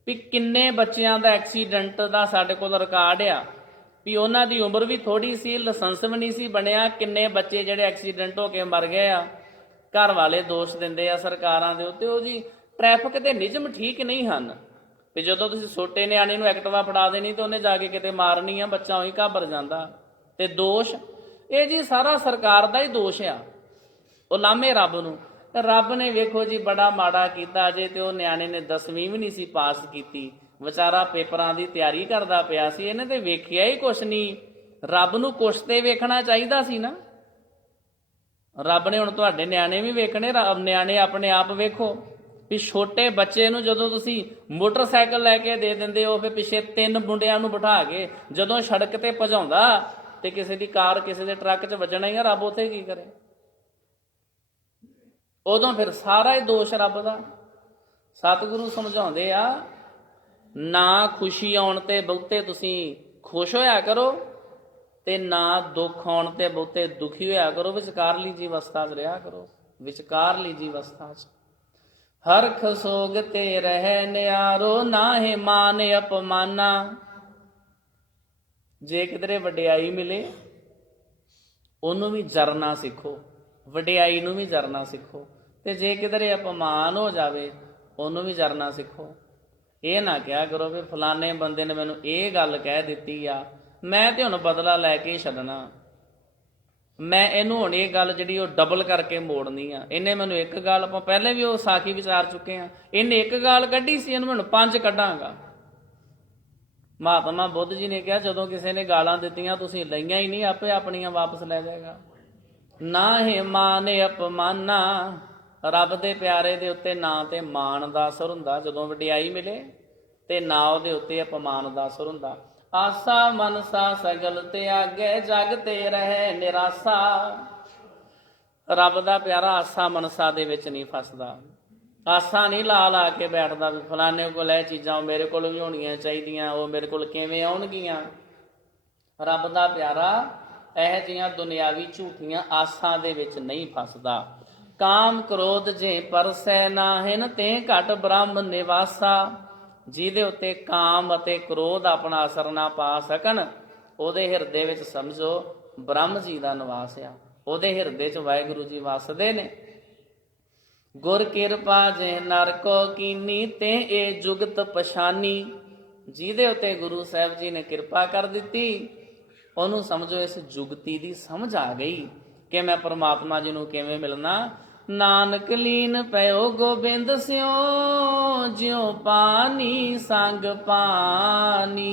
ਵੀ ਕਿੰਨੇ ਬੱਚਿਆਂ ਦਾ ਐਕਸੀਡੈਂਟ ਦਾ ਸਾਡੇ ਕੋਲ ਰਿਕਾਰਡ ਆ, ਵੀ ਉਹਨਾਂ ਦੀ ਉਮਰ ਵੀ ਥੋੜੀ ਸੀ, ਲਾਇਸੈਂਸ ਵੀ ਨਹੀਂ ਸੀ ਬਣਿਆ, ਕਿੰਨੇ ਬੱਚੇ ਜਿਹੜੇ ਐਕਸੀਡੈਂਟ ਹੋ ਕੇ ਮਰ ਗਏ ਆ। ਘਰ ਵਾਲੇ ਦੋਸ਼ ਦਿੰਦੇ ਆ ਸਰਕਾਰਾਂ ਦੇ ਉੱਤੇ, ਉਹ ਜੀ ਟ੍ਰੈਫਿਕ ਦੇ ਨਿਯਮ ਠੀਕ ਨਹੀਂ ਹਨ, ਵੀ ਜਦੋਂ ਤੁਸੀਂ ਛੋਟੇ ਨਿਆਣੇ ਨੂੰ ਐਕਟਿਵਾ ਫੜਾ ਦੇਣੀ ਤੇ ਉਹਨੇ ਜਾ ਕੇ ਕਿਤੇ ਮਾਰਨੀ ਆ, ਬੱਚਾ ਉਹੀ ਘਾਬਰ ਜਾਂਦਾ। ਤੇ ਦੋਸ਼ ਇਹ ਜੀ ਸਾਰਾ ਸਰਕਾਰ ਦਾ ਹੀ ਦੋਸ਼ ਆ, ਉਹ ਲਾਮੇ ਰੱਬ ਨੂੰ। ਰੱਬ ਨੇ ਵੇਖੋ ਜੀ ਬੜਾ ਮਾੜਾ ਕੀਤਾ ਜੇ, ਤੇ ਉਹ ਨਿਆਣੇ ਨੇ 10ਵੀਂ ਵੀ ਨਹੀਂ ਸੀ ਪਾਸ ਕੀਤੀ, ਵਿਚਾਰਾ ਪੇਪਰਾਂ ਦੀ ਤਿਆਰੀ ਕਰਦਾ ਪਿਆ ਸੀ, ਇਹਨੇ ਤੇ ਵੇਖਿਆ ਹੀ ਕੁਛ ਨਹੀਂ। ਰੱਬ ਨੂੰ ਕੁਛ ਤੇ ਵੇਖਣਾ ਚਾਹੀਦਾ ਸੀ ਨਾ। ਰੱਬ ਨੇ ਹੁਣ ਤੁਹਾਡੇ ਨਿਆਣੇ ਵੀ ਵੇਖਣੇ, ਨਿਆਣੇ ਆਪਣੇ ਆਪ ਵੇਖੋ ਵੀ ਛੋਟੇ ਬੱਚੇ ਨੂੰ ਜਦੋਂ ਤੁਸੀਂ ਮੋਟਰਸਾਈਕਲ ਲੈ ਕੇ ਦੇ ਦਿੰਦੇ ਹੋ, ਫਿਰ ਪਿੱਛੇ 3 ਮੁੰਡਿਆਂ ਨੂੰ ਬਿਠਾ ਕੇ ਜਦੋਂ ਸੜਕ ਤੇ ਭਜਾਉਂਦਾ ਤੇ ਕਿਸੇ ਦੀ ਕਾਰ ਕਿਸੇ ਦੇ ਟਰੱਕ 'ਚ ਵੱਜਣਾ ਹੀ ਆ, ਰੱਬ ਉੱਥੇ ਕੀ ਕਰੇ? ਉਦੋਂ ਫਿਰ ਸਾਰਾ ਹੀ ਦੋਸ਼ ਰੱਬ ਦਾ। ਸਤਿਗੁਰੂ ਸਮਝਾਉਂਦੇ ਆ ਨਾ ਖੁਸ਼ੀ ਆਉਣ ਤੇ ਬਹੁਤੇ ਤੁਸੀਂ ਖੁਸ਼ ਹੋਇਆ ਕਰੋ, ਤੇ ਨਾ ਦੁੱਖ ਆਉਣ ਤੇ ਬਹੁਤੇ ਦੁਖੀ ਹੋਇਆ ਕਰੋ। ਵਿਚਕਾਰਲੀ ਜੀ ਅਵਸਥਾ 'ਚ ਰਿਹਾ ਕਰੋ, ਵਿਚਕਾਰਲੀ ਜੀ ਅਵਸਥਾ 'ਚ। ਹਰਖ ਸੋਗ ਤੇ ਰਹਿ ਨਿਆਰੋ, ਨਾਹਿ ਮਾਨ ਅਪਮਾਨਾ। ਜੇ ਕਿਧਰੇ ਵਡਿਆਈ ਮਿਲੇ ਉਹਨੂੰ ਵੀ ਜਰਨਾ ਸਿੱਖੋ, ਵਡਿਆਈ ਨੂੰ ਵੀ ਜਰਨਾ ਸਿੱਖੋ। ਤੇ ਜੇ ਕਿਧਰੇ ਅਪਮਾਨ ਹੋ ਜਾਵੇ ਉਹਨੂੰ ਵੀ ਜਰਨਾ ਸਿੱਖੋ। ਇਹ ਨਾ ਕਿਹਾ ਕਰੋ ਵੀ ਫਲਾਣੇ ਬੰਦੇ ਨੇ ਮੈਨੂੰ ਇਹ ਗੱਲ ਕਹਿ ਦਿੱਤੀ ਆ, ਮੈਂ ਤੇ ਹੁਣ ਬਦਲਾ ਲੈ ਕੇ ਹੀ ਛੱਡਣਾ, ਮੈਂ ਇਹਨੂੰ ਹੁਣ ਇਹ ਗੱਲ ਜਿਹੜੀ ਉਹ ਡਬਲ ਕਰਕੇ ਮੋੜਨੀ ਆ। ਇਹਨੇ ਮੈਨੂੰ ਇੱਕ ਗੱਲ, ਆਪਾਂ ਪਹਿਲੇ ਵੀ ਉਹ ਸਾਖੀ ਵਿਚਾਰ ਚੁੱਕੇ ਆ, ਇਹਨੇ ਇੱਕ ਗਾਲ ਕੱਢੀ ਸੀ, ਇਹਨੂੰ ਮੈਨੂੰ 5 ਕੱਢਾਂਗਾ। ਮਹਾਤਮਾ ਬੁੱਧ ਜੀ ਨੇ ਕਿਹਾ ਜਦੋਂ ਕਿਸੇ ਨੇ ਗਾਲਾਂ ਦਿੱਤੀਆਂ ਤੁਸੀਂ ਲਈਆਂ ਹੀ ਨਹੀਂ, ਆਪੇ ਆਪਣੀਆਂ ਵਾਪਸ ਲੈ ਜਾਏਗਾ। ਨਾਹਿ ਮਾਨ ਅਪਮਾਨਾ। ਰੱਬ ਦੇ ਪਿਆਰੇ ਦੇ ਉੱਤੇ ਨਾ ਤੇ ਮਾਣ ਦਾ ਅਸਰ ਹੁੰਦਾ ਜਦੋਂ ਵਡਿਆਈ ਮਿਲੇ, ਤੇ ਨਾ ਉਹਦੇ ਉੱਤੇ ਅਪਮਾਨ ਦਾ ਅਸਰ ਹੁੰਦਾ। ਆਸਾ ਮਨਸਾ ਸਗਲ ਤਿਆਗੈ, ਜਗ ਤੇ ਰਹਿ ਨਿਰਾਸਾ। ਰੱਬ ਦਾ ਪਿਆਰਾ ਆਸਾ ਮਨਸਾ ਦੇ ਵਿੱਚ ਨਹੀਂ ਫਸਦਾ। ਆਸਾਂ ਨਹੀਂ ਲਾ ਲਾ ਕੇ ਬੈਠਦਾ ਵੀ ਫਲਾਣੇ ਕੋਲ ਇਹ ਚੀਜ਼ਾਂ ਉਹ ਮੇਰੇ ਕੋਲ ਵੀ ਹੋਣੀਆਂ ਚਾਹੀਦੀਆਂ, ਉਹ ਮੇਰੇ ਕੋਲ ਕਿਵੇਂ ਆਉਣਗੀਆਂ। ਰੱਬ ਦਾ ਪਿਆਰਾ ਇਹ ਜਿਹੀਆਂ ਦੁਨਿਆਵੀ ਝੂਠੀਆਂ ਆਸਾਂ ਦੇ ਵਿੱਚ ਨਹੀਂ ਫਸਦਾ। ਕਾਮ ਕ੍ਰੋਧ ਜੇ ਪਰਸੈ ਨਾਹਿਨ, ਤੇ ਘਟ ਬ੍ਰਹਮ ਨਿਵਾਸਾ। ਜਿਹਦੇ ਉੱਤੇ ਕਾਮ ਅਤੇ ਕ੍ਰੋਧ ਆਪਣਾ ਅਸਰ ਨਾ ਪਾ ਸਕਣ, ਉਹਦੇ ਹਿਰਦੇ ਵਿੱਚ ਸਮਝੋ ਬ੍ਰਹਮ ਜੀ ਦਾ ਨਿਵਾਸ ਆ, ਉਹਦੇ ਹਿਰਦੇ 'ਚ ਵਾਹਿਗੁਰੂ ਜੀ ਵਸਦੇ ਨੇ। ਗੁਰ ਕਿਰਪਾ ਜੇ ਨਰ ਕੋ ਕੀਨੀ, ਤੇ ਇਹ ਜੁਗਤ ਪਛਾਨੀ। ਜਿਹਦੇ ਉੱਤੇ ਗੁਰੂ ਸਾਹਿਬ ਜੀ ਨੇ ਕਿਰਪਾ ਕਰ ਦਿੱਤੀ, ਉਹਨੂੰ ਸਮਝੋ ਇਸ ਜੁਗਤੀ ਦੀ ਸਮਝ ਆ ਗਈ ਕਿ ਮੈਂ ਪਰਮਾਤਮਾ ਜੀ ਨੂੰ ਕਿਵੇਂ ਮਿਲਣਾ। ਨਾਨਕ ਲੀਨ ਪਇਓ ਗੋਬਿੰਦ ਸਿਓ, ਜਿਉ ਪਾਣੀ ਸੰਗ ਪਾਣੀ।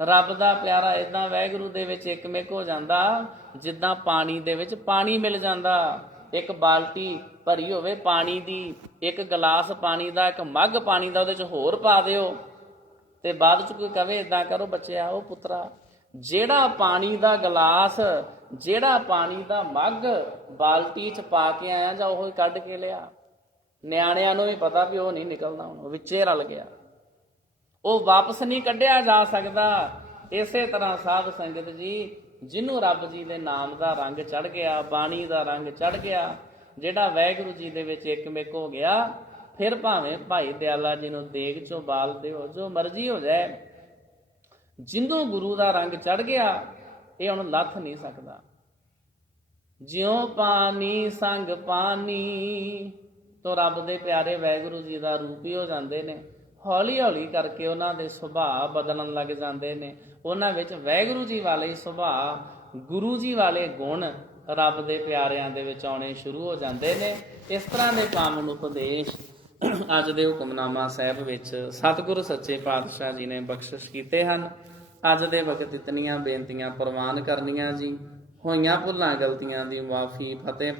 ਰੱਬ ਦਾ ਪਿਆਰਾ ਏਦਾਂ ਵਾਹਿਗੁਰੂ ਦੇ ਵਿੱਚ ਇਕਮਿਕ ਹੋ ਜਾਂਦਾ ਜਿੱਦਾਂ ਪਾਣੀ ਦੇ ਵਿੱਚ ਪਾਣੀ ਮਿਲ ਜਾਂਦਾ। ਇੱਕ ਬਾਲਟੀ ਭਰੀ ਹੋਵੇ ਪਾਣੀ ਦੀ, ਇੱਕ ਗਲਾਸ ਪਾਣੀ ਦਾ, ਇੱਕ ਮੱਗ ਪਾਣੀ ਦਾ, ਉਹਦੇ 'ਚ ਹੋਰ ਪਾ ਦਿਓ ਤੇ ਬਾਅਦ 'ਚ ਕੋਈ ਕਵੇ ਏਦਾਂ ਕਰੋ ਬੱਚਿਆ, ਉਹ ਪੁੱਤਰਾ ਜਿਹੜਾ ਪਾਣੀ ਦਾ ਗਲਾਸ, ਜਿਹੜਾ ਪਾਣੀ ਦਾ ਮੱਗ ਬਾਲਟੀ 'ਚ ਪਾ ਕੇ ਆਇਆ ਜਾਂ ਉਹ ਹੀ ਕੱਢ ਕੇ ਲਿਆ। ਨਿਆਣਿਆਂ ਨੂੰ ਵੀ ਪਤਾ ਵੀ ਉਹ ਨਹੀਂ ਨਿਕਲਣਾ, ਹੁਣ ਉਹ ਵਿੱਚੇ ਰਲ ਗਿਆ, ਉਹ ਵਾਪਸ ਨਹੀਂ ਕੱਢਿਆ ਜਾ ਸਕਦਾ। ਇਸੇ ਤਰ੍ਹਾਂ ਸਾਧ ਸੰਗਤ ਜੀ, ਜਿਹਨੂੰ ਰੱਬ ਜੀ ਦੇ ਨਾਮ ਦਾ ਰੰਗ ਚੜ੍ਹ ਗਿਆ, ਬਾਣੀ ਦਾ ਰੰਗ ਚੜ੍ਹ ਗਿਆ, ਜਿਹੜਾ ਵਾਹਿਗੁਰੂ ਜੀ ਦੇ ਵਿੱਚ ਇਕਮਿਕ ਹੋ ਗਿਆ, ਫਿਰ ਭਾਵੇਂ ਭਾਈ ਦਿਆਲਾ ਜੀ ਨੂੰ ਦੇਗ 'ਚੋਂ ਬਾਲ ਦਿਓ, ਜੋ ਮਰਜ਼ੀ ਹੋ ਜਾਏ, ਜਿਹਨੂੰ ਗੁਰੂ ਦਾ ਰੰਗ ਚੜ੍ਹ ਗਿਆ ਇਹ ਹੁਣ ਲੱਥ ਨਹੀਂ ਸਕਦਾ। ਜਿਉ ਪਾਣੀ ਸੰਗ ਪਾਣੀ ਤੋਂ ਰੱਬ ਦੇ ਪਿਆਰੇ ਵਾਹਿਗੁਰੂ ਜੀ ਦਾ ਰੂਪ ਹੀ ਹੋ ਜਾਂਦੇ ਨੇ। ਹੌਲੀ ਹੌਲੀ ਕਰਕੇ ਉਹਨਾਂ ਦੇ ਸੁਭਾਅ ਬਦਲਣ ਲੱਗ ਜਾਂਦੇ ਨੇ, ਉਹਨਾਂ ਵਿੱਚ ਵਾਹਿਗੁਰੂ ਜੀ ਵਾਲੇ ਸੁਭਾਅ, ਗੁਰੂ ਜੀ ਵਾਲੇ ਗੁਣ ਰੱਬ ਦੇ ਪਿਆਰਿਆਂ ਦੇ ਵਿੱਚ ਆਉਣੇ ਸ਼ੁਰੂ ਹੋ ਜਾਂਦੇ ਨੇ। ਇਸ ਤਰ੍ਹਾਂ ਦੇ ਪਾਵਨ ਉਪਦੇਸ਼ ਅੱਜ ਦੇ ਹੁਕਮਨਾਮਾ ਸਾਹਿਬ ਵਿੱਚ ਸਤਿਗੁਰੂ ਸੱਚੇ ਪਾਤਸ਼ਾਹ ਜੀ ਨੇ ਬਖਸ਼ਿਸ਼ ਕੀਤੇ ਹਨ। ਅੱਜ ਦੇ ਵਕਤ ਇਤਨੀਆਂ ਬੇਨਤੀਆਂ ਪ੍ਰਵਾਨ ਕਰਨੀਆਂ ਜੀ। ਹੋਈਆਂ ਭੁੱਲਾਂ ਗਲਤੀਆਂ ਦੀ ਮਾਫੀ। ਫਤਿਹ।